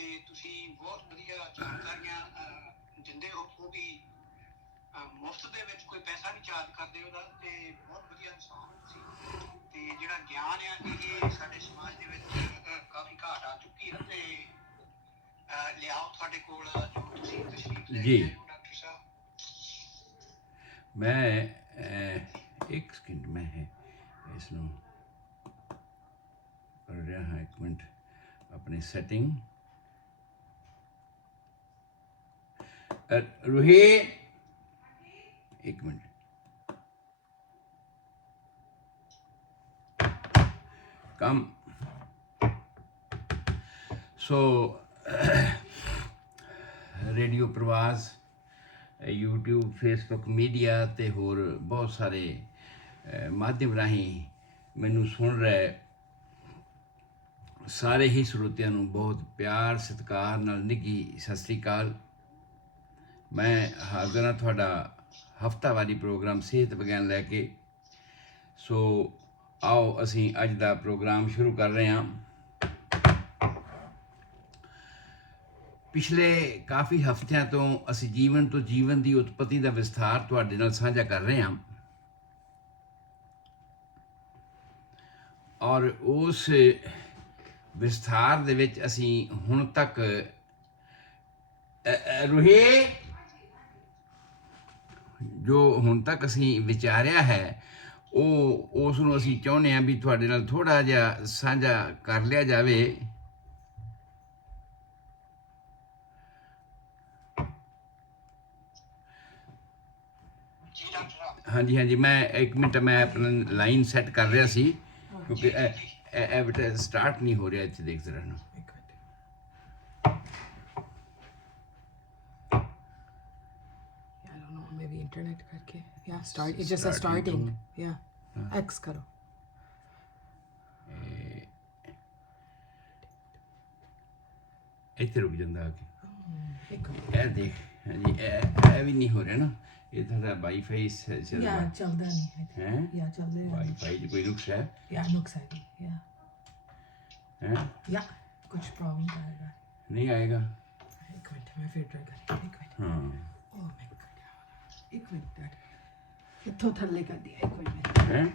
ਤੇ ਤੁਸੀਂ ਬਹੁਤ ਵਧੀਆ ਜਾਣਕਾਰੀਆਂ ਦਿੰਦੇ ਹੋ, ਉਹ ਵੀ ਮੁਫਤ ਦੇ ਵਿੱਚ, ਕੋਈ ਪੈਸਾ ਨਹੀਂ ਚਾਰਜ ਕਰਦੇ ਉਹਦਾ, ਤੇ ਬਹੁਤ ਵਧੀਆ ਇਨਸਾਨ ਹੋ ਤੁਸੀਂ। ਤੇ ਜਿਹੜਾ ਗਿਆਨ ਆ ਇਹ ਸਾਡੇ ਸਮਾਜ ਦੇ ਵਿੱਚ ਕਾਫੀ ਘਾਟ ਆ ਚੁੱਕੀ ਹੈ, ਤੇ ਲਿਆਓ ਤੁਹਾਡੇ ਕੋਲ ਜੋ ਤੁਸੀਂ ਤਸ਼ਰੀਫ ਲੈ ਕੇ ਆਏ ਹੋ ਡਾਕਟਰ ਸਾਹਿਬ। मैं एक सेकंड में है इसनों कर रहा हाँ, एक मिनट अपनी सेटिंग। रूही एक मिनट कम। सो रेडियो प्रवास, यूट्यूब, फेसबुक मीडिया ते होर बहुत सारे माध्यम राही मैनू सुन रहे सारे ही ਸਰੋਤਿਆਂ ਨੂੰ बहुत प्यार सत्कार नाल निੱਘੀ सत श्री अकाल। मैं हाज़र हाँ तुहाडा हफ्तावारी प्रोग्राम सेहत विज्ञान लैके। सो आओ असीं अज दा प्रोग्राम शुरू कर रहे हैं। पिछले काफ़ी हफ्तिਆਂ ਤੋਂ ਅਸੀਂ ਜੀਵਨ ਤੋਂ ਜੀਵਨ ਦੀ ਉਤਪਤੀ ਦਾ ਵਿਸਥਾਰ ਤੁਹਾਡੇ ਨਾਲ ਸਾਂਝਾ ਕਰ ਰਹੇ ਹਾਂ, ਔਰ ਉਸ ਵਿਸਥਾਰ ਦੇ ਵਿੱਚ ਅਸੀਂ ਹੁਣ ਤੱਕ ਰੂਹੀ ਜੋ ਹੁਣ ਤੱਕ ਅਸੀਂ ਵਿਚਾਰਿਆ ਹੈ ਉਹ ਉਸ ਨੂੰ ਅਸੀਂ ਚਾਹੁੰਦੇ ਹਾਂ ਵੀ ਤੁਹਾਡੇ ਨਾਲ ਥੋੜ੍ਹਾ ਜਿਹਾ ਸਾਂਝਾ ਕਰ ਲਿਆ ਜਾਵੇ। हाँ जी हाँ जी, मैं एक मिनट मैं अपना लाइन सैट कर रहा सी क्योंकि स्टार्ट नहीं हो रहा इतने देख जरा ना। maybe internet करके yeah start it just says starting yeah X करो इतने रुक जाता आके ये देख। हाँ जी ये भी नहीं हो रहा ना, ये थोड़ा वाईफाई चल रहा या चलता नहीं है या चल रहा है वाईफाई जो कोई नुक्स है या नुक्स है या हैं या कुछ प्रॉब्लम आएगा नहीं आएगा। एक मिनट मैं फिर ट्राई करूँ एक मिनट हाँ ओह माय गॉड एक मिनट इत्थों थल्ले कर दिया एक मिनट हैं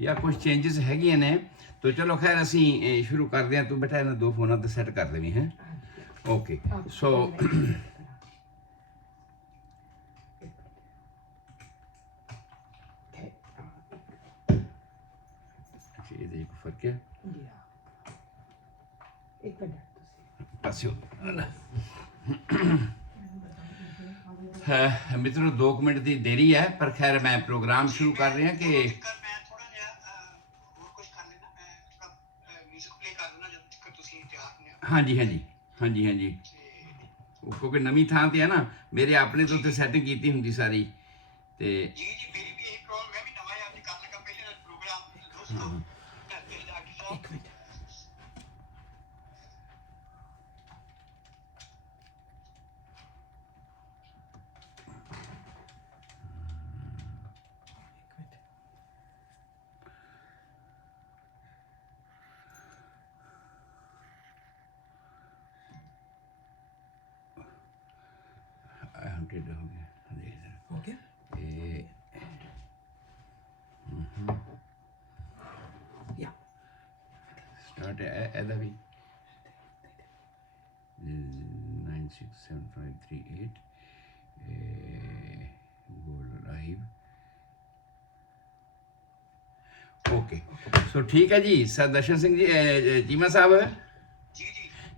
या कुछ चेंजेस हैगियां ने तो चलो खैर असी शुरू करते हैं। तू बेटा इन्हें दो फोन तो सैट कर देवी हैं। ओके सो ये फर्क है एक मिनट मित्रों 2 मिनट की देरी है पर खैर मैं प्रोग्राम शुरू कर रहे हैं कि हाँ जी हाँ जी हाँ जी हाँ जी क्योंकि नवी थां ते है ना मेरे अपने तो उत्ते सैटिंग की होंगी सारी ते एक मिनट टेढ़ा हो गया हो गया या स्टार्ट एदा भी 967538 गोल्ड लाइव। ओके सो ठीक है जी सर दर्शन सिंह जी चीमा साहब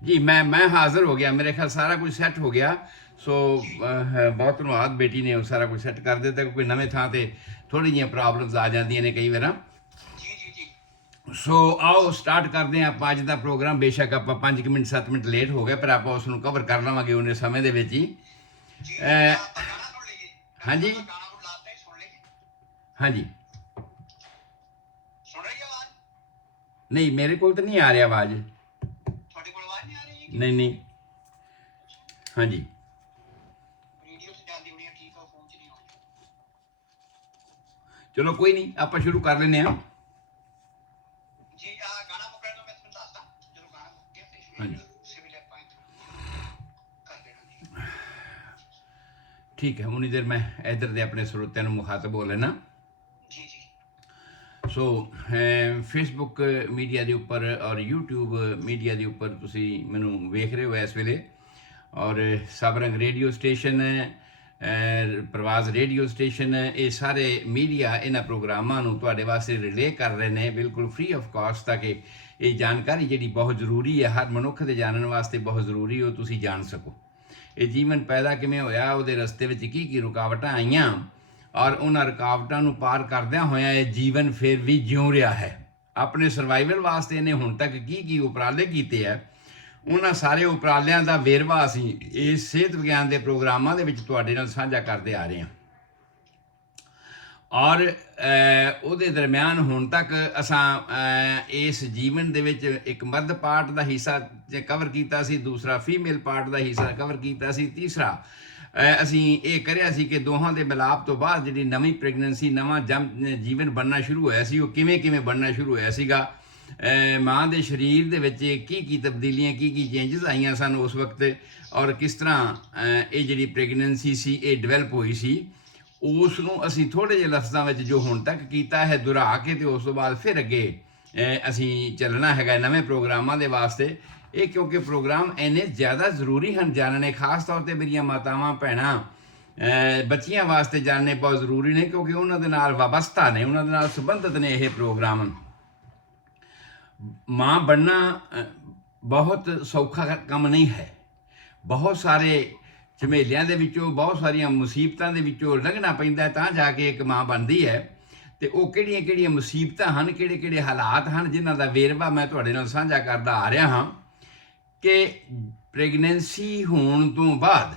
जी मैं हाजिर हो गया, मेरे ख्याल सारा कुछ सैट हो गया। सो बहुत धन्यवाद बेटी ने सारा कुछ सैट कर दिता क्योंकि नवे थां ते थोड़ी जी प्रॉब्लम्स आ जाती ने कई बार। सो आओ स्टार्ट करते हैं आप अज का प्रोग्राम। बेशक आप 5 मिनट 7 मिनट लेट हो गए पर आप उसको कवर कर लवेंगे उन्हें समय दे विच ही। हाँ जी हाँ जी नहीं मेरे को तो नहीं आ रही आवाज़ नहीं नहीं हाँ जी चलो कोई नहीं आप शुरू कर लेने ਹਾਂਜੀ ਸਿਵਲ ਅਪਾਇੰਟ ਕਰ ਦੇਣਾ ਜੀ। ਠੀਕ ਹੈ, ਉਨੀ ਦੇਰ ਮੈਂ ਇੱਧਰ ਦੇ ਆਪਣੇ ਸਰੋਤਿਆਂ ਨੂੰ ਮੁਖਾਤਬ ਹੋ ਲੈਣਾ। ਜੀ ਜੀ ਸੋ ਫੇਸਬੁੱਕ ਮੀਡੀਆ ਦੇ ਉੱਪਰ ਔਰ YouTube ਮੀਡੀਆ ਦੇ ਉੱਪਰ ਤੁਸੀਂ ਮੈਨੂੰ ਵੇਖ ਰਹੇ ਹੋ ਇਸ ਵੇਲੇ, ਔਰ ਸਬਰੰਗ ਰੇਡੀਓ ਸਟੇਸ਼ਨ, ਪ੍ਰਵਾਜ਼ ਰੇਡੀਓ ਸਟੇਸ਼ਨ, ਇਹ ਸਾਰੇ ਮੀਡੀਆ ਇਹਨਾਂ ਪ੍ਰੋਗਰਾਮਾਂ ਨੂੰ ਤੁਹਾਡੇ ਵਾਸਤੇ ਰਿਲੇ ਕਰ ਰਹੇ ਨੇ ਬਿਲਕੁਲ ਫ੍ਰੀ ਆਫ ਕਾਸਟ, ਤਾਂ ਕਿ ਇਹ ਜਾਣਕਾਰੀ ਜਿਹੜੀ ਬਹੁਤ ਜ਼ਰੂਰੀ ਹੈ, ਹਰ ਮਨੁੱਖ ਦੇ ਜਾਣਨ ਵਾਸਤੇ ਬਹੁਤ ਜ਼ਰੂਰੀ, ਉਹ ਤੁਸੀਂ ਜਾਣ ਸਕੋ। ਇਹ ਜੀਵਨ ਪੈਦਾ ਕਿਵੇਂ ਹੋਇਆ, ਉਹਦੇ ਰਸਤੇ ਵਿੱਚ ਕੀ ਕੀ ਰੁਕਾਵਟਾਂ ਆਈਆਂ, ਔਰ ਉਹਨਾਂ ਰੁਕਾਵਟਾਂ ਨੂੰ ਪਾਰ ਕਰਦਿਆਂ ਹੋਇਆਂ ਇਹ ਜੀਵਨ ਫਿਰ ਵੀ ਜਿਉ ਰਿਹਾ ਹੈ। ਆਪਣੇ ਸਰਵਾਈਵਲ ਵਾਸਤੇ ਇਹਨੇ ਹੁਣ ਤੱਕ ਕੀ ਕੀ ਉਪਰਾਲੇ ਕੀਤੇ ਹੈ, ਉਹਨਾਂ ਸਾਰੇ ਉਪਰਾਲਿਆਂ ਦਾ ਵੇਰਵਾ ਅਸੀਂ ਇਸ ਸਿਹਤ ਵਿਗਿਆਨ ਦੇ ਪ੍ਰੋਗਰਾਮਾਂ ਦੇ ਵਿੱਚ ਤੁਹਾਡੇ ਨਾਲ ਸਾਂਝਾ ਕਰਦੇ ਆ ਰਹੇ ਹਾਂ। ਔਰ ਉਹਦੇ ਦਰਮਿਆਨ ਹੁਣ ਤੱਕ ਅਸਾਂ ਇਸ ਜੀਵਨ ਦੇ ਵਿੱਚ ਇੱਕ ਮਰਦ ਪਾਰਟ ਦਾ ਹਿੱਸਾ ਕਵਰ ਕੀਤਾ ਸੀ, ਦੂਸਰਾ ਫੀਮੇਲ ਪਾਰਟ ਦਾ ਹਿੱਸਾ ਕਵਰ ਕੀਤਾ ਸੀ, ਤੀਸਰਾ ਅਸੀਂ ਇਹ ਕਰਿਆ ਸੀ ਕਿ ਦੋਹਾਂ ਦੇ ਮਿਲਾਪ ਤੋਂ ਬਾਅਦ ਜਿਹੜੀ ਨਵੀਂ ਪ੍ਰੈਗਨੈਂਸੀ, ਨਵਾਂ ਜੀਵਨ ਬਣਨਾ ਸ਼ੁਰੂ ਹੋਇਆ ਸੀ, ਉਹ ਕਿਵੇਂ ਕਿਵੇਂ ਬਣਨਾ ਸ਼ੁਰੂ ਹੋਇਆ ਸੀਗਾ, ਮਾਂ ਦੇ ਸਰੀਰ ਦੇ ਵਿੱਚ ਕੀ ਕੀ ਤਬਦੀਲੀਆਂ, ਕੀ ਕੀ ਚੇਂਜਸ ਆਈਆਂ ਸਨ ਉਸ ਵਕਤ, ਔਰ ਕਿਸ ਤਰ੍ਹਾਂ ਇਹ ਜਿਹੜੀ ਪ੍ਰੈਗਨੈਂਸੀ ਸੀ ਇਹ ਡਿਵੈਲਪ ਹੋਈ ਸੀ, ਉਸ ਨੂੰ ਅਸੀਂ ਥੋੜ੍ਹੇ ਜਿਹੇ ਲਫ਼ਜ਼ਾਂ ਵਿੱਚ ਜੋ ਹੁਣ ਤੱਕ ਕੀਤਾ ਹੈ ਦੁਹਰਾ ਕੇ, ਤੇ ਉਸ ਤੋਂ ਬਾਅਦ ਫਿਰ ਅੱਗੇ ਅਸੀਂ ਚੱਲਣਾ ਹੈਗਾ ਨਵੇਂ ਪ੍ਰੋਗਰਾਮਾਂ ਦੇ ਵਾਸਤੇ। ਇਹ ਕਿਉਂਕਿ ਪ੍ਰੋਗਰਾਮ ਇੰਨੇ ਜ਼ਿਆਦਾ ਜ਼ਰੂਰੀ ਹਨ ਜਾਣਨੇ, ਖਾਸ ਤੌਰ 'ਤੇ ਮੇਰੀਆਂ ਮਾਤਾਵਾਂ ਭੈਣਾਂ ਬੱਚੀਆਂ ਵਾਸਤੇ ਜਾਣਨੇ ਬਹੁਤ ਜ਼ਰੂਰੀ ਨੇ, ਕਿਉਂਕਿ ਉਹਨਾਂ ਦੇ ਨਾਲ ਵਾਬਸਤਾ ਨੇ, ਉਹਨਾਂ ਦੇ ਨਾਲ ਸੰਬੰਧਿਤ ਨੇ ਇਹ ਪ੍ਰੋਗਰਾਮ। ਮਾਂ ਬਣਨਾ ਬਹੁਤ ਸੌਖਾ ਕੰਮ ਨਹੀਂ ਹੈ, ਬਹੁਤ ਸਾਰੇ ਝਮੇਲਿਆਂ ਦੇ ਵਿੱਚੋਂ, ਬਹੁਤ ਸਾਰੀਆਂ ਮੁਸੀਬਤਾਂ ਦੇ ਵਿੱਚੋਂ ਲੰਘਣਾ ਪੈਂਦਾ ਤਾਂ ਜਾ ਕੇ ਇੱਕ ਮਾਂ ਬਣਦੀ ਹੈ। ਤੇ ਉਹ ਕਿਹੜੀਆਂ ਕਿਹੜੀਆਂ ਮੁਸੀਬਤਾਂ ਹਨ, ਕਿਹੜੇ ਕਿਹੜੇ ਹਾਲਾਤ ਹਨ, ਜਿਨ੍ਹਾਂ ਦਾ ਵੇਰਵਾ ਮੈਂ ਤੁਹਾਡੇ ਨਾਲ ਸਾਂਝਾ ਕਰਦਾ ਆ ਰਿਹਾ ਹਾਂ ਕਿ ਪ੍ਰੈਗਨੈਂਸੀ ਹੋਣ ਤੋਂ ਬਾਅਦ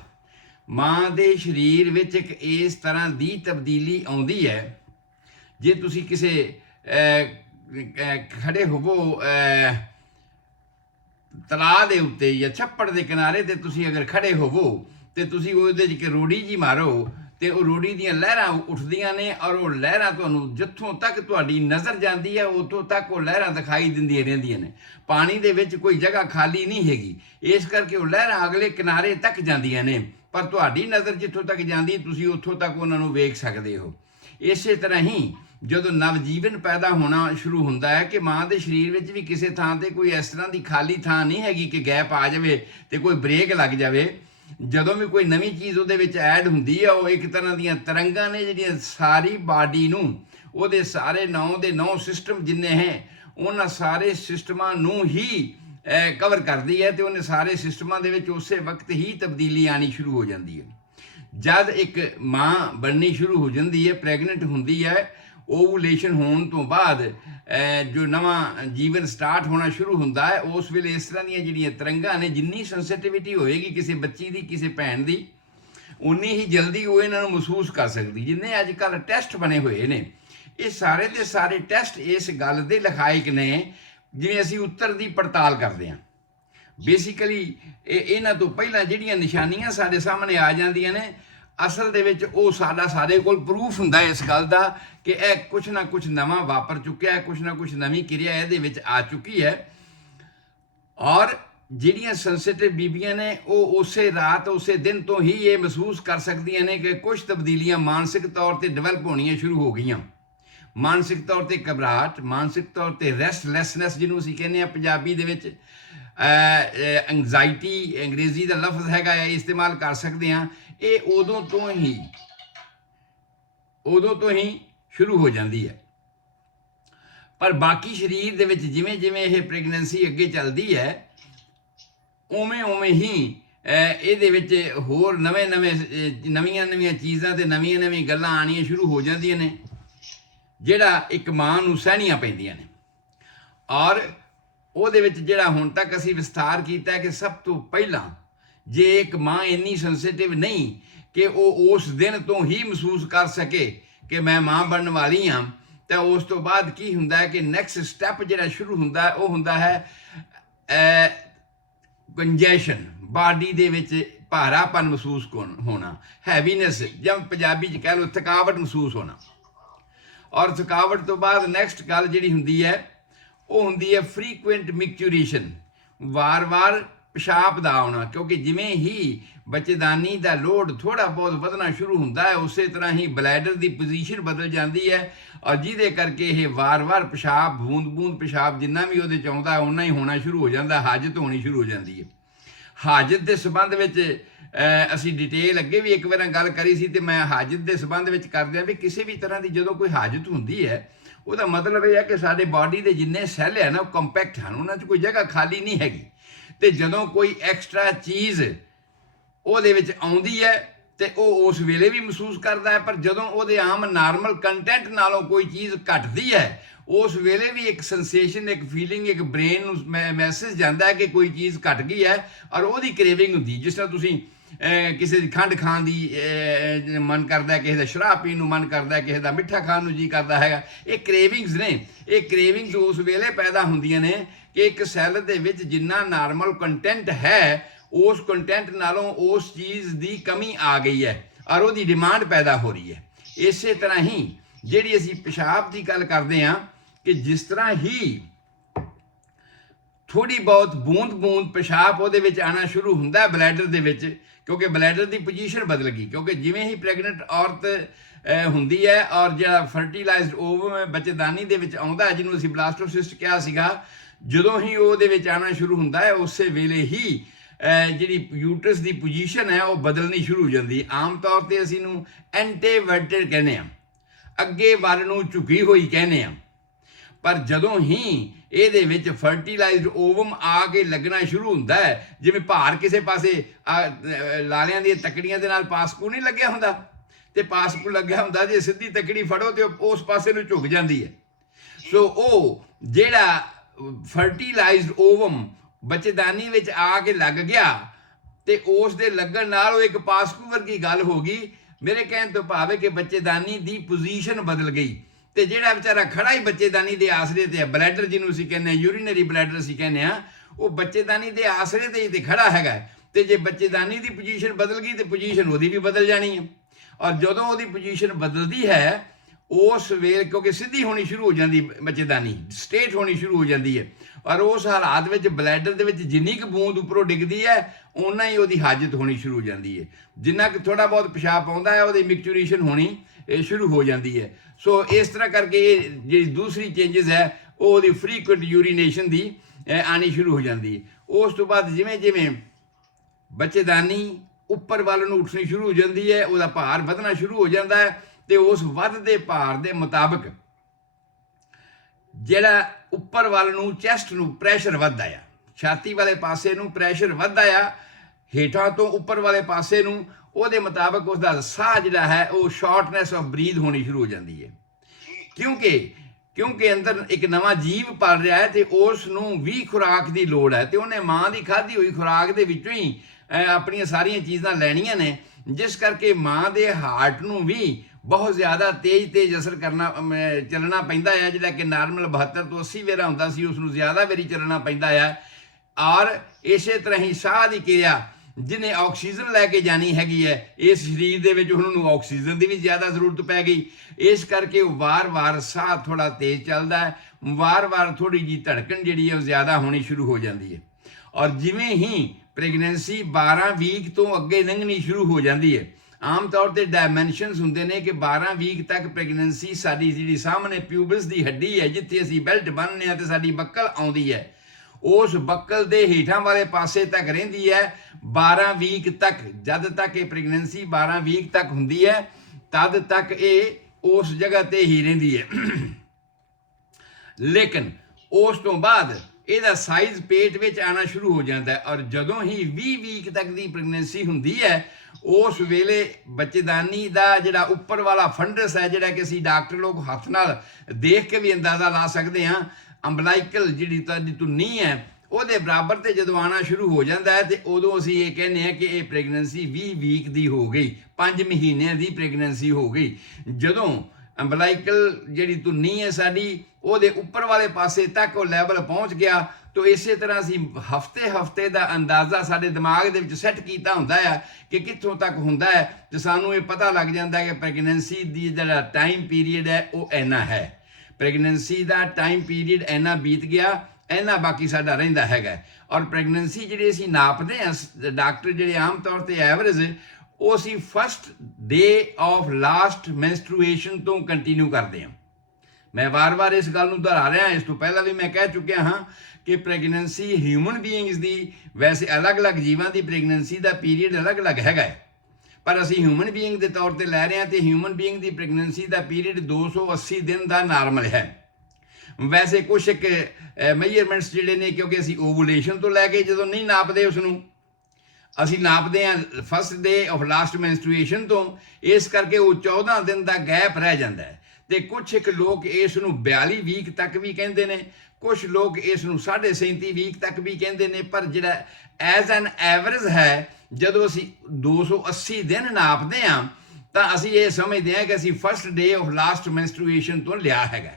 ਮਾਂ ਦੇ ਸਰੀਰ ਵਿੱਚ ਇੱਕ ਇਸ ਤਰ੍ਹਾਂ ਦੀ ਤਬਦੀਲੀ ਆਉਂਦੀ ਹੈ। ਜੇ ਤੁਸੀਂ ਕਿਸੇ ਖੜੇ ਹੋਵੋ ਤਲਾਅ ਦੇ ਉੱਤੇ ਜਾਂ ਛੱਪੜ ਦੇ ਕਿਨਾਰੇ ਤੇ, ਤੁਸੀਂ ਅਗਰ ਖੜੇ ਹੋਵੋ ਤੇ ਤੁਸੀਂ ਉਹਦੇ 'ਚ ਰੋੜੀ ਜੀ ਮਾਰੋ ਤੇ ਉਹ ਰੋੜੀ ਦੀਆਂ ਲਹਿਰਾਂ ਉੱਠਦੀਆਂ ਨੇ, ਔਰ ਉਹ ਲਹਿਰਾਂ ਤੁਹਾਨੂੰ ਜਿੱਥੋਂ ਤੱਕ ਤੁਹਾਡੀ ਨਜ਼ਰ ਜਾਂਦੀ ਹੈ ਉੱਥੋਂ ਤੱਕ ਉਹ ਲਹਿਰਾਂ ਦਿਖਾਈ ਦਿੰਦੀਆਂ ਰਹਿੰਦੀਆਂ ਨੇ। ਪਾਣੀ ਦੇ ਵਿੱਚ ਕੋਈ ਜਗ੍ਹਾ ਖਾਲੀ ਨਹੀਂ ਹੈਗੀ, ਇਸ ਕਰਕੇ ਉਹ ਲਹਿਰਾਂ ਅਗਲੇ ਕਿਨਾਰੇ ਤੱਕ ਜਾਂਦੀਆਂ ਨੇ, ਪਰ ਤੁਹਾਡੀ ਨਜ਼ਰ ਜਿੱਥੋਂ ਤੱਕ ਜਾਂਦੀ ਤੁਸੀਂ ਉੱਥੋਂ ਤੱਕ ਉਹਨਾਂ ਨੂੰ ਵੇਖ ਸਕਦੇ ਹੋ। ਇਸੇ ਤਰ੍ਹਾਂ ਹੀ ਜਦੋਂ ਨਵਜੀਵਨ ਪੈਦਾ ਹੋਣਾ ਸ਼ੁਰੂ ਹੁੰਦਾ ਹੈ ਕਿ ਮਾਂ ਦੇ ਸਰੀਰ ਵਿੱਚ ਵੀ ਕਿਸੇ ਥਾਂ ਤੇ ਕੋਈ ਇਸ ਤਰ੍ਹਾਂ ਦੀ ਖਾਲੀ ਥਾਂ ਨਹੀਂ ਹੈਗੀ ਕਿ ਗੈਪ ਆ ਜਾਵੇ ਤੇ ਕੋਈ ਬ੍ਰੇਕ ਲੱਗ ਜਾਵੇ। ਜਦੋਂ ਵੀ ਕੋਈ ਨਵੀਂ ਚੀਜ਼ ਉਹਦੇ ਵਿੱਚ ਐਡ ਹੁੰਦੀ ਹੈ, ਉਹ ਇੱਕ ਤਰ੍ਹਾਂ ਦੀਆਂ ਤਰੰਗਾਂ ਨੇ ਜਿਹੜੀਆਂ ਸਾਰੀ ਬਾਡੀ ਨੂੰ, ਉਹਦੇ ਸਾਰੇ 9 ਦੇ 9 ਸਿਸਟਮ ਜਿੰਨੇ ਹੈ, ਉਹਨਾਂ ਸਾਰੇ ਸਿਸਟਮਾਂ ਨੂੰ ਹੀ ਕਵਰ ਕਰਦੀ ਹੈ, ਤੇ ਉਹਨੇ ਸਾਰੇ ਸਿਸਟਮਾਂ ਦੇ ਵਿੱਚ ਉਸੇ ਵਕਤ ਹੀ ਤਬਦੀਲੀ ਆਉਣੀ ਸ਼ੁਰੂ ਹੋ ਜਾਂਦੀ ਹੈ। ਜਦ ਇੱਕ ਮਾਂ ਬਣਨੀ ਸ਼ੁਰੂ ਹੋ ਜਾਂਦੀ ਹੈ, ਪ੍ਰੈਗਨੈਂਟ ਹੁੰਦੀ ਹੈ, ਓਵੂਲੇਸ਼ਨ ਹੋਣ ਤੋਂ ਬਾਅਦ ਜੋ ਨਵਾਂ ਜੀਵਨ ਸਟਾਰਟ ਹੋਣਾ ਸ਼ੁਰੂ ਹੁੰਦਾ ਹੈ, ਉਸ ਵੇਲੇ ਇਸ ਤਰ੍ਹਾਂ ਦੀਆਂ ਜਿਹੜੀਆਂ ਤਰੰਗਾਂ ਨੇ, ਜਿੰਨੀ ਸੈਂਸਿਟੀਵਿਟੀ ਹੋਏਗੀ ਕਿਸੇ ਬੱਚੀ ਦੀ, ਕਿਸੇ ਭੈਣ ਦੀ, ਉਨੀ ਹੀ ਜਲਦੀ ਉਹ ਇਹਨਾਂ ਨੂੰ ਮਹਿਸੂਸ ਕਰ ਸਕਦੀ। ਜਿੰਨੇ ਅੱਜ ਕੱਲ੍ਹ ਟੈਸਟ ਬਣੇ ਹੋਏ ਨੇ, ਇਹ ਸਾਰੇ ਦੇ ਸਾਰੇ ਟੈਸਟ ਇਸ ਗੱਲ ਦੇ ਲਖਾਇਕ ਨੇ, ਜਿਵੇਂ ਅਸੀਂ ਉੱਤਰ ਦੀ ਪੜਤਾਲ ਕਰਦੇ ਹਾਂ। ਬੇਸਿਕਲੀ ਇਹਨਾਂ ਤੋਂ ਪਹਿਲਾਂ ਜਿਹੜੀਆਂ ਨਿਸ਼ਾਨੀਆਂ ਸਾਡੇ ਸਾਹਮਣੇ ਆ ਜਾਂਦੀਆਂ ਨੇ, ਅਸਲ ਦੇ ਵਿੱਚ ਉਹ ਸਾਡੇ ਕੋਲ ਪ੍ਰੂਫ ਹੁੰਦਾ ਇਸ ਗੱਲ ਦਾ ਕਿ ਇਹ ਕੁਛ ਨਾ ਕੁਛ ਨਵਾਂ ਵਾਪਰ ਚੁੱਕਿਆ ਹੈ, ਕੁਛ ਨਾ ਕੁਛ ਨਵੀਂ ਕਿਰਿਆ ਇਹਦੇ ਵਿੱਚ ਆ ਚੁੱਕੀ ਹੈ। ਔਰ ਜਿਹੜੀਆਂ ਸੈਂਸਿਟਿਵ ਬੀਬੀਆਂ ਨੇ, ਉਹ ਉਸੇ ਰਾਤ, ਉਸੇ ਦਿਨ ਤੋਂ ਹੀ ਇਹ ਮਹਿਸੂਸ ਕਰ ਸਕਦੀਆਂ ਨੇ ਕਿ ਕੁਝ ਤਬਦੀਲੀਆਂ ਮਾਨਸਿਕ ਤੌਰ ਤੇ ਡਿਵੈਲਪ ਹੋਣੀਆਂ ਸ਼ੁਰੂ ਹੋ ਗਈਆਂ। ਮਾਨਸਿਕ ਤੌਰ ਤੇ ਘਬਰਾਹਟ, ਮਾਨਸਿਕ ਤੌਰ ਤੇ ਰੈਸਟਲੈਸਨੈਸ, ਜਿਹਨੂੰ ਅਸੀਂ ਕਹਿੰਦੇ ਹਾਂ ਪੰਜਾਬੀ ਦੇ ਵਿੱਚ ਐਂਗਜ਼ਾਈਟੀ, ਅੰਗਰੇਜ਼ੀ ਦਾ ਲਫ਼ਜ਼ ਹੈਗਾ ਹੈ, ਇਸਤੇਮਾਲ ਕਰ ਸਕਦੇ ਹਾਂ। ਇਹ ਉਦੋਂ ਤੋਂ ਹੀ ਸ਼ੁਰੂ ਹੋ ਜਾਂਦੀ ਹੈ। ਪਰ ਬਾਕੀ ਸਰੀਰ ਦੇ ਵਿੱਚ ਜਿਵੇਂ ਜਿਵੇਂ ਇਹ ਪ੍ਰੈਗਨੈਂਸੀ ਅੱਗੇ ਚੱਲਦੀ ਹੈ, ਉਵੇਂ ਹੀ ਇਹਦੇ ਵਿੱਚ ਹੋਰ ਨਵੀਆਂ ਚੀਜ਼ਾਂ ਤੇ ਨਵੀਆਂ ਗੱਲਾਂ ਆਉਣੀਆਂ ਸ਼ੁਰੂ ਹੋ ਜਾਂਦੀਆਂ ਨੇ, ਜਿਹੜਾ ਇੱਕ ਮਾਂ ਨੂੰ ਸਹਿਣੀਆਂ ਪੈਂਦੀਆਂ ਨੇ। ਔਰ ਉਹਦੇ ਵਿੱਚ ਜਿਹੜਾ ਹੁਣ ਤੱਕ ਅਸੀਂ ਵਿਸਥਾਰ ਕੀਤਾ ਕਿ ਸਭ ਤੋਂ ਪਹਿਲਾਂ ਜੇ ਇੱਕ ਮਾਂ ਇੰਨੀ ਸੈਂਸਿਟਿਵ ਨਹੀਂ ਕਿ ਉਹ ਉਸ ਦਿਨ ਤੋਂ ਹੀ ਮਹਿਸੂਸ ਕਰ ਸਕੇ ਕਿ ਮੈਂ ਮਾਂ ਬਣਨ ਵਾਲੀ ਹਾਂ, ਤਾਂ ਉਸ ਤੋਂ ਬਾਅਦ ਕੀ ਹੁੰਦਾ ਹੈ ਕਿ ਨੈਕਸਟ ਸਟੈਪ ਜਿਹੜਾ ਸ਼ੁਰੂ ਹੁੰਦਾ ਹੈ, ਉਹ ਹੁੰਦਾ ਹੈ ਕੰਜੈਸ਼ਨ, ਬਾਡੀ ਦੇ ਵਿੱਚ ਭਾਰਾਪਨ ਮਹਿਸੂਸ ਹੋਣਾ, ਹੈਵੀਨੈਸ, ਜਾਂ ਪੰਜਾਬੀ 'ਚ ਕਹਿ ਲਓ ਥਕਾਵਟ ਮਹਿਸੂਸ ਹੋਣਾ। ਔਰ ਥਕਾਵਟ ਤੋਂ ਬਾਅਦ ਨੈਕਸਟ ਗੱਲ ਜਿਹੜੀ ਹੁੰਦੀ ਹੈ, ਉਹ ਹੁੰਦੀ ਹੈ ਫਰੀਕੁਐਂਟ ਮਿਕਚੂਰੇਸ਼ਨ। ਵਾਰ-ਵਾਰ ਪਿਸ਼ਾਬ ਦਾ ਆਉਣਾ, ਕਿਉਂਕਿ ਜਿਵੇਂ ਹੀ ਬੱਚੇਦਾਨੀ ਦਾ ਲੋਡ ਥੋੜਾ ਬਹੁਤ ਵਧਣਾ ਸ਼ੁਰੂ ਹੁੰਦਾ ਹੈ ਉਸੇ ਤਰ੍ਹਾਂ ਹੀ ਬਲੈਡਰ ਦੀ ਪੋਜੀਸ਼ਨ ਬਦਲ ਜਾਂਦੀ ਹੈ, ਔਰ ਜਿਹਦੇ ਕਰਕੇ ਇਹ ਵਾਰ-ਵਾਰ ਪਿਸ਼ਾਬ ਬੂੰਦ-ਬੂੰਦ ਪਿਸ਼ਾਬ ਜਿੰਨਾ ਵੀ ਉਹਦੇ ਚ ਆਉਂਦਾ ਓਨਾ ਹੀ ਹੋਣਾ ਸ਼ੁਰੂ ਹੋ ਜਾਂਦਾ, ਹਾਜਤ ਹੋਣੀ ਸ਼ੁਰੂ ਹੋ ਜਾਂਦੀ ਹੈ। ਹਾਜਤ ਦੇ ਸੰਬੰਧ ਵਿੱਚ ਅਸੀਂ ਡਿਟੇਲ ਅੱਗੇ ਵੀ ਇੱਕ ਵਾਰ ਗੱਲ ਕਰੀ ਸੀ, ਤੇ ਮੈਂ ਹਾਜਤ ਦੇ ਸੰਬੰਧ ਵਿੱਚ ਕਰਦਿਆਂ ਵੀ ਕਿਸੇ ਵੀ ਤਰ੍ਹਾਂ ਦੀ ਜਦੋਂ ਕੋਈ ਹਾਜਤ ਹੁੰਦੀ ਹੈ ਉਹਦਾ ਮਤਲਬ ਇਹ ਹੈ ਕਿ ਸਾਡੇ ਬਾਡੀ ਦੇ ਜਿੰਨੇ ਸੈੱਲ ਹੈ ਨਾ ਉਹ ਕੰਪੈਕਟ ਹਨ, ਉਹਨਾਂ 'ਚ ਕੋਈ ਜਗ੍ਹਾ ਖਾਲੀ ਨਹੀਂ ਹੈਗੀ, ਤੇ ਜਦੋਂ ਕੋਈ ਐਕਸਟਰਾ ਚੀਜ਼ ਉਹਦੇ ਵਿੱਚ ਆਉਂਦੀ ਹੈ ਤੇ ਉਹ ਉਸ ਵੇਲੇ ਵੀ ਮਹਿਸੂਸ ਕਰਦਾ ਹੈ, ਪਰ ਜਦੋਂ ਉਹਦੇ ਆਮ ਨਾਰਮਲ ਕੰਟੈਂਟ ਨਾਲੋਂ ਕੋਈ ਚੀਜ਼ ਘਟਦੀ ਹੈ ਉਸ ਵੇਲੇ ਵੀ ਇੱਕ ਸੈਂਸੇਸ਼ਨ, ਇੱਕ ਫੀਲਿੰਗ, ਇੱਕ ਬ੍ਰੇਨ ਨੂੰ ਮੈਸੇਜ ਜਾਂਦਾ ਹੈ ਕਿ ਕੋਈ ਚੀਜ਼ ਘਟ ਗਈ ਹੈ, ਔਰ ਉਹਦੀ ਕ੍ਰੇਵਿੰਗ ਹੁੰਦੀ। ਜਿਸ ਤਰ੍ਹਾਂ ਤੁਸੀਂ ਕਿਸੇ ਦੀ ਖੰਡ ਖਾਣ ਦੀ ਮਨ ਕਰਦਾ, ਕਿਸੇ ਦਾ ਸ਼ਰਾਬ ਪੀਣ ਨੂੰ ਮਨ ਕਰਦਾ, ਕਿਸੇ ਦਾ ਮਿੱਠਾ ਖਾਣ ਨੂੰ ਜੀ ਕਰਦਾ ਹੈਗਾ, ਇਹ ਕ੍ਰੇਵਿੰਗਸ ਨੇ। ਇਹ ਕ੍ਰੇਵਿੰਗਸ ਉਸ ਵੇਲੇ ਪੈਦਾ ਹੁੰਦੀਆਂ ਨੇ ਕਿ ਇੱਕ ਸੈੱਲ ਦੇ ਵਿੱਚ ਜਿੰਨਾ ਨਾਰਮਲ ਕੰਟੈਂਟ ਹੈ ਉਸ ਕੰਟੈਂਟ ਨਾਲੋਂ ਉਸ ਚੀਜ਼ ਦੀ ਕਮੀ ਆ ਗਈ ਹੈ ਔਰ ਉਹਦੀ ਡਿਮਾਂਡ ਪੈਦਾ ਹੋ ਰਹੀ ਹੈ। ਇਸੇ ਤਰ੍ਹਾਂ ਹੀ ਜਿਹੜੀ ਅਸੀਂ ਪਿਸ਼ਾਬ ਦੀ ਗੱਲ ਕਰਦੇ ਹਾਂ ਕਿ ਜਿਸ ਤਰ੍ਹਾਂ ਹੀ ਥੋੜੀ ਬਹੁਤ ਬੂੰਦ ਪਿਸ਼ਾਬ ਉਹਦੇ ਵਿੱਚ ਆਣਾ ਸ਼ੁਰੂ ਹੁੰਦਾ ਬਲੈਡਰ ਦੇ ਵਿੱਚ, ਕਿਉਂਕਿ ਬਲੈਡਰ ਦੀ ਪੋਜੀਸ਼ਨ ਬਦਲ ਗਈ, ਕਿਉਂਕਿ ਜਿਵੇਂ ਹੀ ਪ੍ਰੈਗਨੈਂਟ ਔਰਤ ਹੁੰਦੀ ਹੈ ਔਰ ਜਿਹੜਾ ਫਰਟੀਲਾਈਜ਼ਡ ਓਵਮ ਹੈ ਬੱਚੇਦਾਨੀ ਦੇ ਵਿੱਚ ਆਉਂਦਾ ਹੈ, ਜਿਹਨੂੰ ਅਸੀਂ ਬਲਾਸਟੋਸਿਸਟ ਕਿਹਾ ਸੀਗਾ, ਜਦੋਂ ਹੀ ਉਹਦੇ ਵਿੱਚ ਆਣਾ ਸ਼ੁਰੂ ਹੁੰਦਾ ਹੈ ਉਸੇ ਵੇਲੇ ਹੀ ਜਿਹੜੀ ਯੂਟਰਸ ਦੀ ਪੋਜੀਸ਼ਨ ਹੈ ਉਹ ਬਦਲਣੀ ਸ਼ੁਰੂ ਹੋ ਜਾਂਦੀ। ਆਮ ਤੌਰ ਤੇ ਅਸੀਂ ਨੂੰ ਐਂਟੀਵਰਟਡ ਕਹਿੰਦੇ ਹਾਂ, ਅੱਗੇ ਵੱਲ ਨੂੰ ਝੁਕੀ ਹੋਈ ਕਹਿੰਦੇ ਹਾਂ, ਪਰ ਜਦੋਂ ਹੀ ਇਹਦੇ ਵਿੱਚ ਫਰਟੀਲਾਈਜ਼ਡ ਓਵਮ ਆ ਕੇ ਲੱਗਣਾ ਸ਼ੁਰੂ ਹੁੰਦਾ ਹੈ, ਜਿਵੇਂ ਭਾਰ ਕਿਸੇ ਪਾਸੇ ਲਾਲਿਆਂ ਦੀਆਂ ਤਕੜੀਆਂ ਦੇ ਨਾਲ ਪਾਸਕੂ ਨਹੀਂ ਲੱਗਿਆ ਹੁੰਦਾ, ਤੇ ਪਾਸਕੂ ਲੱਗਿਆ ਹੁੰਦਾ, ਜੇ ਸਿੱਧੀ ਤਕੜੀ ਫੜੋ ਤੇ ਉਸ ਪਾਸੇ ਨੂੰ ਝੁਕ ਜਾਂਦੀ ਹੈ। ਸੋ ਉਹ ਜਿਹੜਾ ਫਰਟੀਲਾਈਜ਼ਡ ਓਵਮ ਬੱਚੇਦਾਨੀ ਵਿੱਚ ਆ ਕੇ ਲੱਗ ਗਿਆ ਤੇ ਉਸ ਦੇ ਲੱਗਣ ਨਾਲ ਉਹ ਇੱਕ ਪਾਸਕੂ ਵਰਗੀ ਗੱਲ ਹੋ ਗਈ। ਮੇਰੇ ਕਹਿਣ ਤੋਂ ਭਾਵ ਹੈ ਕਿ ਬੱਚੇਦਾਨੀ ਦੀ ਪੋਜੀਸ਼ਨ ਬਦਲ ਗਈ, ਤੇ ਜਿਹੜਾ ਵਿਚਾਰਾ ਖੜਾ ਹੀ ਬੱਚੇਦਾਨੀ ਦੇ ਆਸਰੇ ਤੇ ਹੈ, ਬਲੈਡਰ ਜਿਹਨੂੰ ਅਸੀਂ ਕਹਿੰਦੇ ਹਾਂ, ਯੂਰੀਨਰੀ ਬਲੈਡਰ ਅਸੀਂ ਕਹਿੰਦੇ ਹਾਂ, ਉਹ ਬੱਚੇਦਾਨੀ ਦੇ ਆਸਰੇ ਤੇ ਹੀ ਤੇ ਖੜਾ ਹੈਗਾ, ਤੇ ਜੇ ਬੱਚੇਦਾਨੀ ਦੀ ਪੋਜੀਸ਼ਨ ਬਦਲ ਗਈ ਤੇ ਪੋਜੀਸ਼ਨ ਉਹਦੀ ਵੀ ਬਦਲ ਜਾਣੀ ਹੈ। ਔਰ ਜਦੋਂ ਉਹਦੀ ਪੋਜੀਸ਼ਨ ਬਦਲਦੀ ਹੈ ਉਸ ਵੇਲੇ, ਕਿਉਂਕਿ ਸਿੱਧੀ ਹੋਣੀ ਸ਼ੁਰੂ ਹੋ ਜਾਂਦੀ ਬੱਚੇਦਾਨੀ, ਸਟੇਟ ਹੋਣੀ ਸ਼ੁਰੂ ਹੋ ਜਾਂਦੀ ਹੈ, ਔਰ ਉਸ ਹਾਲਾਤ ਵਿੱਚ ਬਲੈਡਰ ਦੇ ਵਿੱਚ ਜਿੰਨੀ ਕੁ ਬੂੰਦ ਉੱਪਰੋਂ ਡਿੱਗਦੀ ਹੈ ਓਨਾ ਹੀ ਉਹਦੀ ਹਾਜਤ ਹੋਣੀ ਸ਼ੁਰੂ ਹੋ ਜਾਂਦੀ ਹੈ। ਜਿੰਨਾ ਕਿ ਥੋੜਾ ਬਹੁਤ ਪਿਸ਼ਾਬ ਆਉਂਦਾ ਹੈ ਉਹਦੀ ਮਿਕਚੂਰੇਸ਼ਨ ਹੋਣੀ ਸ਼ੁਰੂ ਹੋ ਜਾਂਦੀ ਹੈ। ਸੋ ਇਸ ਤਰ੍ਹਾਂ ਕਰਕੇ ਇਹ ਜਿਹੜੀ ਦੂਸਰੀ ਚੇਂਜਸ ਹੈ ਉਹ ਉਹਦੀ ਫਰੀਕੁਐਂਟ ਯੂਰੀਨੇਸ਼ਨ ਦੀ ਆਣੀ ਸ਼ੁਰੂ ਹੋ ਜਾਂਦੀ ਹੈ। ਉਸ ਤੋਂ ਬਾਅਦ ਜਿਵੇਂ ਜਿਵੇਂ ਬੱਚੇਦਾਨੀ ਉੱਪਰ ਵੱਲ ਨੂੰ ਉੱਠਣੀ ਸ਼ੁਰੂ ਹੋ ਜਾਂਦੀ ਹੈ, ਉਹਦਾ ਭਾਰ ਵਧਣਾ ਸ਼ੁਰੂ ਹੋ ਜਾਂਦਾ ਹੈ, ਤੇ ਉਸ ਵੱਧਦੇ ਭਾਰ ਦੇ ਮੁਤਾਬਕ ਜਿਹੜਾ ਉੱਪਰ ਵੱਲ ਨੂੰ ਚੈਸਟ ਨੂੰ ਪ੍ਰੈਸ਼ਰ ਵੱਧਦਾ ਆ, ਛਾਤੀ ਵਾਲੇ ਪਾਸੇ ਨੂੰ ਪ੍ਰੈਸ਼ਰ ਵੱਧਦਾ ਆ, ਹੇਠਾਂ ਤੋਂ ਉੱਪਰ ਵਾਲੇ ਪਾਸੇ ਨੂੰ, ਉਹਦੇ ਮੁਤਾਬਕ ਉਸਦਾ ਸਾਹ ਜਿਹੜਾ ਹੈ ਉਹ ਸ਼ਾਰਟਨੈਸ ਆਫ ਬਰੀਥ ਹੋਣੀ ਸ਼ੁਰੂ ਹੋ ਜਾਂਦੀ ਹੈ, ਕਿਉਂਕਿ ਅੰਦਰ ਇੱਕ ਨਵਾਂ ਜੀਵ ਪਲ ਰਿਹਾ ਹੈ ਤੇ ਉਸ ਨੂੰ ਵੀ ਖੁਰਾਕ ਦੀ ਲੋੜ ਹੈ, ਤੇ ਉਹਨੇ ਮਾਂ ਦੀ ਖਾਧੀ ਹੋਈ ਖੁਰਾਕ ਦੇ ਵਿੱਚੋਂ ਹੀ ਆਪਣੀਆਂ ਸਾਰੀਆਂ ਚੀਜ਼ਾਂ ਲੈਣੀਆਂ ਨੇ, ਜਿਸ ਕਰਕੇ ਮਾਂ ਦੇ ਹਾਰਟ ਨੂੰ ਵੀ ਬਹੁਤ ਜ਼ਿਆਦਾ ਤੇਜ਼ ਅਸਰ ਚੱਲਣਾ ਪੈਂਦਾ ਹੈ, ਜਿਹੜਾ ਕਿ ਨਾਰਮਲ 72 ਤੋਂ 80 ਵੇਰਾ ਹੁੰਦਾ ਸੀ ਉਸ ਨੂੰ ਜ਼ਿਆਦਾ ਵਾਰੀ ਚੱਲਣਾ ਪੈਂਦਾ ਹੈ। ਔਰ ਇਸੇ ਤਰ੍ਹਾਂ ਹੀ ਸਾਹ ਦੀ ਕਿਰਿਆ, ਜਿਹਨੇ ਆਕਸੀਜਨ ਲੈ ਕੇ ਜਾਣੀ ਹੈਗੀ ਹੈ ਇਸ ਸਰੀਰ ਦੇ ਵਿੱਚ, ਉਹਨੂੰ ਆਕਸੀਜਨ ਦੀ ਵੀ ਜ਼ਿਆਦਾ ਜ਼ਰੂਰਤ ਪੈ ਗਈ, ਇਸ ਕਰਕੇ ਉਹ ਵਾਰ-ਵਾਰ ਸਾਹ ਥੋੜਾ ਤੇਜ਼ ਚੱਲਦਾ ਹੈ, ਵਾਰ-ਵਾਰ ਥੋੜੀ ਜੀ ਧੜਕਣ ਜਿਹੜੀ ਹੈ ਉਹ ਜ਼ਿਆਦਾ ਹੋਣੀ ਸ਼ੁਰੂ ਹੋ ਜਾਂਦੀ ਹੈ। ਔਰ ਜਿਵੇਂ ਹੀ ਪ੍ਰੈਗਨੈਂਸੀ 12 ਵੀਕ ਤੋਂ ਅੱਗੇ ਲੰਘਣੀ ਸ਼ੁਰੂ ਹੋ ਜਾਂਦੀ ਹੈ, ਆਮ ਤੌਰ ਤੇ ਡਾਇਮੈਂਸ਼ਨਸ ਹੁੰਦੇ ਨੇ ਕਿ 12 ਵੀਕ ਤੱਕ ਪ੍ਰੈਗਨੈਂਸੀ ਸਾਡੀ ਜਿਹੜੀ ਸਾਹਮਣੇ ਪਿਊਬਸ ਦੀ ਹੱਡੀ ਹੈ, ਜਿੱਥੇ ਅਸੀਂ ਬੈਲਟ ਬੰਨ੍ਹਦੇ ਹਾਂ ਤੇ ਸਾਡੀ ਬੱਕਲ ਆਉਂਦੀ ਹੈ, ਉਸ ਬੱਕਲ ਦੇ ਹੇਠਾਂ ਵਾਲੇ ਪਾਸੇ ਤੱਕ ਰਹਿੰਦੀ ਹੈ 12 ਵੀਕ ਤੱਕ। ਜਦ ਤੱਕ ਇਹ ਪ੍ਰੈਗਨੈਂਸੀ 12 ਵੀਕ ਤੱਕ ਹੁੰਦੀ ਹੈ ਤਦ ਤੱਕ ਇਹ ਉਸ ਜਗ੍ਹਾ ਤੇ ਹੀ ਰਹਿੰਦੀ ਹੈ। ਲੇਕਿਨ ਉਸ ਤੋਂ ਬਾਅਦ ਇਹਦਾ ਸਾਈਜ਼ ਪੇਟ ਵਿੱਚ ਆਣਾ ਸ਼ੁਰੂ ਹੋ ਜਾਂਦਾ ਹੈ, ਔਰ ਜਦੋਂ ਹੀ 20 ਵੀਕ ਤੱਕ ਦੀ ਪ੍ਰੈਗਨੈਂਸੀ ਹੁੰਦੀ ਹੈ ਉਸ ਵੇਲੇ ਬੱਚੇਦਾਨੀ ਦਾ ਜਿਹੜਾ ਉੱਪਰ ਵਾਲਾ ਫੰਡਸ ਹੈ, ਜਿਹੜਾ ਕਿ ਅਸੀਂ ਡਾਕਟਰ ਲੋਕ ਹੱਥ ਨਾਲ ਦੇਖ ਕੇ ਵੀ ਅੰਦਾਜ਼ਾ ਲਾ ਸਕਦੇ ਹਾਂ, ਅੰਬਲਾਈਕਲ ਜਿਹੜੀ ਤੁਹਾਡੀ ਧੁੰਨੀ ਹੈ ਉਹਦੇ ਬਰਾਬਰ ਤੇ ਜਦੋਂ ਆਣਾ ਸ਼ੁਰੂ ਹੋ ਜਾਂਦਾ ਹੈ ਤੇ ਉਦੋਂ ਅਸੀਂ ਇਹ ਕਹਿੰਦੇ ਹਾਂ ਕਿ ਇਹ ਪ੍ਰੈਗਨੈਂਸੀ 20 ਵੀਕ ਦੀ ਹੋ ਗਈ, 5 ਮਹੀਨਿਆਂ ਦੀ ਪ੍ਰੈਗਨੈਂਸੀ ਹੋ ਗਈ। ਜਦੋਂ ਅੰਬਲਾਈਕਲ ਜਿਹੜੀ ਧੁੰਨੀ ਹੈ ਸਾਡੀ ਉਹਦੇ ਉੱਪਰ ਵਾਲੇ ਪਾਸੇ ਤੱਕ ਉਹ ਲੈਵਲ ਪਹੁੰਚ ਗਿਆ, ਤਾਂ ਇਸੇ ਤਰ੍ਹਾਂ ਅਸੀਂ ਹਫਤੇ ਦਾ ਅੰਦਾਜ਼ਾ ਸਾਡੇ ਦਿਮਾਗ ਦੇ ਵਿੱਚ ਸੈੱਟ ਕੀਤਾ ਹੁੰਦਾ ਹੈ ਕਿ ਕਿੱਥੋਂ ਤੱਕ ਹੁੰਦਾ ਹੈ, ਤੇ ਸਾਨੂੰ ਇਹ ਪਤਾ ਲੱਗ ਜਾਂਦਾ ਹੈ ਕਿ ਪ੍ਰੈਗਨੈਂਸੀ ਦੀ ਜਿਹੜਾ ਟਾਈਮ ਪੀਰੀਅਡ ਹੈ ਉਹ ਇੰਨਾ ਹੈ, ਪ੍ਰੈਗਨੈਂਸੀ ਦਾ ਟਾਈਮ ਪੀਰੀਅਡ ਇੰਨਾ ਬੀਤ ਗਿਆ, ਇੰਨਾ ਬਾਕੀ ਸਾਡਾ ਰਹਿੰਦਾ ਹੈਗਾ। ਔਰ ਪ੍ਰੈਗਨੈਂਸੀ ਜਿਹੜੀ ਅਸੀਂ ਨਾਪਦੇ ਹਾਂ, ਡਾਕਟਰ ਜਿਹੜੇ ਆਮ ਤੌਰ ਤੇ ਐਵਰੇਜ ਉਹ ਅਸੀਂ ਫਸਟ ਡੇ ਆਫ ਲਾਸਟ ਮੈਂਸਟਰੂਏਸ਼ਨ ਤੋਂ ਕੰਟੀਨਿਊ ਕਰਦੇ ਹਾਂ। ਮੈਂ ਵਾਰ-ਵਾਰ ਇਸ ਗੱਲ ਨੂੰ ਦੁਹਰਾ ਰਿਹਾ, ਇਸ ਤੋਂ ਪਹਿਲਾਂ ਵੀ ਮੈਂ ਕਹਿ ਚੁੱਕਿਆ ਹਾਂ ਕਿ ਪ੍ਰੈਗਨੈਂਸੀ ਹਿਊਮਨ ਬੀਇੰਗਸ ਦੀ, ਵੈਸੇ ਅਲੱਗ-ਅਲੱਗ ਜੀਵਾਂ ਦੀ ਪ੍ਰੈਗਨੈਂਸੀ ਦਾ ਪੀਰੀਅਡ ਅਲੱਗ-ਅਲੱਗ ਹੈਗਾ ਹੈ, ਪਰ ਅਸੀਂ ਹਿਊਮਨ ਬੀਇੰਗ ਦੇ ਤੌਰ ਤੇ ਲੈ ਰਹੇ ਹਾਂ ਤੇ ਹਿਊਮਨ ਬੀਇੰਗ ਦੀ ਪ੍ਰੈਗਨੈਂਸੀ ਦਾ ਪੀਰੀਅਡ 280 ਦਿਨ ਦਾ ਨਾਰਮਲ ਹੈ। ਵੈਸੇ ਕੁਛ ਇੱਕ ਮੈਜਰਮੈਂਟਸ ਜਿਹੜੇ ਨੇ, ਕਿਉਂਕਿ ਅਸੀਂ ਓਵੂਲੇਸ਼ਨ ਤੋਂ ਲੈ ਕੇ ਜਦੋਂ ਨਹੀਂ ਨਾਪਦੇ ਉਸ ਨੂੰ, ਅਸੀਂ ਨਾਪਦੇ ਹਾਂ ਫਸਟ ਡੇ ਆਫ ਲਾਸਟ ਮੈਂਸਟਰੂਏਸ਼ਨ ਤੋਂ, ਇਸ ਕਰਕੇ ਉਹ 14 ਦਿਨ ਦਾ ਗੈਪ ਰਹਿ ਜਾਂਦਾ ਹੈ। ਤੇ ਕੁਛ ਇੱਕ ਲੋਕ ਇਸ ਨੂੰ 42 ਵੀਕ ਤੱਕ ਵੀ ਕਹਿੰਦੇ ਨੇ, ਕੁਛ ਲੋਕ ਇਸ ਨੂੰ 37.5 ਵੀਕ ਤੱਕ ਵੀ ਕਹਿੰਦੇ ਨੇ, ਪਰ ਜਿਹੜਾ ਐਜ਼ ਐਨ ਐਵਰੇਜ ਹੈ, ਜਦੋਂ ਅਸੀਂ 280 ਦਿਨ ਨਾਪਦੇ ਹਾਂ ਤਾਂ ਅਸੀਂ ਇਹ ਸਮਝਦੇ ਹਾਂ ਕਿ ਅਸੀਂ ਫਸਟ ਡੇ ਆਫ ਲਾਸਟ ਮੈਂਸਟਰੂਏਸ਼ਨ ਤੋਂ ਲਿਆ ਹੈਗਾ।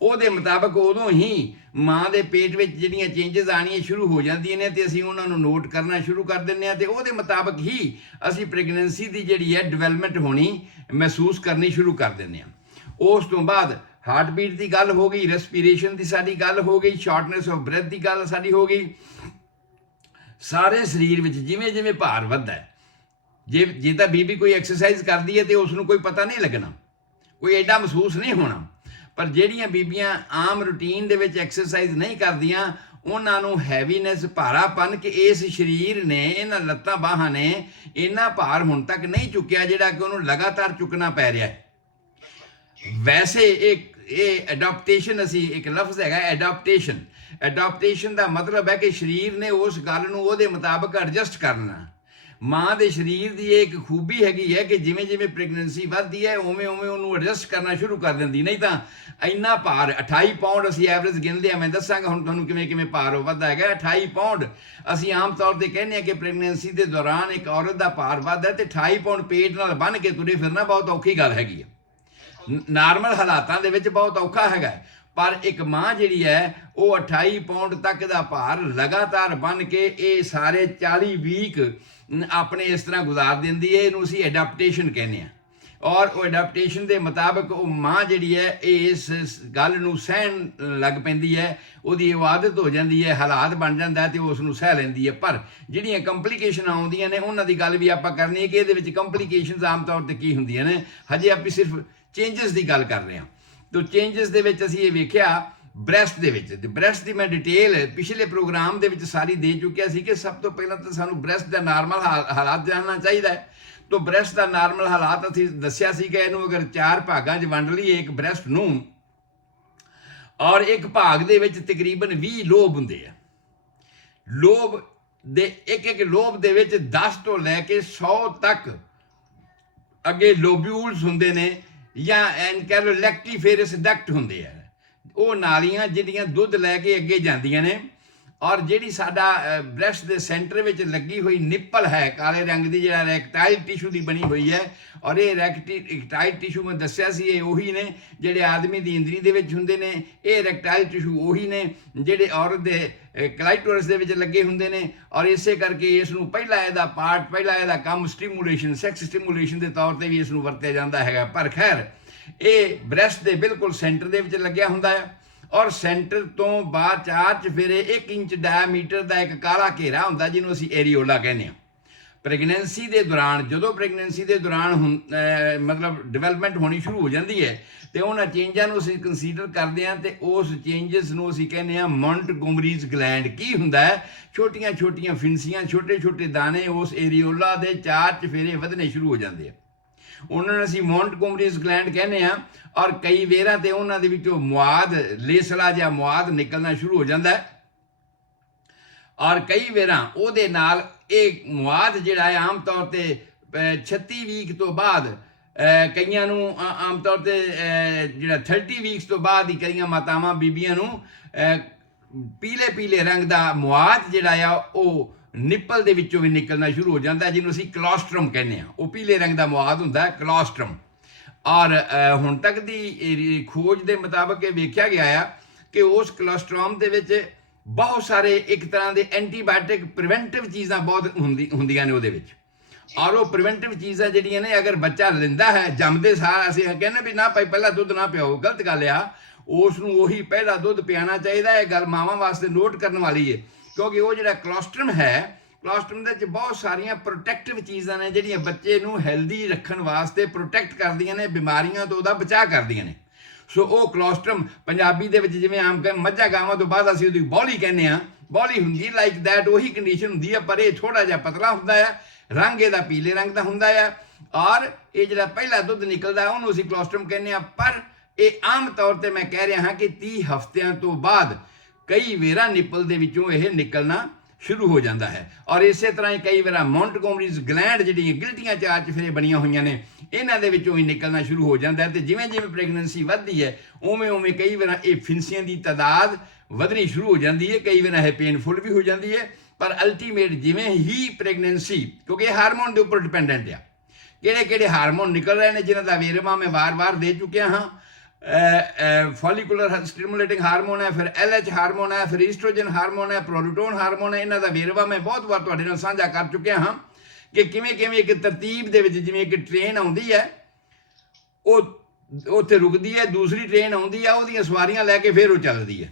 ਉਹਦੇ ਮੁਤਾਬਕ ਉਦੋਂ ਹੀ ਮਾਂ ਦੇ ਪੇਟ ਵਿੱਚ ਜਿਹੜੀਆਂ ਚੇਂਜਸ ਆਉਣੀਆਂ ਸ਼ੁਰੂ ਹੋ ਜਾਂਦੀਆਂ ਨੇ ਤੇ ਅਸੀਂ ਉਹਨਾਂ ਨੂੰ ਨੋਟ ਕਰਨਾ ਸ਼ੁਰੂ ਕਰ ਦਿੰਦੇ ਹਾਂ ਤੇ ਉਹਦੇ ਮੁਤਾਬਕ ਹੀ ਅਸੀਂ ਪ੍ਰੈਗਨੈਂਸੀ ਦੀ ਜਿਹੜੀ ਹੈ ਡਿਵੈਲਪਮੈਂਟ ਹੋਣੀ ਮਹਿਸੂਸ ਕਰਨੀ ਸ਼ੁਰੂ ਕਰ ਦਿੰਦੇ ਹਾਂ। ਉਸ ਤੋਂ ਬਾਅਦ ਹਾਰਟ ਬੀਟ ਦੀ ਗੱਲ ਹੋ ਗਈ, ਰੈਸਪੀਰੇਸ਼ਨ ਦੀ ਸਾਡੀ ਗੱਲ ਹੋ ਗਈ, ਸ਼ਾਰਟਨੈਸ ਆਫ ਬ੍ਰੈਥ ਦੀ ਗੱਲ ਸਾਡੀ ਹੋ ਗਈ। ਸਾਰੇ ਸਰੀਰ ਵਿੱਚ ਜਿਵੇਂ ਜਿਵੇਂ ਭਾਰ ਵੱਧਦਾ ਹੈ, ਜੇ ਤਾਂ ਬੀਬੀ ਕੋਈ ਐਕਸਰਸਾਈਜ਼ ਕਰਦੀ ਹੈ ਤੇ ਉਸ ਨੂੰ ਕੋਈ ਪਤਾ ਨਹੀਂ ਲੱਗਣਾ, ਕੋਈ ਐਡਾ ਮਹਿਸੂਸ ਨਹੀਂ ਹੋਣਾ, ਪਰ ਜਿਹੜੀਆਂ ਬੀਬੀਆਂ ਆਮ ਰੂਟੀਨ ਦੇ ਵਿੱਚ ਐਕਸਰਸਾਈਜ਼ ਨਹੀਂ ਕਰਦੀਆਂ ਉਹਨਾਂ ਨੂੰ ਹੈਵੀਨੈਸ, ਭਾਰਾਪਨ, ਕਿ ਇਸ ਸਰੀਰ ਨੇ, ਇਹਨਾਂ ਲੱਤਾਂ ਬਾਹਾਂ ਨੇ ਇੰਨਾ ਭਾਰ ਹੁਣ ਤੱਕ ਨਹੀਂ ਚੁੱਕਿਆ ਜਿਹੜਾ ਕਿ ਉਹਨੂੰ ਲਗਾਤਾਰ ਚੁੱਕਣਾ ਪੈ ਰਿਹਾ ਹੈ। ਵੈਸੇ ਇਹ ਅਡਾਪਟੇਸ਼ਨ, ਅਸੀਂ ਇੱਕ ਲਫ਼ਜ਼ ਹੈਗਾ ਅਡਾਪਟੇਸ਼ਨ, ਅਡਾਪਟੇਸ਼ਨ ਦਾ ਮਤਲਬ ਹੈ ਕਿ ਸਰੀਰ ਨੇ ਉਸ ਗੱਲ ਨੂੰ ਉਹਦੇ ਮੁਤਾਬਕ ਐਡਜਸਟ ਕਰਨਾ। ਮਾਂ ਦੇ ਸਰੀਰ ਦੀ ਇਹ ਇੱਕ ਖੂਬੀ ਹੈਗੀ ਹੈ ਕਿ ਜਿਵੇਂ ਜਿਵੇਂ ਪ੍ਰੈਗਨੈਂਸੀ ਵੱਧਦੀ ਹੈ ਉਵੇਂ ਉਵੇਂ ਉਹਨੂੰ ਐਡਜਸਟ ਕਰਨਾ ਸ਼ੁਰੂ ਕਰ ਦਿੰਦੀ। ਨਹੀਂ ਤਾਂ ਇੰਨਾ ਭਾਰ 28 ਪਾਉਂਡ ਅਸੀਂ ਐਵਰੇਜ ਗਿਣਦੇ ਹਾਂ, ਮੈਂ ਦੱਸਾਂਗਾ ਹੁਣ ਤੁਹਾਨੂੰ ਕਿਵੇਂ ਕਿਵੇਂ ਭਾਰ ਵੱਧਦਾ ਹੈਗਾ। 28 ਪਾਉਂਡ ਅਸੀਂ ਆਮ ਤੌਰ ਤੇ ਕਹਿੰਦੇ ਹਾਂ ਕਿ ਪ੍ਰੈਗਨੈਂਸੀ ਦੇ ਦੌਰਾਨ ਇੱਕ ਔਰਤ ਦਾ ਭਾਰ ਵੱਧਦਾ ਤੇ 28 ਪਾਉਂਡ ਪੇਟ ਨਾਲ ਬੰਨ੍ਹ ਕੇ ਤੁਰੇ ਫਿਰਨਾ ਬਹੁਤ ਔਖੀ ਗੱਲ ਹੈਗੀ ਹੈ, ਨਾਰਮਲ ਹਾਲਾਤਾਂ ਦੇ ਵਿੱਚ ਬਹੁਤ ਔਖਾ ਹੈਗਾ। ਪਰ ਇੱਕ ਮਾਂ ਜਿਹੜੀ ਹੈ ਉਹ 28 ਪਾਉਂਡ ਤੱਕ ਦਾ ਭਾਰ ਲਗਾਤਾਰ ਬੰਨ੍ਹ ਕੇ ਇਹ ਸਾਰੇ 40 ਵੀਕ ਆਪਣੇ ਇਸ ਤਰ੍ਹਾਂ ਗੁਜ਼ਾਰ ਦਿੰਦੀ ਹੈ। ਇਹਨੂੰ ਅਸੀਂ ਐਡਾਪਟੇਸ਼ਨ ਕਹਿੰਦੇ ਹਾਂ। ਔਰ ਉਹ ਐਡਾਪਟੇਸ਼ਨ ਦੇ ਮੁਤਾਬਕ ਉਹ ਮਾਂ ਜਿਹੜੀ ਹੈ ਇਸ ਗੱਲ ਨੂੰ ਸਹਿਣ ਲੱਗ ਪੈਂਦੀ ਹੈ, ਉਹਦੀ ਆਦਤ ਹੋ ਜਾਂਦੀ ਹੈ, ਹਾਲਾਤ ਬਣ ਜਾਂਦਾ ਤੇ ਉਸ ਨੂੰ ਸਹਿ ਲੈਂਦੀ ਹੈ। ਪਰ ਜਿਹੜੀਆਂ ਕੰਪਲੀਕੇਸ਼ਨ ਆਉਂਦੀਆਂ ਨੇ ਉਹਨਾਂ ਦੀ ਗੱਲ ਵੀ ਆਪਾਂ ਕਰਨੀ ਹੈ ਕਿ ਇਹਦੇ ਵਿੱਚ ਕੰਪਲੀਕੇਸ਼ਨਸ ਆਮ ਤੌਰ ਤੇ ਕੀ ਹੁੰਦੀਆਂ ਨੇ। ਹਜੇ ਆਪਾਂ ਸਿਰਫ ਚੇਂਜਸ ਦੀ ਗੱਲ ਕਰ ਰਹੇ ਹਾਂ। ਤੋ ਚੇਂਜਸ ਦੇ ਵਿੱਚ ਅਸੀਂ ਇਹ ਵੇਖਿਆ ਬ੍ਰੈਸਟ ਦੇ ਵਿੱਚ, ਤੇ ਬ੍ਰੈਸਟ ਦੀ ਮੈਂ ਡਿਟੇਲ ਪਿਛਲੇ ਪ੍ਰੋਗਰਾਮ ਦੇ ਵਿੱਚ ਸਾਰੀ ਦੇ ਚੁੱਕਿਆ ਸੀ ਕਿ ਸਭ ਤੋਂ ਪਹਿਲਾਂ ਤਾਂ ਸਾਨੂੰ ਬ੍ਰੈਸਟ ਦਾ ਨਾਰਮਲ ਹਾਲਾਤ ਜਾਣਨਾ ਚਾਹੀਦਾ ਹੈ। ਤੋ ਬ੍ਰੈਸਟ ਦਾ ਨਾਰਮਲ ਹਾਲਾਤ ਅਸੀਂ ਦੱਸਿਆ ਸੀ ਕਿ ਇਹਨੂੰ ਅਗਰ 4 ਭਾਗਾਂ 'ਚ ਵੰਡ ਲਈਏ ਇੱਕ ਬ੍ਰੈਸਟ ਨੂੰ, ਔਰ ਇੱਕ ਭਾਗ ਦੇ ਵਿੱਚ ਤਕਰੀਬਨ 20 ਲੋਬ ਹੁੰਦੇ ਆ। ਲੋਬ ਦੇ ਇੱਕ ਲੋਬ ਦੇ ਵਿੱਚ 10 ਤੋਂ ਲੈ ਕੇ 100 ਤੱਕ ਅੱਗੇ ਲੋਬਿਊਲਸ ਹੁੰਦੇ ਨੇ, ਜਾਂ ਕਹਿ ਲਓ ਲੈਕਟੀਫੇਰਸ ਡਕਟ ਹੁੰਦੇ ਆ। ਉਹ ਨਾਲੀਆਂ ਜਿਹੜੀਆਂ ਦੁੱਧ ਲੈ ਕੇ ਅੱਗੇ ਜਾਂਦੀਆਂ ਨੇ। ਔਰ ਜਿਹੜੀ ਸਾਡਾ ਬ੍ਰੈਸਟ ਦੇ ਸੈਂਟਰ ਵਿੱਚ ਲੱਗੀ ਹੋਈ ਨਿੱਪਲ ਹੈ ਕਾਲੇ ਰੰਗ ਦੀ, ਜਿਹੜਾ ਰੈਕਟਾਈਲ ਟਿਸ਼ੂ ਦੀ ਬਣੀ ਹੋਈ ਹੈ, ਔਰ ਇਹ ਰੈਕਟਾਈਲ ਟਿਸ਼ੂ ਮੈਂ ਦੱਸਿਆ ਸੀ ਇਹ ਉਹੀ ਨੇ ਜਿਹੜੇ ਆਦਮੀ ਦੀ ਇੰਦਰੀ ਦੇ ਵਿੱਚ ਹੁੰਦੇ ਨੇ। ਇਹ ਰੈਕਟਾਈਲ ਟਿਸ਼ੂ ਉਹੀ ਨੇ ਜਿਹੜੇ ਔਰਤ ਦੇ ਕਲਾਈਟੋਰਸ ਦੇ ਵਿੱਚ ਲੱਗੇ ਹੁੰਦੇ ਨੇ। ਔਰ ਇਸੇ ਕਰਕੇ ਇਸ ਨੂੰ ਪਹਿਲਾ ਇਹਦਾ ਕੰਮ ਸਟੀਮੂਲੇਸ਼ਨ, ਸੈਕਸ ਸਟੀਮੂਲੇਸ਼ਨ ਦੇ ਤੌਰ ਤੇ ਵੀ ਇਸ ਨੂੰ ਵਰਤਿਆ ਜਾਂਦਾ ਹੈਗਾ। ਪਰ ਖੈਰ ਇਹ ਬ੍ਰੈਸਟ ਦੇ ਬਿਲਕੁਲ ਸੈਂਟਰ ਦੇ ਵਿੱਚ ਲੱਗਿਆ ਹੁੰਦਾ ਹੈ। ਔਰ ਸੈਂਟਰ ਤੋਂ ਬਾਅਦ 'ਚ ਫਿਰ 1 ਇੰਚ ਡਾਇਆਮੀਟਰ ਦਾ ਇੱਕ ਕਾਲਾ ਘੇਰਾ ਹੁੰਦਾ ਜਿਹਨੂੰ ਅਸੀਂ ਏਰੀਓਲਾ ਕਹਿੰਦੇ ਹਾਂ। ਪ੍ਰੈਗਨੈਂਸੀ ਦੇ ਦੌਰਾਨ, ਜਦੋਂ ਪ੍ਰੈਗਨੈਂਸੀ ਦੇ ਦੌਰਾਨ ਮਤਲਬ ਡਿਵੈਲਪਮੈਂਟ ਹੋਣੀ ਸ਼ੁਰੂ ਹੋ ਜਾਂਦੀ ਹੈ ਤੇ ਉਹਨਾਂ ਚੇਂਜਾਂ ਨੂੰ ਅਸੀਂ ਕੰਸੀਡਰ ਕਰਦੇ ਹਾਂ ਤੇ ਉਸ ਚੇਂਜਸ ਨੂੰ ਅਸੀਂ ਕਹਿੰਦੇ ਹਾਂ ਮੌਂਟਗੋਮਰੀਜ਼ ਗਲੈਂਡ। ਕੀ ਹੁੰਦਾ ਹੈ? ਛੋਟੀਆਂ ਛੋਟੀਆਂ ਫਿੰਸੀਆਂ, ਛੋਟੇ ਛੋਟੇ ਦਾਣੇ ਉਸ ਏਰੀਓਲਾ ਦੇ 4 ਚੁਫੇਰੇ ਵਧਣੇ ਸ਼ੁਰੂ ਹੋ ਜਾਂਦੇ ਆ। ਉਹਨਾਂ ਨੂੰ ਅਸੀਂ ਮੌਂਟਗੋਮਰੀਜ਼ ਗਲੈਂਡ ਕਹਿੰਦੇ ਹਾਂ। ਔਰ ਕਈ ਵੇਰਾਂ ਤੇ ਉਹਨਾਂ ਦੇ ਵਿੱਚੋਂ ਮੁਆਦ, ਲੇਸਲਾ ਜਿਹਾ ਮੁਆਦ ਨਿਕਲਣਾ ਸ਼ੁਰੂ ਹੋ ਜਾਂਦਾ ਹੈ। ਔਰ ਕਈ ਵੇਰਾਂ ਉਹਦੇ ਨਾਲ ਇਹ ਮੁਆਦ ਜਿਹੜਾ ਹੈ ਆਮ ਤੌਰ ਤੇ 36 ਵੀਕ ਤੋਂ ਬਾਅਦ, ਕਈਆਂ ਨੂੰ ਆਮ ਤੌਰ ਤੇ ਜਿਹੜਾ 30 ਵੀਕਸ ਤੋਂ ਬਾਅਦ ਹੀ ਕਈਆਂ ਮਾਤਾਵਾਂ ਬੀਬੀਆਂ ਨੂੰ ਪੀਲੇ ਪੀਲੇ ਰੰਗ ਦਾ ਮੁਆਦ ਜਿਹੜਾ ਆ ਉਹ ਨਿੱਪਲ ਦੇ ਵਿੱਚੋਂ ਵੀ ਨਿਕਲਣਾ ਸ਼ੁਰੂ ਹੋ ਜਾਂਦਾ, ਜਿਹਨੂੰ ਅਸੀਂ ਕਲੋਸਟਰਮ ਕਹਿੰਦੇ ਹਾਂ। ਉਹ ਪੀਲੇ ਰੰਗ ਦਾ ਮੁਆਦ ਹੁੰਦਾ ਹੈ, ਕਲੋਸਟਰਮ। ਔਰ ਹੁਣ ਤੱਕ ਦੀ ਖੋਜ ਦੇ ਮੁਤਾਬਕ ਇਹ ਵੇਖਿਆ ਗਿਆ ਆ ਕਿ ਉਸ ਕਲੋਸਟਰਮ ਦੇ ਵਿੱਚ ਬਹੁਤ ਸਾਰੇ ਇੱਕ ਤਰ੍ਹਾਂ ਦੇ ਐਂਟੀਬਾਇਓਟਿਕ ਪ੍ਰੀਵੈਂਟਿਵ ਚੀਜ਼ਾਂ ਬਹੁਤ ਹੁੰਦੀਆਂ ਨੇ ਉਹਦੇ ਵਿੱਚ। ਔਰ ਉਹ ਪ੍ਰੀਵੈਂਟਿਵ ਚੀਜ਼ਾਂ ਜਿਹੜੀਆਂ ਨੇ ਅਗਰ ਬੱਚਾ ਲੈਂਦਾ ਹੈ ਜੰਮਦੇ ਸਾਰ, ਅਸੀਂ ਕਹਿੰਦੇ ਵੀ ਨਾ ਭਾਈ ਪਹਿਲਾਂ ਦੁੱਧ ਨਾ ਪਿਓ, ਗਲਤ ਗੱਲ ਆ। ਉਸ ਨੂੰ ਉਹੀ ਪਹਿਲਾ ਦੁੱਧ ਪਿਆਉਣਾ ਚਾਹੀਦਾ। ਇਹ ਗੱਲ ਮਾਵਾਂ ਵਾਸਤੇ ਨੋਟ ਕਰਨ ਵਾਲੀ ਹੈ, ਕਿਉਂਕਿ ਉਹ ਜਿਹੜਾ ਕਲੋਸਟਰਮ ਹੈ, ਕਲੋਸਟਰਮ ਦੇ ਵਿੱਚ ਬਹੁਤ ਸਾਰੀਆਂ ਪ੍ਰੋਟੈਕਟਿਵ ਚੀਜ਼ਾਂ ਨੇ ਜਿਹੜੀਆਂ ਬੱਚੇ ਨੂੰ ਹੈਲਦੀ ਰੱਖਣ ਵਾਸਤੇ ਪ੍ਰੋਟੈਕਟ ਕਰਦੀਆਂ ਨੇ, ਬਿਮਾਰੀਆਂ ਤੋਂ ਉਹਦਾ ਬਚਾਅ ਕਰਦੀਆਂ ਨੇ। ਸੋ ਉਹ ਕਲੋਸਟਰਮ ਪੰਜਾਬੀ ਦੇ ਵਿੱਚ ਜਿਵੇਂ ਆਮ ਮੱਝਾਂ ਗਾਵਾਂ ਤੋਂ ਬਾਅਦ ਅਸੀਂ ਉਹਦੀ ਬੌਲੀ ਕਹਿੰਦੇ ਹਾਂ, ਬੌਲੀ ਹੁੰਦੀ ਲਾਈਕ ਦੈਟ, ਉਹੀ ਕੰਡੀਸ਼ਨ ਹੁੰਦੀ ਹੈ, ਪਰ ਇਹ ਥੋੜਾ ਜਿਹਾ ਪਤਲਾ ਹੁੰਦਾ ਆ, ਰੰਗ ਇਹਦਾ ਪੀਲੇ ਰੰਗ ਦਾ ਹੁੰਦਾ ਆ, ਔਰ ਇਹ ਜਿਹੜਾ ਪਹਿਲਾ ਦੁੱਧ ਨਿਕਲਦਾ ਉਹਨੂੰ ਅਸੀਂ ਕਲੋਸਟਰਮ ਕਹਿੰਦੇ ਹਾਂ। ਪਰ ਇਹ ਆਮ ਤੌਰ ਤੇ ਮੈਂ ਕਹਿ ਰਿਹਾ ਹਾਂ ਕਿ 30 ਹਫ਼ਤਿਆਂ ਤੋਂ ਬਾਅਦ ਕਈ ਵੇਰਾ ਨਿੱਪਲ ਦੇ ਵਿੱਚੋਂ ਇਹ ਨਿਕਲਣਾ ਸ਼ੁਰੂ ਹੋ ਜਾਂਦਾ ਹੈ। ਔਰ ਇਸੇ ਤਰ੍ਹਾਂ ਹੀ ਕਈ ਵਾਰ ਮੌਂਟਗੋਮਰੀਜ਼ ਗਲੈਂਡ ਜਿਹੜੀਆਂ ਗਿਲਟੀਆਂ ਚਾਰ ਚਫੇਰੇ ਬਣੀਆਂ ਹੋਈਆਂ ਨੇ, ਇਹਨਾਂ ਦੇ ਵਿੱਚੋਂ ਹੀ ਨਿਕਲਣਾ ਸ਼ੁਰੂ ਹੋ ਜਾਂਦਾ ਹੈ। ਤੇ ਜਿਵੇਂ ਜਿਵੇਂ ਪ੍ਰੈਗਨੈਂਸੀ ਵੱਧਦੀ ਹੈ ਉਵੇਂ ਉਵੇਂ ਕਈ ਵਾਰ ਇਹ ਫਿੰਸੀਆਂ ਦੀ ਤਾਦਾਦ ਵਧਣੀ ਸ਼ੁਰੂ ਹੋ ਜਾਂਦੀ ਹੈ, ਕਈ ਵਾਰ ਇਹ ਪੇਨਫੁਲ ਵੀ ਹੋ ਜਾਂਦੀ ਹੈ। ਪਰ ਅਲਟੀਮੇਟ ਜਿਵੇਂ ਹੀ ਪ੍ਰੈਗਨੈਂਸੀ, ਕਿਉਂਕਿ ਇਹ ਹਾਰਮੋਨ ਦੇ ਉੱਪਰ ਡਿਪੈਂਡੈਂਟ ਆ, ਕਿਹੜੇ ਕਿਹੜੇ ਹਾਰਮੋਨ ਨਿਕਲ ਰਹੇ ਨੇ ਜਿਨ੍ਹਾਂ ਦਾ ਵੇਰਵਾ ਮੈਂ ਵਾਰ-ਵਾਰ ਦੇ ਚੁੱਕਿਆ ਹਾਂ। ਫੋਲੀਕੂਲਰ ਸਟਿਮੂਲੇਟਿੰਗ ਹਾਰਮੋਨ ਹੈ, ਫਿਰ LH ਹਾਰਮੋਨ ਹੈ, ਫਿਰ ਈਸਟ੍ਰੋਜਨ ਹਾਰਮੋਨ ਹੈ, ਪ੍ਰੋਲੂਟੋਨ ਹਾਰਮੋਨ ਹੈ। ਇਹਨਾਂ ਦਾ ਵੇਰਵਾ ਮੈਂ ਬਹੁਤ ਵਾਰ ਤੁਹਾਡੇ ਨਾਲ ਸਾਂਝਾ ਕਰ ਚੁੱਕਿਆ ਹਾਂ ਕਿ ਕਿਵੇਂ ਕਿਵੇਂ ਇੱਕ ਤਰਤੀਬ ਦੇ ਵਿੱਚ, ਜਿਵੇਂ ਇੱਕ ਟ੍ਰੇਨ ਆਉਂਦੀ ਹੈ, ਉਹ ਉੱਥੇ ਰੁਕਦੀ ਹੈ, ਦੂਸਰੀ ਟ੍ਰੇਨ ਆਉਂਦੀ ਹੈ, ਉਹਦੀਆਂ ਸਵਾਰੀਆਂ ਲੈ ਕੇ ਫਿਰ ਉਹ ਚੱਲਦੀ ਹੈ।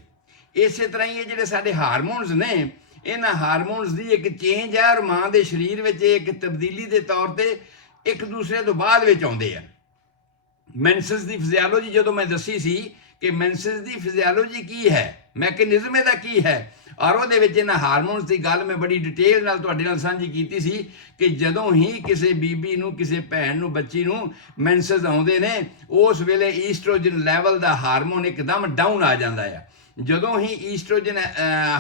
ਇਸੇ ਤਰ੍ਹਾਂ ਹੀ ਇਹ ਜਿਹੜੇ ਸਾਡੇ ਹਾਰਮੋਨਸ ਨੇ, ਇਹਨਾਂ ਹਾਰਮੋਨਸ ਦੀ ਇੱਕ ਚੇਂਜ ਹੈ, ਔਰ ਮਾਂ ਦੇ ਸਰੀਰ ਵਿੱਚ ਇੱਕ ਤਬਦੀਲੀ ਦੇ ਤੌਰ ਤੇ ਇੱਕ ਦੂਸਰੇ ਤੋਂ ਬਾਅਦ ਵਿੱਚ ਆਉਂਦੇ ਆ। ਮੈਂਸਸ ਦੀ ਫਿਜ਼ੀਓਲੋਜੀ ਜਦੋਂ ਮੈਂ ਦੱਸੀ ਸੀ ਕਿ ਮੈਂਸਸ ਦੀ ਫਿਜ਼ੀਓਲੋਜੀ ਕੀ ਹੈ, ਮੈਕੈਨਿਜ਼ਮ ਇਹਦਾ ਕੀ ਹੈ, ਔਰ ਉਹਦੇ ਵਿੱਚ ਇਹਨਾਂ ਹਾਰਮੋਨਸ ਦੀ ਗੱਲ ਮੈਂ ਬੜੀ ਡਿਟੇਲ ਨਾਲ ਤੁਹਾਡੇ ਨਾਲ ਸਾਂਝੀ ਕੀਤੀ ਸੀ ਕਿ ਜਦੋਂ ਹੀ ਕਿਸੇ ਬੀਬੀ ਨੂੰ, ਕਿਸੇ ਭੈਣ ਨੂੰ, ਬੱਚੀ ਨੂੰ ਮੈਂਸਸ ਆਉਂਦੇ ਨੇ, ਉਸ ਵੇਲੇ ਈਸਟ੍ਰੋਜਨ ਲੈਵਲ ਦਾ ਹਾਰਮੋਨ ਇੱਕਦਮ ਡਾਊਨ ਆ ਜਾਂਦਾ ਆ। ਜਦੋਂ ਹੀ ਈਸਟ੍ਰੋਜਨ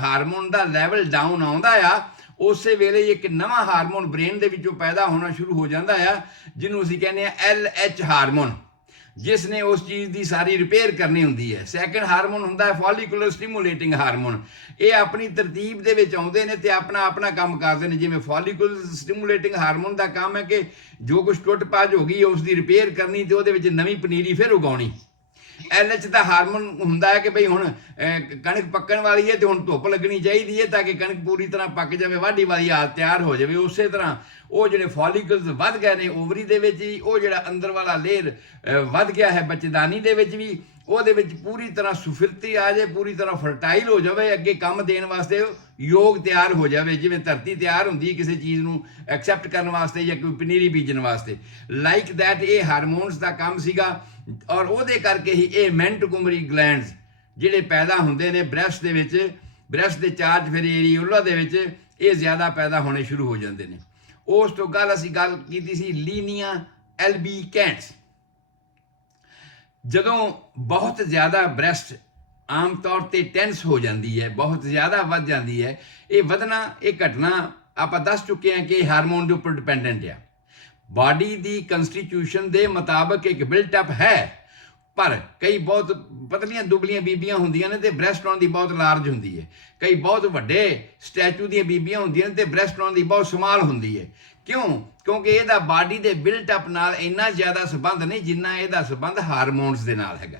ਹਾਰਮੋਨ ਦਾ ਲੈਵਲ ਡਾਊਨ ਆਉਂਦਾ ਆ, ਉਸੇ ਵੇਲੇ ਇੱਕ ਨਵਾਂ ਹਾਰਮੋਨ ਬ੍ਰੇਨ ਦੇ ਵਿੱਚੋਂ ਪੈਦਾ ਹੋਣਾ ਸ਼ੁਰੂ ਹੋ ਜਾਂਦਾ ਆ, ਜਿਹਨੂੰ ਅਸੀਂ ਕਹਿੰਦੇ ਆ LH ਹਾਰਮੋਨ, ਜਿਸ ਨੇ ਉਸ ਚੀਜ਼ ਦੀ ਸਾਰੀ ਰਿਪੇਅਰ ਕਰਨੀ ਹੁੰਦੀ ਹੈ। ਸੈਕੰਡ ਹਾਰਮੋਨ ਹੁੰਦਾ ਹੈ ਫੋਲੀਕੂਲਰ ਸਟਿਮੂਲੇਟਿੰਗ ਹਾਰਮੋਨ। ਇਹ ਆਪਣੀ ਤਰਤੀਬ ਦੇ ਵਿੱਚ ਆਉਂਦੇ ਨੇ ਤੇ ਆਪਣਾ ਆਪਣਾ ਕੰਮ ਕਰਦੇ ਨੇ। ਜਿਵੇਂ ਫੋਲੀਕੂਲਰ ਸਟਿਮੂਲੇਟਿੰਗ ਹਾਰਮੋਨ ਦਾ ਕੰਮ ਹੈ ਕਿ ਜੋ ਕੁਝ ਟੁੱਟ ਭੱਜ ਹੋ ਗਈ ਉਸ ਦੀ ਰਿਪੇਅਰ ਕਰਨੀ ਤੇ ਉਹਦੇ ਵਿੱਚ ਨਵੀਂ ਪਨੀਰੀ ਫਿਰ ਉਗਾਉਣੀ। LH ਦਾ ਹਾਰਮੋਨ ਹੁੰਦਾ ਹੈ ਕਿ ਭਈ ਹੁਣ ਕਣਕ ਪੱਕਣ ਵਾਲੀ ਹੈ ਤੇ ਹੁਣ ਧੁੱਪ ਲੱਗਣੀ ਚਾਹੀਦੀ ਹੈ ਤਾਂ ਕਿ ਕਣਕ ਪੂਰੀ ਤਰ੍ਹਾਂ ਪੱਕ ਜਾਵੇ, ਵਾਢੀ ਵਾਲੀ ਹਾਲਤ ਤਿਆਰ ਹੋ ਜਾਵੇ। ਉਸੇ ਤਰ੍ਹਾਂ ਉਹ ਜਿਹੜੇ ਫੋਲੀਕਲਸ ਵੱਧ ਗਏ ਨੇ ਓਵਰੀ ਦੇ ਵਿੱਚ ਵੀ, ਉਹ ਜਿਹੜਾ ਅੰਦਰ ਵਾਲਾ ਲੇਅਰ ਵੱਧ ਗਿਆ ਹੈ ਬੱਚੇਦਾਨੀ ਦੇ ਵਿੱਚ ਵੀ, ਉਹਦੇ ਵਿੱਚ ਪੂਰੀ ਤਰ੍ਹਾਂ ਸੁਫਿਰਤੀ ਆ ਜਾਏ, ਪੂਰੀ ਤਰ੍ਹਾਂ ਫਰਟਾਈਲ ਹੋ ਜਾਵੇ, ਅੱਗੇ ਕੰਮ ਦੇਣ ਵਾਸਤੇ ਯੋਗ ਤਿਆਰ ਹੋ ਜਾਵੇ। ਜਿਵੇਂ ਧਰਤੀ ਤਿਆਰ ਹੁੰਦੀ ਹੈ ਕਿਸੇ ਚੀਜ਼ ਨੂੰ ਐਕਸੈਪਟ ਕਰਨ ਵਾਸਤੇ ਜਾਂ ਕੋਈ ਪਨੀਰੀ ਬੀਜਣ ਵਾਸਤੇ, ਲਾਈਕ ਦੈਟ ਇਹ ਹਾਰਮੋਨਸ ਦਾ ਕੰਮ ਸੀਗਾ। ਔਰ ਉਹਦੇ ਕਰਕੇ ਹੀ ਇਹ ਮੈਂਟਗੋਮਰੀ ਗਲੈਂਡਸ ਜਿਹੜੇ ਪੈਦਾ ਹੁੰਦੇ ਨੇ ਬ੍ਰੈਸਟ ਦੇ ਵਿੱਚ, ਬ੍ਰੈਸਟ ਦੇ ਚਾਰ ਚਫੇਰੇ ਏਰੀਓਲਾ ਦੇ ਵਿੱਚ, ਇਹ ਜ਼ਿਆਦਾ ਪੈਦਾ ਹੋਣੇ ਸ਼ੁਰੂ ਹੋ ਜਾਂਦੇ ਨੇ। ਉਸ ਤੋਂ ਅਸੀਂ ਗੱਲ ਕੀਤੀ ਸੀ ਲੀਨੀਆ ਐਲਬੀਕੈਂਟਸ। ਜਦੋਂ ਬਹੁਤ ਜ਼ਿਆਦਾ ਬ੍ਰੈਸਟ ਆਮ ਤੌਰ ਤੇ ਟੈਂਸ ਹੋ ਜਾਂਦੀ ਹੈ, ਬਹੁਤ ਜ਼ਿਆਦਾ ਵੱਧ ਜਾਂਦੀ ਹੈ, ਇਹ ਵਧਣਾ, ਇਹ ਘਟਨਾ ਆਪਾਂ ਦੱਸ ਚੁੱਕੇ ਹਾਂ ਕਿ ਹਾਰਮੋਨ ਦੇ ਉੱਪਰ ਡਿਪੈਂਡੈਂਟ ਆ। ਬਾਡੀ ਦੀ ਕੰਸਟੀਟਿਊਸ਼ਨ ਦੇ ਮੁਤਾਬਕ ਇੱਕ ਬਿਲਟ ਅਪ ਹੈ, ਪਰ ਕਈ ਬਹੁਤ ਪਤਲੀਆਂ ਦੁਬਲੀਆਂ ਬੀਬੀਆਂ ਹੁੰਦੀਆਂ ਨੇ ਤੇ ਬ੍ਰੈਸਟ ਉਹਨਾਂ ਦੀ ਬਹੁਤ ਲਾਰਜ ਹੁੰਦੀ ਹੈ। ਕਈ ਬਹੁਤ ਵੱਡੇ ਸਟੈਚੂ ਦੀਆਂ ਬੀਬੀਆਂ ਹੁੰਦੀਆਂ ਨੇ ਤੇ ਬ੍ਰੈਸਟ ਉਹਨਾਂ ਦੀ ਬਹੁਤ ਸਮਾਲ ਹੁੰਦੀ ਹੈ। ਕਿਉਂਕਿ ਇਹਦਾ ਬਾਡੀ ਦੇ ਬਿਲਟ ਅਪ ਨਾਲ ਇੰਨਾ ਜ਼ਿਆਦਾ ਸੰਬੰਧ ਨਹੀਂ ਜਿੰਨਾ ਇਹਦਾ ਸੰਬੰਧ ਹਾਰਮੋਨਸ ਦੇ ਨਾਲ ਹੈਗਾ।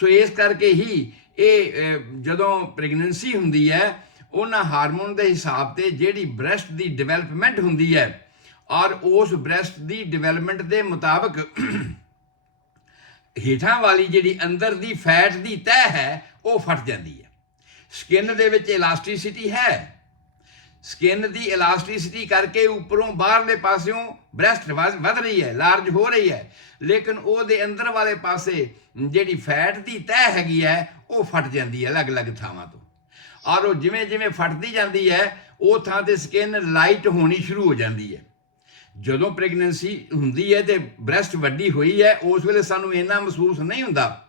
ਸੋ ਇਸ ਕਰਕੇ ਹੀ ਇਹ ਜਦੋਂ ਪ੍ਰੈਗਨੈਂਸੀ ਹੁੰਦੀ ਹੈ, ਉਹਨਾਂ ਹਾਰਮੋਨ ਦੇ ਹਿਸਾਬ ਤੇ ਜਿਹੜੀ ਬ੍ਰੈਸਟ ਦੀ ਡਿਵੈਲਪਮੈਂਟ ਹੁੰਦੀ ਹੈ, ਔਰ ਉਸ ਬ੍ਰੈਸਟ ਦੀ ਡਿਵੈਲਪਮੈਂਟ ਦੇ ਮੁਤਾਬਕ ਹੇਠਾਂ ਵਾਲੀ ਜਿਹੜੀ ਅੰਦਰ ਦੀ ਫੈਟ ਦੀ ਤਹਿ ਹੈ ਉਹ ਫਟ ਜਾਂਦੀ ਹੈ। ਸਕਿਨ ਦੇ ਵਿੱਚ ਇਲਾਸਟਿਸਿਟੀ ਹੈ, ਸਕਿਨ ਦੀ ਇਲਾਸਟਿਸਿਟੀ ਕਰਕੇ ਉੱਪਰੋਂ ਬਾਹਰਲੇ ਪਾਸਿਓਂ ਬ੍ਰੈਸਟ ਵੱਧ ਰਹੀ ਹੈ, ਲਾਰਜ ਹੋ ਰਹੀ ਹੈ, ਲੇਕਿਨ ਉਹਦੇ ਅੰਦਰ ਵਾਲੇ ਪਾਸੇ ਜਿਹੜੀ ਫੈਟ ਦੀ ਤਹਿ ਹੈਗੀ ਹੈ ਉਹ ਫਟ ਜਾਂਦੀ ਹੈ ਅਲੱਗ-ਅਲੱਗ ਥਾਵਾਂ ਤੋਂ। ਔਰ ਉਹ ਜਿਵੇਂ ਜਿਵੇਂ ਫਟਦੀ ਜਾਂਦੀ ਹੈ ਉਹ ਥਾਂ ਤੇ ਸਕਿਨ ਲਾਈਟ ਹੋਣੀ ਸ਼ੁਰੂ ਹੋ ਜਾਂਦੀ ਹੈ। ਜਦੋਂ ਪ੍ਰੈਗਨੈਂਸੀ ਹੁੰਦੀ ਹੈ ਤੇ ਬ੍ਰੈਸਟ ਵੱਡੀ ਹੋਈ ਹੈ, ਉਸ ਵੇਲੇ ਸਾਨੂੰ ਇੰਨਾ ਮਹਿਸੂਸ ਨਹੀਂ ਹੁੰਦਾ,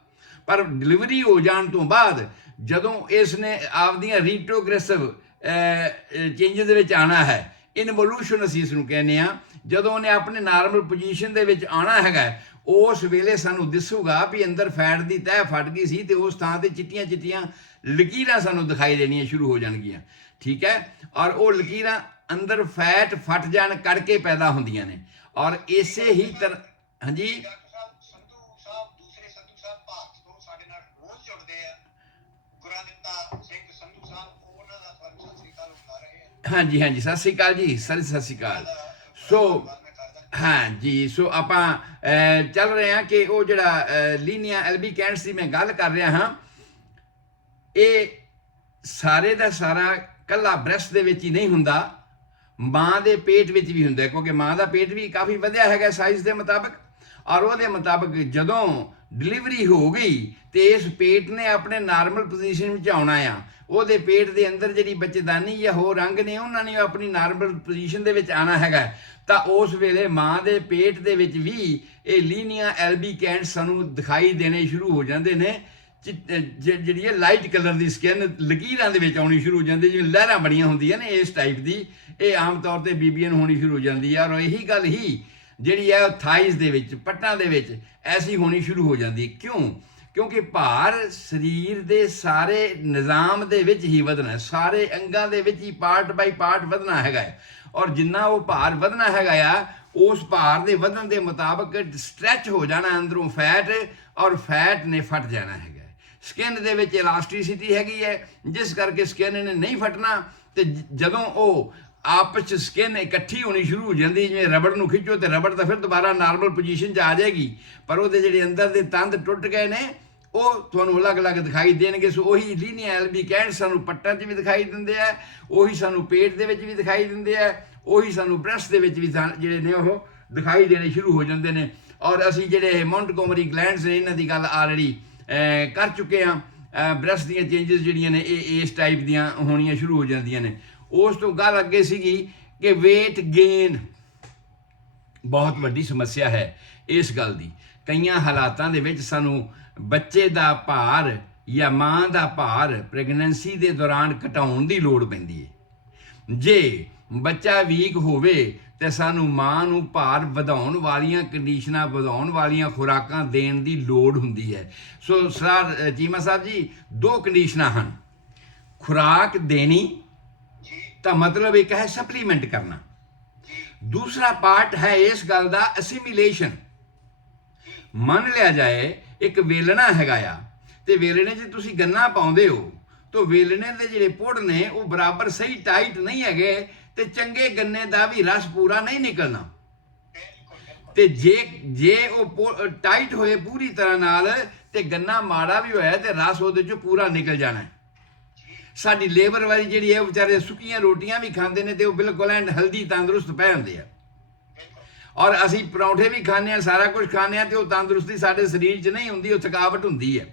ਪਰ ਡਿਲੀਵਰੀ ਹੋ ਜਾਣ ਤੋਂ ਬਾਅਦ ਜਦੋਂ ਇਸ ਨੇ ਆਪਦੀਆਂ ਰੀਟਰੋਗ੍ਰੈਸਿਵ ਚੇਂਜਸ ਦੇ ਵਿੱਚ ਆਉਣਾ ਹੈ, ਇਨਵੋਲੂਸ਼ਨ ਅਸੀਂ ਇਸ ਨੂੰ ਕਹਿੰਦੇ ਹਾਂ, ਜਦੋਂ ਉਹਨੇ ਆਪਣੇ ਨਾਰਮਲ ਪੋਜੀਸ਼ਨ ਦੇ ਵਿੱਚ ਆਉਣਾ ਹੈਗਾ, ਉਸ ਵੇਲੇ ਸਾਨੂੰ ਦਿਸੂਗਾ ਵੀ ਅੰਦਰ ਫੈਟ ਦੀ ਤਹਿ ਫਟ ਗਈ ਸੀ ਤੇ ਉਸ ਥਾਂ ਤੇ ਚਿੱਟੀਆਂ ਚਿੱਟੀਆਂ ਲਕੀਰਾਂ ਸਾਨੂੰ ਦਿਖਾਈ ਦੇਣੀਆਂ ਸ਼ੁਰੂ ਹੋ ਜਾਣਗੀਆਂ। ਠੀਕ ਹੈ, ਔਰ ਉਹ ਲਕੀਰਾਂ ਅੰਦਰ ਫੈਟ ਫਟ ਜਾਣ ਕਰਕੇ ਪੈਦਾ ਹੁੰਦੀਆਂ ਨੇ। ਔਰ ਇਸੇ ਹੀ ਤਰ੍ਹਾਂ ਹਾਂਜੀ ਸੰਧੂ ਸਾਹਿਬ ਦੂਸਰੇ ਸੰਧੂ ਸਾਹਿਬ ਭਾਰਤ ਤੋਂ ਸਾਡੇ ਨਾਲ ਰੋਜ਼ ਜੁੜਦੇ ਆ, ਗੁਰਦਿੱਤਾ ਸਿੰਘ ਸੰਧੂ ਸਾਹਿਬ, ਉਹਨਾਂ ਦਾ ਤੁਹਾਨੂੰ ਸਤਿ ਸ੍ਰੀ ਅਕਾਲ ਬੁਲਾ ਰਹੇ ਆ। ਹਾਂਜੀ ਹਾਂਜੀ, ਸਤਿ ਸ੍ਰੀ ਅਕਾਲ ਜੀ, ਸਰ ਸਤਿ ਸ੍ਰੀ ਅਕਾਲ। ਸੋ ਹਾਂ ਜੀ, ਸੋ ਆਪਾਂ ਚੱਲ ਰਹੇ ਹਾਂ ਕਿ ਉਹ ਜਿਹੜਾ ਲੀਨੀਆ ਐਲਬੀਕੈਂਟਸ ਦੀ ਮੈਂ ਗੱਲ ਕਰ ਰਿਹਾ ਹਾਂ, ਇਹ ਸਾਰੇ ਦਾ ਸਾਰਾ ਕੱਲਾ ਬ੍ਰੈਸਟ ਦੇ ਵਿੱਚ ਹੀ ਨਹੀਂ ਹੁੰਦਾ, ਮਾਂ ਦੇ ਪੇਟ ਵਿੱਚ ਵੀ ਹੁੰਦਾ, ਕਿਉਂਕਿ ਮਾਂ ਦਾ ਪੇਟ ਵੀ ਕਾਫੀ ਵਧਿਆ ਹੈਗਾ ਸਾਈਜ਼ ਦੇ ਮੁਤਾਬਕ, ਔਰ ਉਹਦੇ ਮੁਤਾਬਕ ਜਦੋਂ ਡਿਲੀਵਰੀ ਹੋ ਗਈ ਤੇ ਇਸ ਪੇਟ ਨੇ ਆਪਣੇ ਨਾਰਮਲ ਪੋਜੀਸ਼ਨ ਵਿੱਚ ਆਉਣਾ ਆ, ਉਹਦੇ ਪੇਟ ਦੇ ਅੰਦਰ ਜਿਹੜੀ ਬੱਚੇਦਾਨੀ ਜਾਂ ਹੋਰ ਅੰਗ ਨੇ ਉਹਨਾਂ ਨੇ ਆਪਣੀ ਨਾਰਮਲ ਪੋਜੀਸ਼ਨ ਦੇ ਵਿੱਚ ਆਉਣਾ ਹੈਗਾ, ਤਾਂ ਉਸ ਵੇਲੇ ਮਾਂ ਦੇ ਪੇਟ ਦੇ ਵਿੱਚ ਵੀ ਇਹ ਲੀਨੀਆ ਐਲਬੀਕੈਂਟਸ ਸਾਨੂੰ ਦਿਖਾਈ ਦੇਣੇ ਸ਼ੁਰੂ ਹੋ ਜਾਂਦੇ ਨੇ। ਜਿਹੜੀ ਹੈ ਲਾਈਟ ਕਲਰ ਦੀ ਸਕਿਨ ਲਕੀਰਾਂ ਦੇ ਵਿੱਚ ਆਉਣੀ ਸ਼ੁਰੂ ਹੋ ਜਾਂਦੀ, ਜਿਵੇਂ ਲਹਿਰਾਂ ਬੜੀਆਂ ਹੁੰਦੀਆਂ ਨੇ ਇਸ ਟਾਈਪ ਦੀ, ਇਹ ਆਮ ਤੌਰ ਤੇ ਬੀਬੀਆਂ ਨੂੰ ਹੋਣੀ ਸ਼ੁਰੂ ਹੋ ਜਾਂਦੀ ਹੈ। ਔਰ ਇਹੀ ਗੱਲ ਹੀ ਜਿਹੜੀ ਹੈ ਥਾਈਜ਼ ਦੇ ਵਿੱਚ, ਪੱਟਾਂ ਦੇ ਵਿੱਚ ਐਸੀ ਹੋਣੀ ਸ਼ੁਰੂ ਹੋ ਜਾਂਦੀ। ਕਿਉਂ? ਕਿਉਂਕਿ ਭਾਰ ਸਰੀਰ ਦੇ ਸਾਰੇ ਨਿਜ਼ਾਮ ਦੇ ਵਿੱਚ ਹੀ ਵਧਣਾ, ਸਾਰੇ ਅੰਗਾਂ ਦੇ ਵਿੱਚ ਹੀ ਪਾਰਟ ਬਾਈ ਪਾਰਟ ਵਧਣਾ ਹੈਗਾ, ਔਰ ਜਿੰਨਾ ਉਹ ਭਾਰ ਵਧਣਾ ਹੈਗਾ ਆ, ਉਸ ਭਾਰ ਦੇ ਵਧਣ ਦੇ ਮੁਤਾਬਕ ਸਟ੍ਰੈਚ ਹੋ ਜਾਣਾ ਅੰਦਰੋਂ ਫੈਟ, ਔਰ ਫੈਟ ਨੇ ਫਟ ਜਾਣਾ ਹੈਗਾ। ਸਕਿਨ ਦੇ ਵਿੱਚ ਇਲਾਸਟਿਸਿਟੀ ਹੈਗੀ ਹੈ, ਜਿਸ ਕਰਕੇ ਸਕਿਨ ਨੇ ਨਹੀਂ ਫਟਣਾ, ਤੇ ਜਦੋਂ ਉਹ ਆਪਸ 'ਚ ਸਕਿਨ ਇਕੱਠੀ ਹੋਣੀ ਸ਼ੁਰੂ ਹੋ ਜਾਂਦੀ, ਜਿਵੇਂ ਰਬੜ ਨੂੰ ਖਿੱਚੋ ਤੇ ਰਬੜ ਤਾਂ ਫਿਰ ਦੁਬਾਰਾ ਨਾਰਮਲ ਪੋਜੀਸ਼ਨ 'ਚ ਆ ਜਾਏਗੀ, ਪਰ ਉਹਦੇ ਜਿਹੜੇ ਅੰਦਰ ਦੇ ਤੰਦ ਟੁੱਟ ਗਏ ਨੇ ਉਹ ਤੁਹਾਨੂੰ ਅਲੱਗ-ਅਲੱਗ ਦਿਖਾਈ ਦੇਣਗੇ। ਸੋ ਉਹੀ ਲੀਨੀਆ ਐਲਬੀਕੈਂਟਸ ਸਾਨੂੰ ਪੱਟਾਂ 'ਚ ਵੀ ਦਿਖਾਈ ਦਿੰਦੇ ਆ, ਉਹੀ ਸਾਨੂੰ ਪੇਟ ਦੇ ਵਿੱਚ ਵੀ ਦਿਖਾਈ ਦਿੰਦੇ ਆ, ਉਹੀ ਸਾਨੂੰ ਬ੍ਰੈਸਟ ਦੇ ਵਿੱਚ ਵੀ ਜਿਹੜੇ ਨੇ ਉਹ ਦਿਖਾਈ ਦੇਣੇ ਸ਼ੁਰੂ ਹੋ ਜਾਂਦੇ ਨੇ। ਔਰ ਅਸੀਂ ਜਿਹੜੇ ਮੌਂਟਗੋਮਰੀ ਗਲੈਂਡਸ ਨੇ ਇਹਨਾਂ ਦੀ ਗੱਲ ਆਲਰੇਡੀ ਕਰ ਚੁੱਕੇ ਹਾਂ। ਬ੍ਰੈਸਟ ਦੀਆਂ ਚੇਂਜਸ ਜਿਹੜੀਆਂ ਨੇ ਇਹ ਇਸ ਟਾਈਪ ਦੀਆਂ ਹੋਣੀਆਂ ਸ਼ੁਰੂ ਹੋ ਜਾਂਦੀਆਂ ਨੇ। ਉਸ ਤੋਂ ਗੱਲ ਅੱਗੇ ਸੀਗੀ ਕਿ ਵੇਟ ਗੇਨ ਬਹੁਤ ਵੱਡੀ ਸਮੱਸਿਆ ਹੈ ਇਸ ਗੱਲ ਦੀ। ਕਈਆਂ ਹਾਲਾਤਾਂ ਦੇ ਵਿੱਚ ਸਾਨੂੰ ਬੱਚੇ ਦਾ ਭਾਰ ਜਾਂ ਮਾਂ ਦਾ ਭਾਰ ਪ੍ਰੈਗਨੈਂਸੀ ਦੇ ਦੌਰਾਨ ਘਟਾਉਣ ਦੀ ਲੋੜ ਪੈਂਦੀ ਹੈ। ਜੇ ਬੱਚਾ ਵੀਕ ਹੋਵੇ ਤੇ ਸਾਨੂੰ ਮਾਂ ਨੂੰ ਭਾਰ ਵਧਾਉਣ ਵਾਲੀਆਂ ਕੰਡੀਸ਼ਨਾਂ, ਵਧਾਉਣ ਵਾਲੀਆਂ ਖੁਰਾਕਾਂ ਦੇਣ ਦੀ ਲੋੜ ਹੁੰਦੀ ਹੈ। ਸੋ ਸਰ ਚੀਮਾ ਸਾਹਿਬ ਜੀ, ਦੋ ਕੰਡੀਸ਼ਨਾਂ ਹਨ। ਖੁਰਾਕ ਦੇਣੀ ਤਾਂ ਮਤਲਬ ਇੱਕ ਹੈ ਸਪਲੀਮੈਂਟ ਕਰਨਾ, ਦੂਸਰਾ ਪਾਰਟ ਹੈ ਇਸ ਗੱਲ ਦਾ ਅਸਿਮੀਲੇਸ਼ਨ। ਮੰਨ ਲਿਆ ਜਾਏ ਇੱਕ ਵੇਲਣਾ ਹੈਗਾ ਆ, ਤੇ ਵੇਲਣੇ 'ਚ ਤੁਸੀਂ ਗੰਨਾ ਪਾਉਂਦੇ ਹੋ, ਤਾਂ ਵੇਲਣੇ ਦੇ ਜਿਹੜੇ ਪੁੜ ਨੇ ਉਹ ਬਰਾਬਰ ਸਹੀ ਟਾਈਟ ਨਹੀਂ ਹੈਗੇ, ਤੇ ਚੰਗੇ ਗੰਨੇ ਦਾ ਵੀ ਰਸ ਪੂਰਾ ਨਹੀਂ ਨਿਕਲਣਾ। ਤੇ ਜੇ ਉਹ ਟਾਈਟ ਹੋਏ ਪੂਰੀ ਤਰ੍ਹਾਂ ਨਾਲ ਤੇ ਗੰਨਾ ਮਾੜਾ ਵੀ ਹੋਇਆ ਤੇ ਰਸ ਉਹਦੇ 'ਚੋਂ ਪੂਰਾ ਨਿਕਲ ਜਾਣਾ। ਸਾਡੀ ਲੇਬਰ ਵਾਲੀ ਜਿਹੜੀ ਹੈ, ਵਿਚਾਰੇ ਸੁੱਕੀਆਂ ਰੋਟੀਆਂ ਵੀ ਖਾਂਦੇ ਨੇ ਤੇ ਉਹ ਬਿਲਕੁਲ ਐਨ ਹੈਲਦੀ ਤੰਦਰੁਸਤ ਪੈ ਹੁੰਦੇ ਆ, ਔਰ ਅਸੀਂ ਪਰੌਂਠੇ ਵੀ ਖਾਂਦੇ ਹਾਂ, ਸਾਰਾ ਕੁਝ ਖਾਂਦੇ ਹਾਂ, ਤੇ ਉਹ ਤੰਦਰੁਸਤੀ ਸਾਡੇ ਸਰੀਰ 'ਚ ਨਹੀਂ ਹੁੰਦੀ, ਉਹ ਥਕਾਵਟ ਹੁੰਦੀ ਹੈ।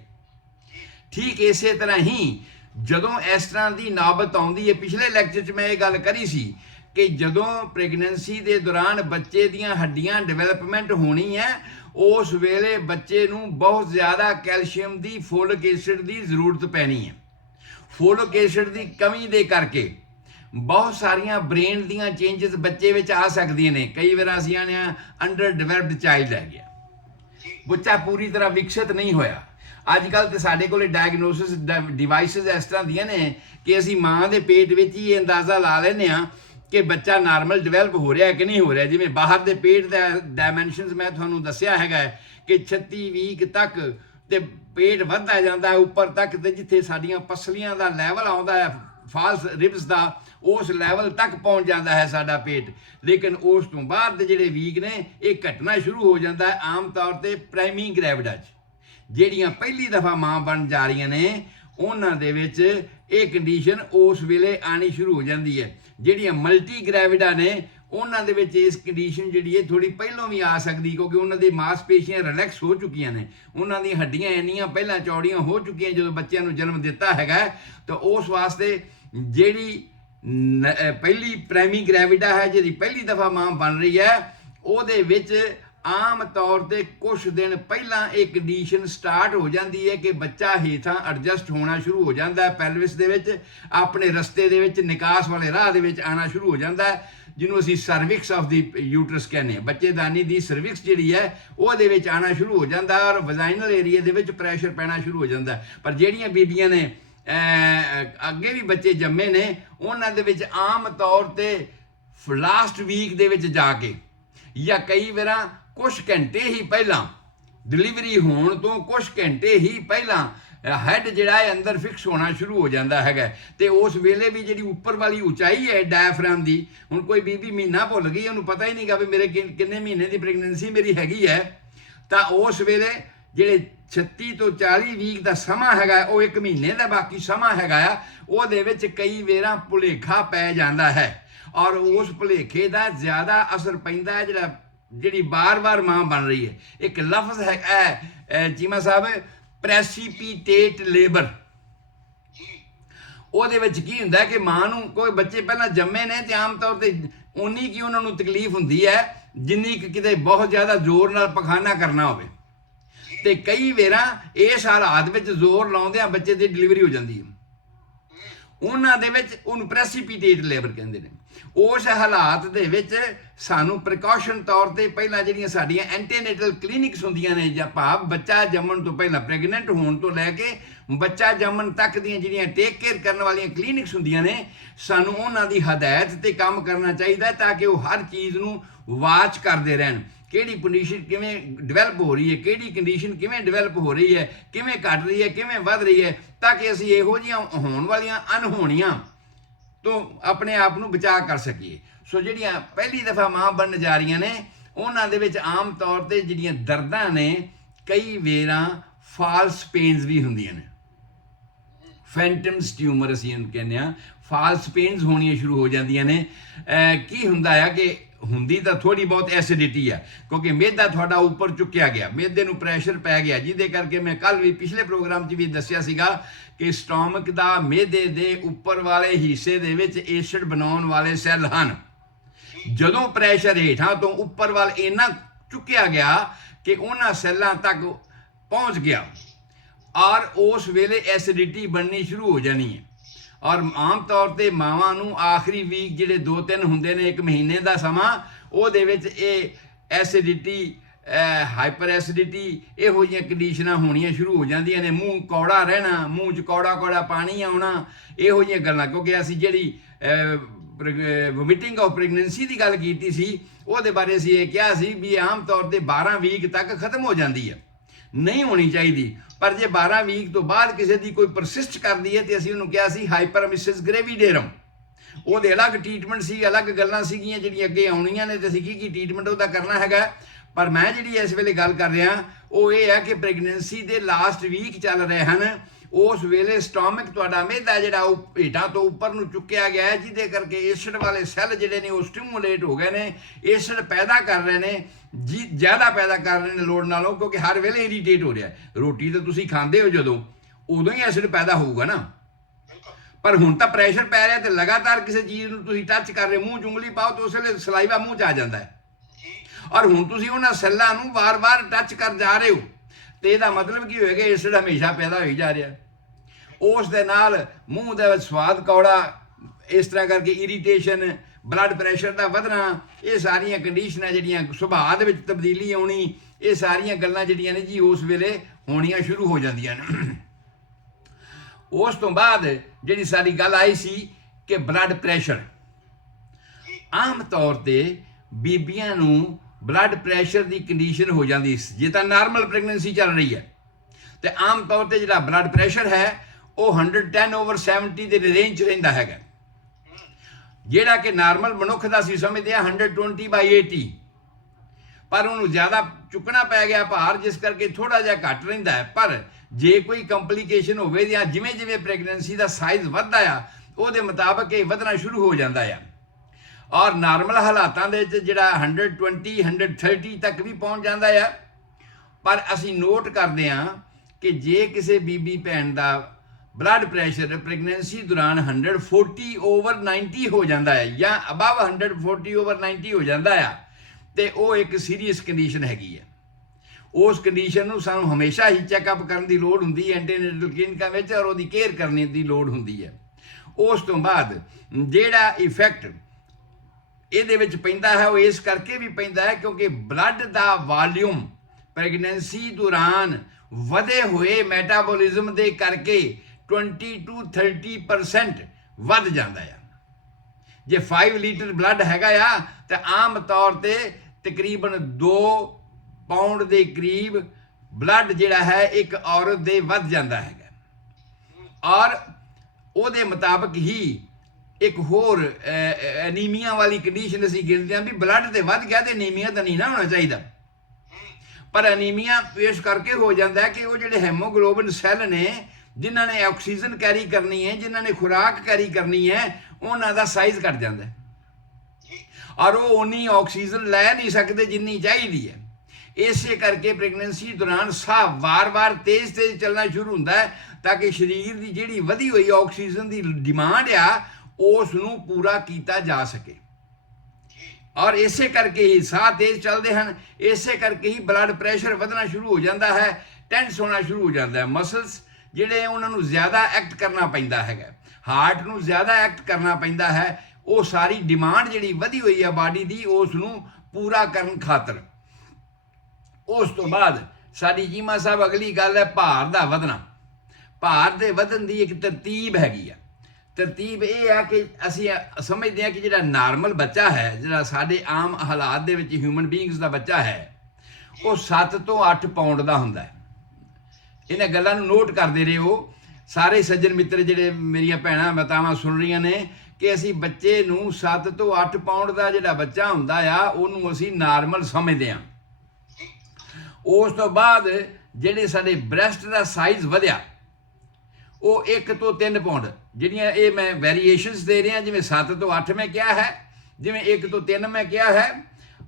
ਠੀਕ ਇਸੇ ਤਰ੍ਹਾਂ ਹੀ ਜਦੋਂ ਇਸ ਤਰ੍ਹਾਂ ਦੀ ਨੌਬਤ ਆਉਂਦੀ ਹੈ, ਪਿਛਲੇ ਲੈਕਚਰ 'ਚ ਮੈਂ ਇਹ ਗੱਲ ਕਰੀ ਸੀ ਕਿ ਜਦੋਂ ਪ੍ਰੈਗਨੈਂਸੀ ਦੇ ਦੌਰਾਨ ਬੱਚੇ ਦੀਆਂ ਹੱਡੀਆਂ ਡਿਵੈਲਪਮੈਂਟ ਹੋਣੀ ਹੈ, ਉਸ ਵੇਲੇ ਬੱਚੇ ਨੂੰ ਬਹੁਤ ਜ਼ਿਆਦਾ ਕੈਲਸ਼ੀਅਮ ਦੀ, ਫੋਲਿਕ ਐਸਿਡ ਦੀ ਜ਼ਰੂਰਤ ਪੈਣੀ ਹੈ। ਫੋਲਿਕ ਐਸਿਡ ਦੀ ਕਮੀ ਦੇ ਕਰਕੇ ਬਹੁਤ ਸਾਰੀਆਂ ਬ੍ਰੇਨ ਦੀਆਂ ਚੇਂਜਸ ਬੱਚੇ ਵਿੱਚ ਆ ਸਕਦੀਆਂ ਨੇ। ਕਈ ਵਾਰ ਅਸੀਂ ਆਨੇ ਅੰਡਰ ਡਿਵੈਲਪਡ ਚਾਈਲਡ ਹੈ ਗਿਆ, ਬੱਚਾ ਪੂਰੀ ਤਰ੍ਹਾਂ ਵਿਕਸਿਤ ਨਹੀਂ ਹੋਇਆ। ਅੱਜ ਕੱਲ੍ਹ ਤੇ ਸਾਡੇ ਕੋਲ ਡਾਇਗਨੋਸਿਸ ਡਿਵਾਈਸਿਸ ਇਸ ਤਰ੍ਹਾਂ ਦੀਆਂ ਨੇ ਕਿ ਅਸੀਂ ਮਾਂ ਦੇ ਪੇਟ ਵਿੱਚ ਹੀ ਇਹ ਅੰਦਾਜ਼ਾ ਲਾ ਲੈਂਦੇ ਹਾਂ ਕਿ ਬੱਚਾ ਨਾਰਮਲ ਡਿਵੈਲਪ ਹੋ ਰਿਹਾ ਕਿ ਨਹੀਂ ਹੋ ਰਿਹਾ। ਜਿਵੇਂ ਬਾਹਰ ਦੇ ਪੇਟ ਦਾ ਡਾਇਮੈਂਸ਼ਨਸ ਮੈਂ ਤੁਹਾਨੂੰ ਦੱਸਿਆ ਹੈਗਾ ਕਿ 36 ਵੀਕ ਤੱਕ ਤੇ ਪੇਟ ਵੱਧਦਾ ਜਾਂਦਾ ਹੈ ਉੱਪਰ ਤੱਕ, ਤੇ ਜਿੱਥੇ ਸਾਡੀਆਂ ਪਸਲੀਆਂ ਦਾ ਲੈਵਲ ਆਉਂਦਾ ਹੈ ਫਾਲਸ ਰਿਬਸ ਦਾ, ਉਸ ਲੈਵਲ ਤੱਕ ਪਹੁੰਚ ਜਾਂਦਾ ਹੈ ਸਾਡਾ ਪੇਟ। ਲੇਕਿਨ ਉਸ ਤੋਂ ਬਾਅਦ ਦੇ ਜਿਹੜੇ ਵੀਕ ਨੇ ਇਹ ਘਟਣਾ ਸ਼ੁਰੂ ਹੋ ਜਾਂਦਾ ਹੈ, ਆਮ ਤੌਰ ਤੇ ਪ੍ਰਾਇਮਰੀ ਗ੍ਰੈਵਿਡਾ 'ਚ। ਜਿਹੜੀਆਂ ਪਹਿਲੀ ਦਫਾ ਮਾਂ ਬਣ ਜਾ ਰਹੀਆਂ ਨੇ ਉਹਨਾਂ ਦੇ ਵਿੱਚ ਇਹ ਕੰਡੀਸ਼ਨ ਉਸ ਵੇਲੇ ਆਣੀ ਸ਼ੁਰੂ ਹੋ ਜਾਂਦੀ ਹੈ। ਜਿਹੜੀਆਂ ਮਲਟੀ ਗ੍ਰੈਵਿਡਾ ਨੇ ਉਹਨਾਂ ਦੇ ਵਿੱਚ ਇਸ ਕੰਡੀਸ਼ਨ ਜਿਹੜੀ ਹੈ ਥੋੜੀ ਪਹਿਲਾਂ ਵੀ ਆ ਸਕਦੀ, ਕਿਉਂਕਿ ਉਹਨਾਂ ਦੀ ਮਾਸਪੇਸ਼ੀਆਂ ਰਿਲੈਕਸ ਹੋ ਚੁੱਕੀਆਂ ਨੇ, ਉਹਨਾਂ ਦੀਆਂ ਹੱਡੀਆਂ ਇੰਨੀਆਂ ਪਹਿਲਾਂ ਚੌੜੀਆਂ ਹੋ ਚੁੱਕੀਆਂ ਜਦੋਂ ਬੱਚਿਆਂ ਨੂੰ ਜਨਮ ਦਿੱਤਾ ਹੈਗਾ। ਤਾਂ ਉਸ ਵਾਸਤੇ ਜਿਹੜੀ ਪਹਿਲੀ ਪ੍ਰਾਇਮਰੀ ਗ੍ਰੈਵਿਡਾ ਹੈ, ਜਿਹੜੀ ਪਹਿਲੀ ਦਫਾ ਮਾਂ ਬਣ ਰਹੀ ਹੈ, ਉਹਦੇ ਵਿੱਚ ਆਮ ਤੌਰ ਤੇ ਕੁਝ ਦਿਨ ਪਹਿਲਾਂ ਇਹ ਕੰਡੀਸ਼ਨ ਸਟਾਰਟ ਹੋ ਜਾਂਦੀ ਹੈ ਕਿ ਬੱਚਾ ਹੇਠਾਂ ਐਡਜਸਟ ਹੋਣਾ ਸ਼ੁਰੂ ਹੋ ਜਾਂਦਾ ਹੈ, ਪੈਲਵਿਸ ਦੇ ਵਿੱਚ ਆਪਣੇ ਰਸਤੇ ਦੇ ਵਿੱਚ, ਨਿਕਾਸ ਵਾਲੇ ਰਾਹ ਦੇ ਵਿੱਚ ਆਣਾ ਸ਼ੁਰੂ ਹੋ ਜਾਂਦਾ ਹੈ, ਜਿਹਨੂੰ ਅਸੀਂ ਸਰਵਿਕਸ ਆਫ ਦੀ ਯੂਟਰਸ ਕਹਿੰਦੇ ਹਾਂ। ਬੱਚੇਦਾਨੀ ਦੀ ਸਰਵਿਕਸ ਜਿਹੜੀ ਹੈ ਉਹਦੇ ਵਿੱਚ ਆਣਾ ਸ਼ੁਰੂ ਹੋ ਜਾਂਦਾ ਔਰ ਵਜਾਈਨਲ ਏਰੀਆ ਦੇ ਵਿੱਚ ਪ੍ਰੈਸ਼ਰ ਪੈਣਾ ਸ਼ੁਰੂ ਹੋ ਜਾਂਦਾ। ਪਰ ਜਿਹੜੀਆਂ ਬੀਬੀਆਂ ਨੇ ਅੱਗੇ ਵੀ ਬੱਚੇ ਜੰਮੇ ਨੇ, ਉਹਨਾਂ ਦੇ ਵਿੱਚ ਆਮ ਤੌਰ ਤੇ ਲਾਸਟ ਵੀਕ ਦੇ ਵਿੱਚ ਜਾ ਕੇ ਜਾਂ ਕਈ ਵਾਰਾਂ ਕੁਝ ਘੰਟੇ ਹੀ ਪਹਿਲਾਂ, ਡਿਲੀਵਰੀ ਹੋਣ ਤੋਂ ਕੁਝ ਘੰਟੇ ਹੀ ਪਹਿਲਾਂ ਹੈਡ ਜਿਹੜਾ ਹੈ ਅੰਦਰ ਫਿਕਸ ਹੋਣਾ ਸ਼ੁਰੂ ਹੋ ਜਾਂਦਾ ਹੈਗਾ, ਤੇ ਉਸ ਵੇਲੇ ਵੀ ਜਿਹੜੀ ਉੱਪਰ ਵਾਲੀ ਉਚਾਈ ਹੈ ਡਾਇਫਰਾਮ ਦੀ, ਹੁਣ ਕੋਈ ਬੀਬੀ ਮਹੀਨਾ ਭੁੱਲ ਗਈ, ਉਹਨੂੰ ਪਤਾ ਹੀ ਨਹੀਂਗਾ ਵੀ ਮੇਰੇ ਕਿੰਨੇ ਮਹੀਨੇ ਦੀ ਪ੍ਰੈਗਨੈਂਸੀ ਮੇਰੀ ਹੈਗੀ ਹੈ, ਤਾਂ ਉਸ ਵੇਲੇ ਜਿਹੜੇ 36 ਤੋਂ 40 ਵੀਕ ਦਾ ਸਮਾਂ ਹੈਗਾ, ਉਹ 1 ਮਹੀਨੇ ਦਾ ਬਾਕੀ ਸਮਾਂ ਹੈਗਾ ਆ, ਉਹਦੇ ਵਿੱਚ ਕਈ ਵਾਰਾਂ ਭੁਲੇਖਾ ਪੈ ਜਾਂਦਾ ਹੈ, ਔਰ ਉਸ ਭੁਲੇਖੇ ਦਾ ਜ਼ਿਆਦਾ ਅਸਰ ਪੈਂਦਾ ਹੈ ਜਿਹੜੀ ਬਾਰ-ਬਾਰ ਮਾਂ ਬਣ ਰਹੀ ਹੈ। ਇੱਕ ਲਫ਼ਜ਼ ਹੈ ਚੀਮਾ ਸਾਹਿਬ, ਪ੍ਰੈਸੀਪੀਟੇਟ ਲੇਬਰ। ਉਹਦੇ ਵਿੱਚ ਕੀ ਹੁੰਦਾ ਕਿ ਮਾਂ ਨੂੰ, ਕੋਈ ਬੱਚੇ ਪਹਿਲਾਂ ਜੰਮੇ ਨੇ ਤੇ ਆਮ ਤੌਰ ਤੇ ਉਨੀ ਕੀ ਉਹਨਾਂ ਨੂੰ ਤਕਲੀਫ ਹੁੰਦੀ ਹੈ ਜਿੰਨੀ ਕਿ ਕਿਤੇ ਬਹੁਤ ਜ਼ਿਆਦਾ ਜ਼ੋਰ ਨਾਲ ਪਖਾਨਾ ਕਰਨਾ ਹੋਵੇ, ਤੇ ਕਈ ਵਾਰਾਂ ਇਸ ਹਾਲਾਤ ਵਿੱਚ ਜ਼ੋਰ ਲਾਉਂਦਿਆਂ ਬੱਚੇ ਦੀ ਡਿਲੀਵਰੀ ਹੋ ਜਾਂਦੀ ਹੈ। ਉਹਨਾਂ ਦੇ ਵਿੱਚ ਉਹਨੂੰ ਪ੍ਰੈਸੀਪੀਟੇਟ ਲੇਬਰ ਕਹਿੰਦੇ ਨੇ। ਉਸ ਹਾਲਾਤ ਦੇ ਵਿੱਚ ਸਾਨੂੰ ਪ੍ਰੀਕਾਸ਼ਨ ਤੌਰ ਤੇ ਪਹਿਲਾਂ ਜਿਹੜੀਆਂ ਸਾਡੀਆਂ ਐਂਟੀਨੇਟਲ ਕਲੀਨਿਕਸ ਹੁੰਦੀਆਂ ਨੇ, ਜਾਂ ਭਾਵ ਬੱਚਾ ਜੰਮਣ ਤੋਂ ਪਹਿਲਾਂ ਪ੍ਰੈਗਨੈਂਟ ਹੋਣ ਤੋਂ ਲੈ ਕੇ ਬੱਚਾ ਜੰਮਣ ਤੱਕ ਦੀਆਂ ਜਿਹੜੀਆਂ ਟੇਕ ਕੇਅਰ ਕਰਨ ਵਾਲੀਆਂ ਕਲੀਨਿਕਸ ਹੁੰਦੀਆਂ ਨੇ, ਸਾਨੂੰ ਉਹਨਾਂ ਦੀ ਹਦਾਇਤ ਤੇ ਕੰਮ ਕਰਨਾ ਚਾਹੀਦਾ ਤਾਂ ਕਿ ਉਹ ਹਰ ਚੀਜ਼ ਨੂੰ ਵਾਚ ਕਰਦੇ ਰਹਿਣ। ਕਿਹੜੀ ਕੰਡੀਸ਼ਨ ਕਿਵੇਂ ਡਿਵੈਲਪ ਹੋ ਰਹੀ ਹੈ, ਕਿਹੜੀ ਕੰਡੀਸ਼ਨ ਕਿਵੇਂ ਡਿਵੈਲਪ ਹੋ ਰਹੀ ਹੈ, ਕਿਵੇਂ ਘਟ ਰਹੀ ਹੈ, ਕਿਵੇਂ ਵੱਧ ਰਹੀ ਹੈ, ਤਾਂ ਕਿ ਅਸੀਂ ਇਹੋ ਜਿਹੀਆਂ ਹੋਣ ਵਾਲੀਆਂ ਅਣਹੋਣੀਆਂ ਤੋਂ ਆਪਣੇ ਆਪ ਨੂੰ ਬਚਾ ਕਰ ਸਕੀਏ। ਸੋ ਜਿਹੜੀਆਂ ਪਹਿਲੀ ਦਫਾ ਮਾਂ ਬਣਨ ਜਾ ਰਹੀਆਂ ਨੇ, ਉਹਨਾਂ ਦੇ ਵਿੱਚ ਆਮ ਤੌਰ ਤੇ ਜਿਹੜੀਆਂ ਦਰਦਾਂ ਨੇ, ਕਈ ਵਾਰਾਂ ਫਾਲਸ ਪੇਨਸ ਵੀ ਹੁੰਦੀਆਂ ਨੇ, ਫੈਂਟਮਸ ਟਿਊਮਰ ਅਸੀਂ ਇਹਨੂੰ ਕਹਿੰਦੇ ਹਾਂ, ਫਾਲਸ ਪੇਨਸ ਹੋਣੀਆਂ ਸ਼ੁਰੂ ਹੋ ਜਾਂਦੀਆਂ ਨੇ। ਕੀ ਹੁੰਦਾ ਆ ਕਿ ਹੁੰਦੀ ਤਾਂ ਥੋੜੀ ਬਹੁਤ ਐਸਿਡਿਟੀ ਆ, ਕਿਉਂਕਿ ਮਿਹਦਾ ਤੁਹਾਡਾ ਉੱਪਰ ਚੁੱਕਿਆ ਗਿਆ, ਮਿਹਦੇ ਨੂੰ ਪ੍ਰੈਸ਼ਰ ਪੈ ਗਿਆ, ਜਿਹਦੇ ਕਰਕੇ ਮੈਂ ਕੱਲ ਵੀ ਪਿਛਲੇ ਪ੍ਰੋਗਰਾਮ 'ਚ ਵੀ ਦੱਸਿਆ ਸੀਗਾ ਕਿ ਸਟੋਮਕ ਦਾ ਮਿਹਦੇ ਦੇ ਉੱਪਰ ਵਾਲੇ ਹਿੱਸੇ ਦੇ ਵਿੱਚ ਐਸਿਡ ਬਣਾਉਣ ਵਾਲੇ ਸੈੱਲ ਹਨ। ਜਦੋਂ ਪ੍ਰੈਸ਼ਰ ਹੇਠਾਂ ਤੋਂ ਉੱਪਰ ਵੱਲ ਇੰਨਾ ਚੁੱਕਿਆ ਗਿਆ ਕਿ ਉਹਨਾਂ ਸੈੱਲਾਂ ਤੱਕ ਪਹੁੰਚ ਗਿਆ, ਔਰ ਉਸ ਵੇਲੇ ਐਸਿਡਿਟੀ ਬਣਨੀ ਸ਼ੁਰੂ ਹੋ ਜਾਣੀ ਹੈ। ਔਰ ਆਮ ਤੌਰ ਤੇ ਮਾਵਾਂ ਨੂੰ ਆਖਰੀ ਵੀਕ ਜਿਹੜੇ 2-3 ਹੁੰਦੇ ਨੇ, 1 ਮਹੀਨੇ ਦਾ ਸਮਾਂ, ਉਹਦੇ ਵਿੱਚ ਇਹ ਐਸਿਡਿਟੀ, ਹਾਈਪਰ ਐਸਿਡਿਟੀ, ਇਹੋ ਜਿਹੀਆਂ ਕੰਡੀਸ਼ਨਾਂ ਹੋਣੀਆਂ ਸ਼ੁਰੂ ਹੋ ਜਾਂਦੀਆਂ ਨੇ। ਮੂੰਹ ਕੌੜਾ ਰਹਿਣਾ, ਮੂੰਹ 'ਚ ਕੌੜਾ ਪਾਣੀ ਆਉਣਾ, ਇਹੋ ਜਿਹੀਆਂ ਗੱਲਾਂ। ਕਿਉਂਕਿ ਅਸੀਂ ਜਿਹੜੀ ਵੋਮਿਟਿੰਗ ਆਫ ਪ੍ਰੈਗਨੈਂਸੀ ਦੀ ਗੱਲ ਕੀਤੀ ਸੀ, ਉਹਦੇ ਬਾਰੇ ਅਸੀਂ ਇਹ ਕਿਹਾ ਸੀ ਵੀ ਆਮ ਤੌਰ ਤੇ 12 ਵੀਕ ਤੱਕ ਖਤਮ ਹੋ ਜਾਂਦੀ ਹੈ, ਨਹੀਂ ਹੋਣੀ ਚਾਹੀਦੀ। ਪਰ ਜੇ 12 ਵੀਕ ਤੋਂ ਬਾਅਦ ਕਿਸੇ ਦੀ ਕੋਈ ਪਰਸਿਸਟ ਕਰਦੀ ਹੈ ਤੇ ਅਸੀਂ ਉਹਨੂੰ ਕਿਹਾ ਸੀ ਹਾਈਪਰਮਿਸਿਸ ਗ੍ਰੇਵੀਡੇਰਮ। ਉਹਦੇ ਅਲੱਗ ਟ੍ਰੀਟਮੈਂਟ ਸੀ, ਅਲੱਗ ਗੱਲਾਂ ਸੀਗੀਆਂ ਜਿਹੜੀਆਂ ਅੱਗੇ ਆਉਣੀਆਂ ਨੇ, ਤੇ ਅਸੀਂ ਕੀ ਟ੍ਰੀਟਮੈਂਟ ਉਹਦਾ ਕਰਨਾ ਹੈਗਾ। ਪਰ ਮੈਂ ਜਿਹੜੀ ਇਸ ਵੇਲੇ ਗੱਲ ਕਰ ਰਿਹਾ ਉਹ ਇਹ ਹੈ ਕਿ ਪ੍ਰੈਗਨੈਂਸੀ ਦੇ ਲਾਸਟ ਵੀਕ ਚੱਲ ਰਹੇ ਹਨ, ਉਸ ਵੇਲੇ ਸਟੋਮਕ ਤੁਹਾਡਾ ਮਿਹਦਾ ਜਿਹੜਾ ਉਹ ਹੇਠਾਂ ਤੋਂ ਉੱਪਰ ਨੂੰ ਚੁੱਕਿਆ ਗਿਆ ਹੈ, ਜਿਹਦੇ ਕਰਕੇ ਐਸਿਡ ਵਾਲੇ ਸੈੱਲ ਜਿਹੜੇ ਨੇ ਉਹ ਸਟਿਮੂਲੇਟ ਹੋ ਗਏ ਨੇ, ਐਸਿਡ ਪੈਦਾ ਕਰ ਰਹੇ ਨੇ, ਜ਼ਿਆਦਾ ਪੈਦਾ ਕਰ ਰਹੇ ਨੇ ਲੋੜ ਨਾਲੋਂ, ਕਿਉਂਕਿ ਹਰ ਵੇਲੇ ਇਰੀਟੇਟ ਹੋ ਰਿਹਾ। ਰੋਟੀ ਤਾਂ ਤੁਸੀਂ ਖਾਂਦੇ ਹੋ ਜਦੋਂ, ਉਦੋਂ ਹੀ ਐਸਿਡ ਪੈਦਾ ਹੋਊਗਾ ਨਾ, ਪਰ ਹੁਣ ਤਾਂ ਪ੍ਰੈਸ਼ਰ ਪੈ ਰਿਹਾ ਤੇ ਲਗਾਤਾਰ ਕਿਸੇ ਚੀਜ਼ ਨੂੰ ਤੁਸੀਂ ਟੱਚ ਕਰ ਰਹੇ, ਮੂੰਹ 'ਚ ਉਂਗਲੀ ਪਾਓ ਤਾਂ ਉਸ ਵੇਲੇ ਸਲਾਈਵਾ ਮੂੰਹ 'ਚ ਆ ਜਾਂਦਾ ਹੈ, ਔਰ ਹੁਣ ਤੁਸੀਂ ਉਹਨਾਂ ਸੈੱਲਾਂ ਨੂੰ ਵਾਰ-ਵਾਰ ਟੱਚ ਕਰ ਜਾ ਰਹੇ ਹੋ, ਤੇ ਇਹਦਾ ਮਤਲਬ ਕੀ ਹੋਏਗਾ, ਐਸਿਡ ਹਮੇਸ਼ਾ ਪੈਦਾ ਹੋਈ ਜਾ ਰਿਹਾ। ਉਸ ਦੇ ਨਾਲ ਮੂੰਹ ਦੇ ਵਿੱਚ ਸਵਾਦ ਕੌੜਾ, ਇਸ ਤਰ੍ਹਾਂ ਕਰਕੇ ਇਰੀਟੇਸ਼ਨ, ਬਲੱਡ ਪ੍ਰੈਸ਼ਰ ਦਾ ਵਧਣਾ, ਇਹ ਸਾਰੀਆਂ ਕੰਡੀਸ਼ਨਾਂ ਜਿਹੜੀਆਂ, ਸੁਭਾਅ ਦੇ ਵਿੱਚ ਤਬਦੀਲੀ ਆਉਣੀ, ਇਹ ਸਾਰੀਆਂ ਗੱਲਾਂ ਜਿਹੜੀਆਂ ਨੇ ਜੀ ਉਸ ਵੇਲੇ ਹੋਣੀਆਂ ਸ਼ੁਰੂ ਹੋ ਜਾਂਦੀਆਂ ਨੇ। ਉਸ ਤੋਂ ਬਾਅਦ ਜਿਹੜੀ ਸਾਡੀ ਗੱਲ ਆਈ ਸੀ ਕਿ ਬਲੱਡ ਪ੍ਰੈਸ਼ਰ, ਆਮ ਤੌਰ ਤੇ ਬੀਬੀਆਂ ਨੂੰ ਬਲੱਡ ਪ੍ਰੈਸ਼ਰ ਦੀ ਕੰਡੀਸ਼ਨ ਹੋ ਜਾਂਦੀ, ਜੇ ਤਾਂ ਨਾਰਮਲ ਪ੍ਰੈਗਨੈਂਸੀ ਚੱਲ ਰਹੀ ਹੈ ਤੇ ਆਮ ਤੌਰ ਤੇ ਜਿਹੜਾ ਬਲੱਡ ਪ੍ਰੈਸ਼ਰ ਹੈ ਉਹ 110/70 ਦੇ ਰੇਂਜ 'ਚ ਰਹਿੰਦਾ ਹੈਗਾ, ਜਿਹੜਾ ਕਿ ਨਾਰਮਲ ਮਨੁੱਖ ਦਾ ਅਸੀਂ ਸਮਝਦੇ ਹਾਂ 120/80, ਪਰ ਉਹਨੂੰ ਜ਼ਿਆਦਾ ਚੁੱਕਣਾ ਪੈ ਗਿਆ ਭਾਰ, ਜਿਸ ਕਰਕੇ ਥੋੜਾ ਜਿਹਾ ਘੱਟ ਰਹਿੰਦਾ ਹੈ। ਪਰ ਜੇ ਕੋਈ ਕੰਪਲਿਕੇਸ਼ਨ ਹੋਵੇ ਜਾਂ ਜਿਵੇਂ ਜਿਵੇਂ ਪ੍ਰੈਗਨੈਂਸੀ ਦਾ ਸਾਈਜ਼ ਵੱਧਦਾ ਆ, ਉਹਦੇ ਮੁਤਾਬਕ ਇਹ ਵਧਣਾ ਸ਼ੁਰੂ ਹੋ ਜਾਂਦਾ ਆ, ਔਰ ਨਾਰਮਲ ਹਾਲਾਤਾਂ ਦੇ ਵਿੱਚ ਜਿਹੜਾ 120-130 ਤੱਕ ਵੀ ਪਹੁੰਚ ਜਾਂਦਾ ਆ। ਪਰ ਅਸੀਂ ਨੋਟ ਕਰਦੇ ਹਾਂ ਕਿ ਜੇ ਕਿਸੇ ਬੀਬੀ ਭੈਣ ਦਾ ਬਲੱਡ ਪ੍ਰੈਸ਼ਰ ਪ੍ਰੈਗਨੈਂਸੀ ਦੌਰਾਨ 140/90 ਹੋ ਜਾਂਦਾ ਹੈ ਜਾਂ ਅਬਵ 140/90 ਹੋ ਜਾਂਦਾ ਆ, ਤੇ ਉਹ ਇੱਕ ਸੀਰੀਅਸ ਕੰਡੀਸ਼ਨ ਹੈਗੀ ਹੈ। ਉਸ ਕੰਡੀਸ਼ਨ ਨੂੰ ਸਾਨੂੰ ਹਮੇਸ਼ਾ ਹੀ ਚੈੱਕਅਪ ਕਰਨ ਦੀ ਲੋੜ ਹੁੰਦੀ ਹੈ ਐਂਟੀਨੇਟਲ ਕਲੀਨਿਕਾਂ ਵਿੱਚ, ਔਰ ਉਹਦੀ ਕੇਅਰ ਕਰਨ ਦੀ ਲੋੜ ਹੁੰਦੀ ਹੈ। ਉਸ ਤੋਂ ਬਾਅਦ ਜਿਹੜਾ ਇਫੈਕਟ ਇਹਦੇ ਵਿੱਚ ਪੈਂਦਾ ਹੈ ਉਹ ਇਸ ਕਰਕੇ ਵੀ ਪੈਂਦਾ ਹੈ ਕਿਉਂਕਿ ਬਲੱਡ ਦਾ ਵਾਲੀਅਮ ਪ੍ਰੈਗਨੈਂਸੀ ਦੌਰਾਨ ਵਧੇ ਹੋਏ ਮੈਟਾਬੋਲਿਜ਼ਮ ਦੇ ਕਰਕੇ 20 to 30% ਵੱਧ ਜਾਂਦਾ ਹੈ। ਜੇ 5 ਲੀਟਰ ਬਲੱਡ ਹੈਗਾ ਆ ਤਾਂ ਆਮ ਤੌਰ ਤੇ ਤਕਰੀਬਨ 2 ਪਾਉਂਡ ਦੇ ਕਰੀਬ ਬਲੱਡ ਜਿਹੜਾ ਹੈ ਇੱਕ ਔਰਤ ਦੇ ਵੱਧ ਜਾਂਦਾ ਹੈਗਾ। ਔਰ ਉਹਦੇ ਮੁਤਾਬਕ ਹੀ ਇੱਕ ਹੋਰ ਐਨੀਮੀਆ ਵਾਲੀ ਕੰਡੀਸ਼ਨ ਅਸੀਂ ਗਿਣਦੇ ਹਾਂ ਵੀ ਬਲੱਡ ਤੇ ਵੱਧ ਗਿਆ ਤੇ ਐਨੀਮੀਆ ਤਾਂ ਨਹੀਂ ਨਾ ਹੋਣਾ ਚਾਹੀਦਾ, ਪਰ ਐਨੀਮੀਆ ਇਸ ਕਰਕੇ ਹੋ ਜਾਂਦਾ ਹੈ ਕਿ ਉਹ ਜਿਹੜੇ ਹੈਮੋਗਲੋਬਿਨ ਸੈੱਲ ਨੇ ਜਿਨ੍ਹਾਂ ਨੇ ਆਕਸੀਜਨ ਕੈਰੀ ਕਰਨੀ ਹੈ, ਜਿਨ੍ਹਾਂ ਨੇ ਖੁਰਾਕ ਕੈਰੀ ਕਰਨੀ ਹੈ, ਉਹਨਾਂ ਦਾ ਸਾਈਜ਼ ਘਟ ਜਾਂਦਾ ਹੈ ਔਰ ਉਹ ਉਨੀ ਆਕਸੀਜਨ ਲੈ ਨਹੀਂ ਸਕਦੇ ਜਿੰਨੀ ਚਾਹੀਦੀ ਹੈ। ਇਸੇ ਕਰਕੇ ਪ੍ਰੈਗਨੈਂਸੀ ਦੌਰਾਨ ਸਾਹ ਵਾਰ-ਵਾਰ ਤੇਜ਼ ਚੱਲਣਾ ਸ਼ੁਰੂ ਹੁੰਦਾ ਹੈ ਤਾਂ ਕਿ ਸਰੀਰ ਦੀ ਜਿਹੜੀ ਵਧੀ ਹੋਈ ਆਕਸੀਜਨ ਦੀ ਡਿਮਾਂਡ ਆ ਉਸ ਨੂੰ ਪੂਰਾ ਕੀਤਾ ਜਾ ਸਕੇ। ਔਰ ਇਸੇ ਕਰਕੇ ਹੀ ਸਾਹ ਤੇਜ਼ ਚੱਲਦੇ ਹਨ, ਇਸੇ ਕਰਕੇ ਹੀ ਬਲੱਡ ਪ੍ਰੈਸ਼ਰ ਵਧਣਾ ਸ਼ੁਰੂ ਹੋ ਜਾਂਦਾ ਹੈ, ਟੈਂਸ ਹੋਣਾ ਸ਼ੁਰੂ ਹੋ ਜਾਂਦਾ ਹੈ। ਮਸਲਸ ਜਿਹੜੇ ਉਹਨਾਂ ਨੂੰ ਜ਼ਿਆਦਾ ਐਕਟ ਕਰਨਾ ਪੈਂਦਾ ਹੈਗਾ, ਹਾਰਟ ਨੂੰ ਜ਼ਿਆਦਾ ਐਕਟ ਕਰਨਾ ਪੈਂਦਾ ਹੈ, ਉਹ ਸਾਰੀ ਡਿਮਾਂਡ ਜਿਹੜੀ ਵਧੀ ਹੋਈ ਹੈ ਬਾਡੀ ਦੀ ਉਸ ਨੂੰ ਪੂਰਾ ਕਰਨ ਖਾਤਰ। ਉਸ ਤੋਂ ਬਾਅਦ ਸਾਡੀ ਚੀਮਾ ਸਾਹਿਬ ਅਗਲੀ ਗੱਲ ਹੈ ਭਾਰ ਦਾ ਵਧਣਾ। ਭਾਰ ਦੇ ਵਧਣ ਦੀ ਇੱਕ ਤਰਤੀਬ ਹੈਗੀ ਆ। ਤਰਤੀਬ ਇਹ ਆ ਕਿ ਅਸੀਂ ਸਮਝਦੇ ਹਾਂ ਕਿ ਜਿਹੜਾ ਨਾਰਮਲ ਬੱਚਾ ਹੈ, ਜਿਹੜਾ ਸਾਡੇ ਆਮ ਹਾਲਾਤ ਦੇ ਵਿੱਚ ਹਿਊਮਨ ਬੀਇੰਗਸ ਦਾ ਬੱਚਾ ਹੈ, ਉਹ 7 ਤੋਂ 8 ਪਾਉਂਡ ਦਾ ਹੁੰਦਾ ਹੈ। ਇਹਨਾਂ ਗੱਲਾਂ ਨੂੰ ਨੋਟ ਕਰਦੇ ਰਹੋ ਸਾਰੇ ਸੱਜਣ ਮਿੱਤਰ, ਜਿਹੜੇ ਮੇਰੀਆਂ ਭੈਣਾਂ ਮਾਤਾਵਾਂ ਸੁਣ ਰਹੀਆਂ ਨੇ, ਕਿ ਅਸੀਂ ਬੱਚੇ ਨੂੰ 7 ਤੋਂ 8 ਪਾਉਂਡ ਦਾ ਜਿਹੜਾ ਬੱਚਾ ਹੁੰਦਾ ਆ ਉਹਨੂੰ ਅਸੀਂ ਨਾਰਮਲ ਸਮਝਦੇ ਹਾਂ। ਉਸ ਤੋਂ ਬਾਅਦ ਜਿਹੜੇ ਸਾਡੇ ਬ੍ਰੈਸਟ ਦਾ ਸਾਈਜ਼ ਵਧਿਆ ਉਹ 1 ਤੋਂ 3 ਪਾਉਂਡ, ਜਿਹੜੀਆਂ ਇਹ ਮੈਂ ਵੇਰੀਏਸ਼ਨਸ ਦੇ ਰਿਹਾ, ਜਿਵੇਂ 7 ਤੋਂ 8 ਮੈਂ ਕਿਹਾ ਹੈ, ਜਿਵੇਂ 1 ਤੋਂ 3 ਮੈਂ ਕਿਹਾ ਹੈ,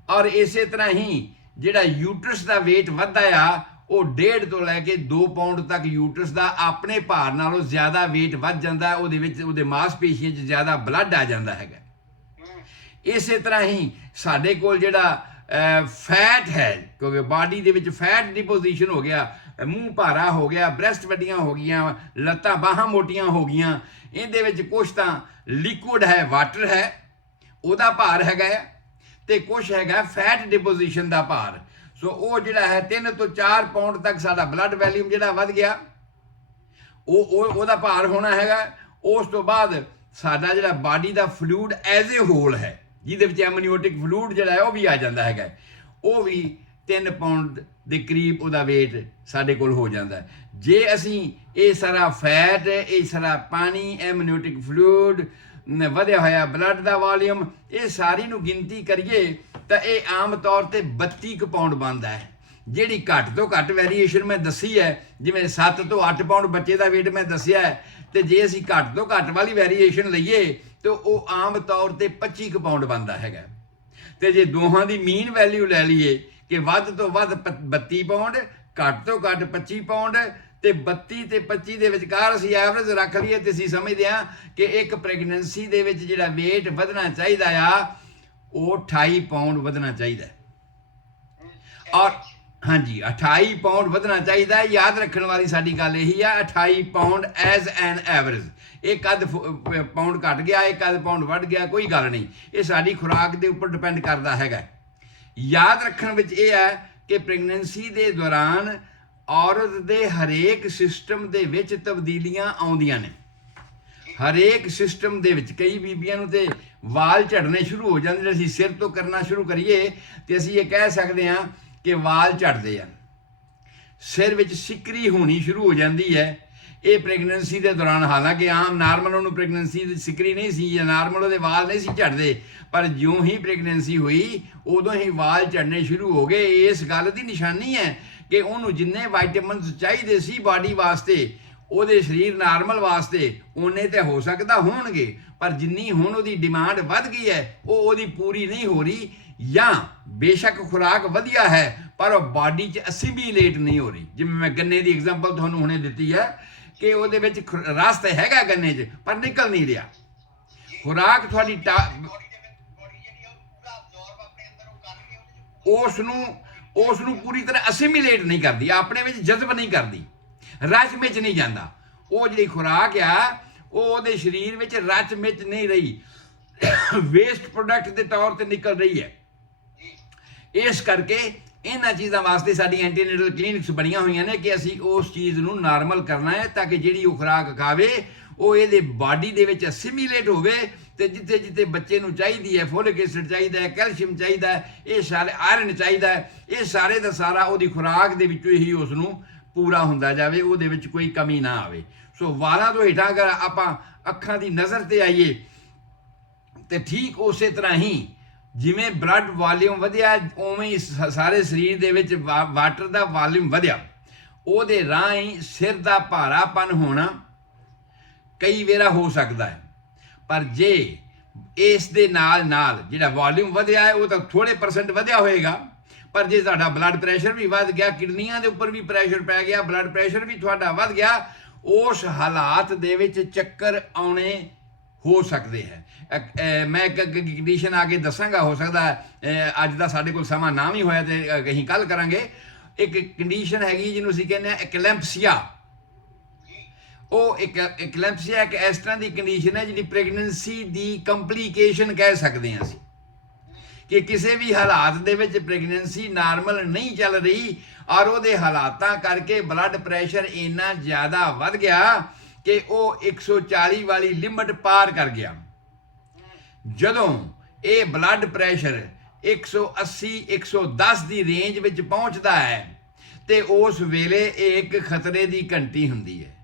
ਔਰ ਇਸੇ ਤਰ੍ਹਾਂ ਹੀ ਜਿਹੜਾ ਯੂਟਰਸ ਦਾ weight ਵੱਧਦਾ ਆ ਉਹ 1.5 ਤੋਂ ਲੈ ਕੇ 2 ਪਾਉਂਡ ਤੱਕ ਯੂਟਰਸ ਦਾ ਆਪਣੇ ਭਾਰ ਨਾਲੋਂ ਜ਼ਿਆਦਾ weight ਵੱਧ ਜਾਂਦਾ, ਉਹਦੇ ਵਿੱਚ ਉਹਦੇ ਮਾਸਪੇਸ਼ੀਆਂ 'ਚ ਜ਼ਿਆਦਾ ਬਲੱਡ ਆ ਜਾਂਦਾ ਹੈਗਾ। ਇਸੇ ਤਰ੍ਹਾਂ ਹੀ ਸਾਡੇ ਕੋਲ ਜਿਹੜਾ ਫੈਟ ਹੈ, ਕਿਉਂਕਿ ਬਾਡੀ ਦੇ ਵਿੱਚ ਫੈਟ ਡਿਪੋਜੀਸ਼ਨ ਹੋ ਗਿਆ, ਮੂੰਹ ਭਾਰਾ ਹੋ ਗਿਆ, ਬ੍ਰੈਸਟ ਵੱਡੀਆਂ ਹੋ ਗਈਆਂ, ਲੱਤਾਂ ਬਾਹਾਂ ਮੋਟੀਆਂ ਹੋ ਗਈਆਂ, ਇਹਦੇ ਵਿੱਚ ਕੁਛ ਤਾਂ ਲਿਕੁਇਡ ਹੈ, ਵਾਟਰ ਹੈ, ਉਹਦਾ ਭਾਰ ਹੈਗਾ ਆ, ਤੇ ਕੁਛ ਹੈਗਾ ਫੈਟ ਡਿਪੋਜੀਸ਼ਨ ਦਾ ਭਾਰ। ਸੋ ਉਹ ਜਿਹੜਾ ਹੈ 3 ਤੋਂ 4 ਪਾਉਂਡ ਤੱਕ ਸਾਡਾ ਬਲੱਡ ਵੈਲਿਊਮ ਜਿਹੜਾ ਵੱਧ ਗਿਆ, ਉਹਦਾ ਭਾਰ ਹੋਣਾ ਹੈਗਾ। ਉਸ ਤੋਂ ਬਾਅਦ ਸਾਡਾ ਜਿਹੜਾ ਬਾਡੀ ਦਾ ਫਲੂਇਡ ਐਜ਼ ਏ ਹੋਲ ਹੈ, ਜਿਹਦੇ ਵਿੱਚ ਐਮਨੀਓਟਿਕ ਫਲੂਇਡ ਜਿਹੜਾ ਹੈ ਉਹ ਵੀ ਆ ਜਾਂਦਾ ਹੈਗਾ, ਉਹ ਵੀ 3 ਪਾਉਂਡ ਦੇ ਕਰੀਬ ਉਹਦਾ weight ਸਾਡੇ ਕੋਲ ਹੋ ਜਾਂਦਾ। ਜੇ ਅਸੀਂ ਇਹ ਸਾਰਾ ਫੈਟ, ਇਹ ਸਾਰਾ ਪਾਣੀ, ਐਮਨੀਓਟਿਕ ਫਲੂਇਡ, ਵਧਿਆ ਹੋਇਆ ਬਲੱਡ ਦਾ ਵਾਲੀਅਮ, ਇਹ ਸਾਰੀ ਨੂੰ ਗਿਣਤੀ ਕਰੀਏ ਤਾਂ ਇਹ ਆਮ ਤੌਰ ਤੇ 32 ਪਾਉਂਡ ਬਣਦਾ ਹੈ। ਜਿਹੜੀ ਘੱਟ ਤੋਂ ਘੱਟ ਵੇਰੀਏਸ਼ਨ ਮੈਂ ਦੱਸੀ ਹੈ, ਜਿਵੇਂ 7 ਤੋਂ 8 ਪਾਉਂਡ ਬੱਚੇ ਦਾ weight ਮੈਂ ਦੱਸਿਆ ਹੈ, ਤੇ ਜੇ ਅਸੀਂ ਘੱਟ ਤੋਂ ਘੱਟ ਵਾਲੀ ਵੇਰੀਏਸ਼ਨ ਲਈਏ ਤਾਂ ਉਹ ਆਮ ਤੌਰ ਤੇ 25 ਪਾਉਂਡ ਬਣਦਾ ਹੈਗਾ। ਤੇ ਜੇ ਦੋਹਾਂ ਦੀ ਮੀਨ ਵੈਲਿਊ ਲੈ ਲਈਏ ਕਿ ਵੱਧ ਤੋਂ ਵੱਧ 32 ਪਾਉਂਡ, ਘੱਟ ਤੋਂ ਘੱਟ 25 ਪਾਉਂਡ, ਤੇ 32 ਤੇ 25 ਦੇ ਵਿਚਕਾਰ ਅਸੀਂ ਐਵਰੇਜ ਰੱਖ ਲਈਏ ਤੇ ਅਸੀਂ ਸਮਝਦੇ ਹਾਂ ਕਿ ਇੱਕ ਪ੍ਰੈਗਨੈਂਸੀ ਦੇ ਵਿੱਚ ਜਿਹੜਾ weight ਵਧਣਾ ਚਾਹੀਦਾ ਆ ਉਹ 28 ਪਾਉਂਡ ਵਧਣਾ ਚਾਹੀਦਾ। ਔਰ ਹਾਂਜੀ 28 ਪਾਉਂਡ ਵਧਣਾ ਚਾਹੀਦਾ। ਯਾਦ ਰੱਖਣ ਵਾਲੀ ਸਾਡੀ ਗੱਲ ਇਹੀ ਆ, 28 ਪਾਉਂਡ ਐਜ਼ ਐਨ ਐਵਰੇਜ। ਇੱਕ ਅੱਧ ਪਾਉਂਡ ਘਟ ਗਿਆ, ਇੱਕ ਅੱਧ ਪਾਉਂਡ ਵੱਧ ਗਿਆ, ਕੋਈ ਗੱਲ ਨਹੀਂ, ਇਹ ਸਾਡੀ ਖੁਰਾਕ ਦੇ ਉੱਪਰ ਡਿਪੈਂਡ ਕਰਦਾ ਹੈਗਾ। ਯਾਦ ਰੱਖਣ ਵਿੱਚ ਇਹ ਹੈ ਕਿ ਪ੍ਰੈਗਨੈਂਸੀ ਦੇ ਦੌਰਾਨ ਔਰਤ ਦੇ ਹਰੇਕ ਸਿਸਟਮ ਦੇ ਵਿੱਚ ਤਬਦੀਲੀਆਂ ਆਉਂਦੀਆਂ ਨੇ। ਹਰੇਕ ਸਿਸਟਮ ਦੇ ਵਿੱਚ ਕਈ ਬੀਬੀਆਂ ਨੂੰ ਤੇ ਵਾਲ ਝੜਨੇ ਸ਼ੁਰੂ ਹੋ ਜਾਂਦੇ ਨੇ। ਅਸੀਂ ਸਿਰ ਤੋਂ ਕਰਨਾ ਸ਼ੁਰੂ ਕਰੀਏ ਤੇ ਅਸੀਂ ਇਹ ਕਹਿ ਸਕਦੇ ਹਾਂ ਕਿ ਵਾਲ ਝੜਦੇ ਆ, ਸਿਰ ਵਿੱਚ ਸਿਕਰੀ ਹੋਣੀ ਸ਼ੁਰੂ ਹੋ ਜਾਂਦੀ ਹੈ। ਇਹ ਪ੍ਰੈਗਨੈਂਸੀ ਦੇ ਦੌਰਾਨ, ਹਾਲਾਂਕਿ ਆਮ ਨਾਰਮਲ ਉਹਨੂੰ ਪ੍ਰੈਗਨੈਂਸੀ ਦੀ ਸਿਕਰੀ ਨਹੀਂ ਸੀ ਜਾਂ ਨਾਰਮਲ ਉਹਦੇ ਵਾਲ ਨਹੀਂ ਸੀ ਝੜਦੇ, ਪਰ ਜਿਉਂ ਹੀ ਪ੍ਰੈਗਨੈਂਸੀ ਹੋਈ ਉਦੋਂ ਹੀ ਵਾਲ ਝੜਨੇ ਸ਼ੁਰੂ ਹੋ ਗਏ। ਇਸ ਗੱਲ ਦੀ ਨਿਸ਼ਾਨੀ ਹੈ ਕਿ ਉਹਨੂੰ ਜਿੰਨੇ ਵਾਈਟਮਿਨਸ ਚਾਹੀਦੇ ਸੀ ਬਾਡੀ ਵਾਸਤੇ, ਉਹਦੇ ਸਰੀਰ ਨਾਰਮਲ ਵਾਸਤੇ, ਉਹਨੇ ਤੇ ਹੋ ਸਕਦਾ ਹੋਣਗੇ, ਪਰ ਜਿੰਨੀ ਹੁਣ ਉਹਦੀ ਡਿਮਾਂਡ ਵੱਧ ਗਈ ਹੈ ਉਹ ਉਹਦੀ ਪੂਰੀ ਨਹੀਂ ਹੋ ਰਹੀ, ਜਾਂ ਬੇਸ਼ੱਕ ਖੁਰਾਕ ਵਧੀਆ ਹੈ ਪਰ ਉਹ ਬਾਡੀ 'ਚ ਅਸਿਮੀਲੇਟ ਨਹੀਂ ਹੋ ਰਹੀ। ਜਿਵੇਂ ਮੈਂ ਗੰਨੇ ਦੀ ਐਗਜ਼ਾਮਪਲ ਤੁਹਾਨੂੰ ਹੁਣੇ ਦਿੱਤੀ ਹੈ ਕਿ ਉਹਦੇ ਵਿੱਚ ਰਸ ਤਾਂ ਹੈਗਾ ਗੰਨੇ 'ਚ, ਪਰ ਨਿਕਲ ਨਹੀਂ ਰਿਹਾ। ਖੁਰਾਕ ਤੁਹਾਡੀ ਉਸ ਨੂੰ ਪੂਰੀ ਤਰ੍ਹਾਂ ਅਸਿਮੀਲੇਟ ਨਹੀਂ ਕਰਦੀ, ਆਪਣੇ ਵਿੱਚ ਜਜ਼ਬ ਨਹੀਂ ਕਰਦੀ, ਰਚ ਮਿਚ ਨਹੀਂ ਜਾਂਦਾ। ਉਹ ਜਿਹੜੀ ਖੁਰਾਕ ਆ ਉਹ ਉਹਦੇ ਸਰੀਰ ਵਿੱਚ ਰਚ ਮਿਚ ਨਹੀਂ ਰਹੀ, ਵੇਸਟ ਪ੍ਰੋਡਕਟ ਦੇ ਤੌਰ ਤੇ ਨਿਕਲ ਰਹੀ ਹੈ। ਇਸ ਕਰਕੇ ਇਹਨਾਂ ਚੀਜ਼ਾਂ ਵਾਸਤੇ ਸਾਡੀ ਐਂਟੀਨੇਟਲ ਕਲੀਨਿਕਸ ਬਣੀਆਂ ਹੋਈਆਂ ਨੇ ਕਿ ਅਸੀਂ ਉਸ ਚੀਜ਼ ਨੂੰ ਨਾਰਮਲ ਕਰਨਾ ਹੈ ਤਾਂ ਕਿ ਜਿਹੜੀ ਉਹ ਖੁਰਾਕ ਖਾਵੇ ਉਹ ਇਹਦੇ ਬਾਡੀ ਦੇ ਵਿੱਚ ਅਸਿਮੀਲੇਟ ਹੋਵੇ, ਤੇ ਜਿੱਥੇ ਜਿੱਥੇ ਬੱਚੇ ਨੂੰ ਚਾਹੀਦੀ ਹੈ, ਫੋਲਿਕ ਐਸਿਡ ਚਾਹੀਦਾ ਹੈ, ਕੈਲਸ਼ੀਅਮ ਚਾਹੀਦਾ ਹੈ, ਇਹ ਸਾਰੇ ਆਇਰਨ ਚਾਹੀਦਾ ਹੈ, ਇਹ ਸਾਰੇ ਦਾ ਸਾਰਾ ਉਹਦੀ ਖੁਰਾਕ ਦੇ ਵਿੱਚੋਂ ਹੀ ਉਸ ਨੂੰ ਪੂਰਾ ਹੁੰਦਾ ਜਾਵੇ, ਉਹਦੇ ਵਿੱਚ ਕੋਈ ਕਮੀ ਨਾ ਆਵੇ। ਸੋ ਵਾਲਾਂ ਤੋਂ ਹੇਠਾਂ ਅਗਰ ਆਪਾਂ ਅੱਖਾਂ ਦੀ ਨਜ਼ਰ ਤੇ ਆਈਏ ਤੇ ਠੀਕ ਉਸੇ ਤਰ੍ਹਾਂ ਹੀ ਜਿਵੇਂ ਬਲੱਡ ਵਾਲੀਅਮ ਵਧਿਆ ਉਵੇਂ ਹੀ ਸਾਰੇ ਸਰੀਰ ਦੇ ਵਿੱਚ ਵਾਟਰ ਦਾ ਵਾਲੀਅਮ ਵਧਿਆ, ਉਹਦੇ ਰਾਹੀਂ ਸਿਰ ਦਾ ਭਾਰਾਪਨ ਹੋਣਾ ਕਈ ਵੇਰਾ ਹੋ ਸਕਦਾ ਹੈ। ਪਰ ਜੇ ਇਸ ਦੇ ਨਾਲ ਨਾਲ ਜਿਹੜਾ ਵਾਲੀਅਮ ਵਧਿਆ ਹੈ ਉਹ ਤਾਂ ਥੋੜੇ % ਵਧਿਆ ਹੋਏਗਾ, ਪਰ ਜੇ ਤੁਹਾਡਾ ਬਲੱਡ ਪ੍ਰੈਸ਼ਰ ਵੀ ਵੱਧ ਗਿਆ, ਕਿਡਨੀਆਂ ਦੇ ਉੱਪਰ ਵੀ ਪ੍ਰੈਸ਼ਰ ਪੈ ਗਿਆ, ਬਲੱਡ ਪ੍ਰੈਸ਼ਰ ਵੀ ਤੁਹਾਡਾ ਵੱਧ ਗਿਆ, ਉਸ ਹਾਲਾਤ ਦੇ ਵਿੱਚ ਚੱਕਰ ਆਉਣੇ ਹੋ ਸਕਦੇ ਹੈ। ਮੈਂ ਇੱਕ ਕੰਡੀਸ਼ਨ ਆ ਕੇ ਦੱਸਾਂਗਾ, ਹੋ ਸਕਦਾ ਅੱਜ ਦਾ ਸਾਡੇ ਕੋਲ ਸਮਾਂ ਨਾ ਵੀ ਹੋਇਆ ਤੇ ਅਸੀਂ ਕੱਲ ਕਰਾਂਗੇ। ਇੱਕ ਕੰਡੀਸ਼ਨ ਹੈਗੀ ਜਿਹਨੂੰ ਅਸੀਂ ਕਹਿੰਦੇ ਆ ਐਕਲੈਂਪਸੀਆ। ਉਹ ਐਕਲੈਂਪਸੀਆ ਇੱਕ ਇਸ ਤਰ੍ਹਾਂ ਦੀ ਕੰਡੀਸ਼ਨ ਹੈ ਜਿਹੜੀ ਪ੍ਰੈਗਨੈਂਸੀ ਦੀ ਕੰਪਲੀਕੇਸ਼ਨ ਕਹਿ ਸਕਦੇ ਹਾਂ ਅਸੀਂ, ਕਿ ਕਿਸੇ ਵੀ ਹਾਲਾਤ ਦੇ ਵਿੱਚ ਪ੍ਰੈਗਨੈਂਸੀ ਨਾਰਮਲ ਨਹੀਂ ਚੱਲ ਰਹੀ ਔਰ ਉਹਦੇ ਹਾਲਾਤਾਂ ਕਰਕੇ ਬਲੱਡ ਪ੍ਰੈਸ਼ਰ ਇੰਨਾ ਜ਼ਿਆਦਾ ਵੱਧ ਗਿਆ ਕਿ ਉਹ 140 ਵਾਲੀ ਲਿਮਟ ਪਾਰ ਕਰ ਗਿਆ। ਜਦੋਂ ਇਹ ਬਲੱਡ ਪ੍ਰੈਸ਼ਰ 180 110 ਦੀ ਰੇਂਜ ਵਿੱਚ ਪਹੁੰਚਦਾ ਹੈ ਤੇ ਉਸ ਵੇਲੇ ਇਹ ਇੱਕ ਖਤਰੇ ਦੀ ਘੰਟੀ ਹੁੰਦੀ ਹੈ।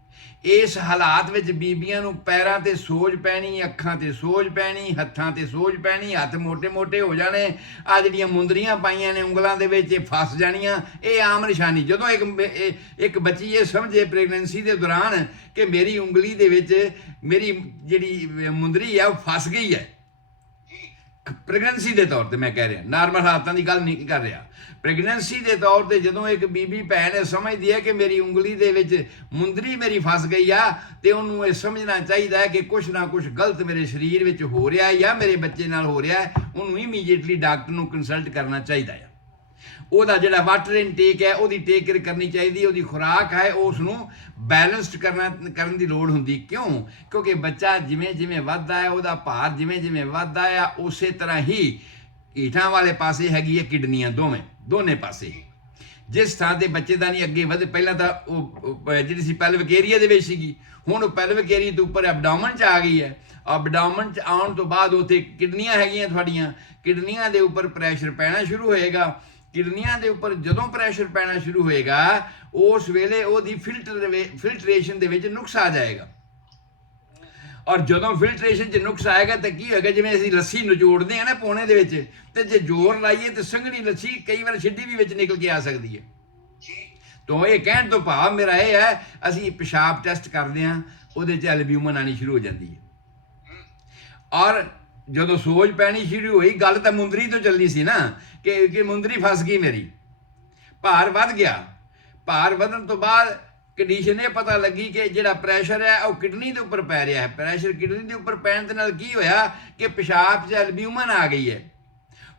ਇਸ ਹਾਲਾਤ ਵਿੱਚ ਬੀਬੀਆਂ ਨੂੰ ਪੈਰਾਂ ਤੇ ਸੋਜ ਪੈਣੀ, ਅੱਖਾਂ ਤੇ ਸੋਜ ਪੈਣੀ, ਹੱਥਾਂ ਤੇ ਸੋਜ ਪੈਣੀ, ਹੱਥ ਮੋਟੇ-ਮੋਟੇ ਹੋ ਜਾਣੇ, ਆ ਜਿਹੜੀਆਂ ਮੁੰਦਰੀਆਂ ਪਾਈਆਂ ਨੇ ਉਂਗਲਾਂ ਦੇ ਵਿੱਚ ਇਹ ਫਸ ਜਾਣੀਆਂ, ਇਹ ਆਮ ਨਿਸ਼ਾਨੀ। ਜਦੋਂ ਇੱਕ ਬੱਚੀ ਇਹ ਸਮਝੇ ਪ੍ਰੈਗਨੈਂਸੀ ਦੇ ਦੌਰਾਨ ਕਿ ਮੇਰੀ ਉਂਗਲੀ ਦੇ ਵਿੱਚ ਮੇਰੀ ਜਿਹੜੀ ਮੁੰਦਰੀ ਹੈ ਉਹ ਫਸ ਗਈ ਹੈ, ਪ੍ਰੈਗਨੈਂਸੀ ਦੇ ਤੌਰ ਤੇ ਮੈਂ ਕਹਿ ਰਿਹਾ, ਨਾਰਮਲ ਹਾਲਾਤਾਂ ਦੀ ਗੱਲ ਨਹੀਂ ਕਰ ਰਿਹਾ, ਪ੍ਰੈਗਨੈਂਸੀ ਦੇ ਤੌਰ ਤੇ ਜਦੋਂ ਇੱਕ ਬੀਬੀ ਭੈਣ ਸਮਝਦੀ ਹੈ ਕਿ ਮੇਰੀ ਉਂਗਲੀ ਦੇ ਵਿੱਚ ਮੁੰਦਰੀ ਮੇਰੀ ਫਸ ਗਈ ਆ, ਤੇ ਉਹਨੂੰ ਇਹ ਸਮਝਣਾ ਚਾਹੀਦਾ ਹੈ ਕਿ ਕੁਛ ਨਾ ਕੁਛ ਗਲਤ ਮੇਰੇ ਸਰੀਰ ਵਿੱਚ ਹੋ ਰਿਹਾ ਜਾਂ ਮੇਰੇ ਬੱਚੇ ਨਾਲ ਹੋ ਰਿਹਾ ਹੈ, ਉਹਨੂੰ ਇਮੀਡੀਏਟਲੀ ਡਾਕਟਰ ਨੂੰ ਕੰਸਲਟ ਕਰਨਾ ਚਾਹੀਦਾ ਹੈ। ਉਹਦਾ ਜਿਹੜਾ ਵਾਟਰ ਇਨਟੇਕ ਹੈ ਉਹਦੀ ਟੇਕ ਕੇਅਰ ਕਰਨੀ ਚਾਹੀਦੀ, ਉਹਦੀ ਖੁਰਾਕ ਹੈ ਉਸ ਨੂੰ ਬੈਲੈਂਸਡ ਕਰਨ ਦੀ ਲੋੜ ਹੁੰਦੀ। ਕਿਉਂ? ਕਿਉਂਕਿ ਬੱਚਾ ਜਿਵੇਂ ਜਿਵੇਂ ਵੱਧਦਾ ਹੈ, ਉਹਦਾ ਭਾਰ ਜਿਵੇਂ ਜਿਵੇਂ ਵੱਧਦਾ ਆ, ਉਸੇ ਤਰ੍ਹਾਂ ਹੀ ਹੀਠਾਂ ਵਾਲੇ ਪਾਸੇ ਹੈਗੀ ਹੈ ਕਿਡਨੀਆਂ, ਦੋਨੇ ਪਾਸੇ। ਜਿਸ ਥਾਂ ਤੇ ਬੱਚੇ ਦਾ ਨਹੀਂ ਅੱਗੇ ਵਧੇ, ਪਹਿਲਾਂ ਤਾਂ ਉਹ ਜਿਹੜੀ ਸੀ ਪੈਲਵਿਕ ਏਰੀਆ ਦੇ ਵਿੱਚ ਸੀਗੀ, ਹੁਣ ਉਹ ਪੈਲਵਿਕ ਏਰੀਆ ਤੋਂ ਉੱਪਰ ਐਬਡੋਮਨ 'ਚ ਆ ਗਈ ਹੈ। ਐਬਡੋਮਨ 'ਚ ਆਉਣ ਤੋਂ ਬਾਅਦ ਉੱਥੇ ਕਿਡਨੀਆਂ ਹੈਗੀਆਂ ਤੁਹਾਡੀਆਂ, ਕਿਡਨੀਆਂ ਦੇ ਉੱਪਰ ਪ੍ਰੈਸ਼ਰ ਪੈਣਾ ਸ਼ੁਰੂ ਹੋਏਗਾ। ਕਿਡਨੀਆਂ ਦੇ ਉੱਪਰ ਜਦੋਂ ਪ੍ਰੈਸ਼ਰ ਪੈਣਾ ਸ਼ੁਰੂ ਹੋਏਗਾ ਉਸ ਵੇਲੇ ਉਹਦੀ ਫਿਲਟਰੇਸ਼ਨ ਦੇ ਵਿੱਚ ਨੁਕਸ ਆ ਜਾਏਗਾ, ਔਰ ਜਦੋਂ ਫਿਲਟਰੇਸ਼ਨ 'ਚ ਨੁਕਸ ਆਏਗਾ ਤਾਂ ਕੀ ਹੋਏਗਾ, ਜਿਵੇਂ ਅਸੀਂ ਲੱਸੀ ਨਿਚੋੜਦੇ ਹਾਂ ਨਾ ਪੌਣੇ ਦੇ ਵਿੱਚ, ਤੇ ਜੇ ਜ਼ੋਰ ਲਾਈਏ ਤਾਂ ਸੰਘਣੀ ਲੱਸੀ ਕਈ ਵਾਰ ਛਿੱਡੀ ਵੀ ਵਿੱਚ ਨਿਕਲ ਕੇ ਆ ਸਕਦੀ ਹੈ। ਤਾਂ ਇਹ ਕਹਿਣ ਤੋਂ ਭਾਵ ਮੇਰਾ ਇਹ ਹੈ, ਅਸੀਂ ਪਿਸ਼ਾਬ ਟੈਸਟ ਕਰਦੇ ਹਾਂ, ਉਹਦੇ 'ਚ ਐਲਬਿਊਮਨ ਆਣੀ ਸ਼ੁਰੂ ਹੋ ਜਾਂਦੀ ਹੈ। ਔਰ ਜਦੋਂ ਸੋਜ ਪੈਣੀ ਸ਼ੁਰੂ ਹੋਈ, ਗੱਲ ਤਾਂ ਮੁੰਦਰੀ ਤੋਂ ਚੱਲਣੀ ਸੀ ਨਾ, ਕਿ ਮੁੰਦਰੀ ਫਸ ਗਈ ਮੇਰੀ, ਭਾਰ ਵੱਧ ਗਿਆ। ਭਾਰ ਵਧਣ ਤੋਂ ਬਾਅਦ ਕੰਡੀਸ਼ਨ ਇਹ ਪਤਾ ਲੱਗੀ ਕਿ ਜਿਹੜਾ ਪ੍ਰੈਸ਼ਰ ਹੈ ਉਹ ਕਿਡਨੀ ਦੇ ਉੱਪਰ ਪੈ ਰਿਹਾ ਹੈ। ਪ੍ਰੈਸ਼ਰ ਕਿਡਨੀ ਦੇ ਉੱਪਰ ਪੈਣ ਦੇ ਨਾਲ ਕੀ ਹੋਇਆ ਕਿ ਪਿਸ਼ਾਬ 'ਚ ਐਲਬਿਊਮਨ ਆ ਗਈ ਹੈ।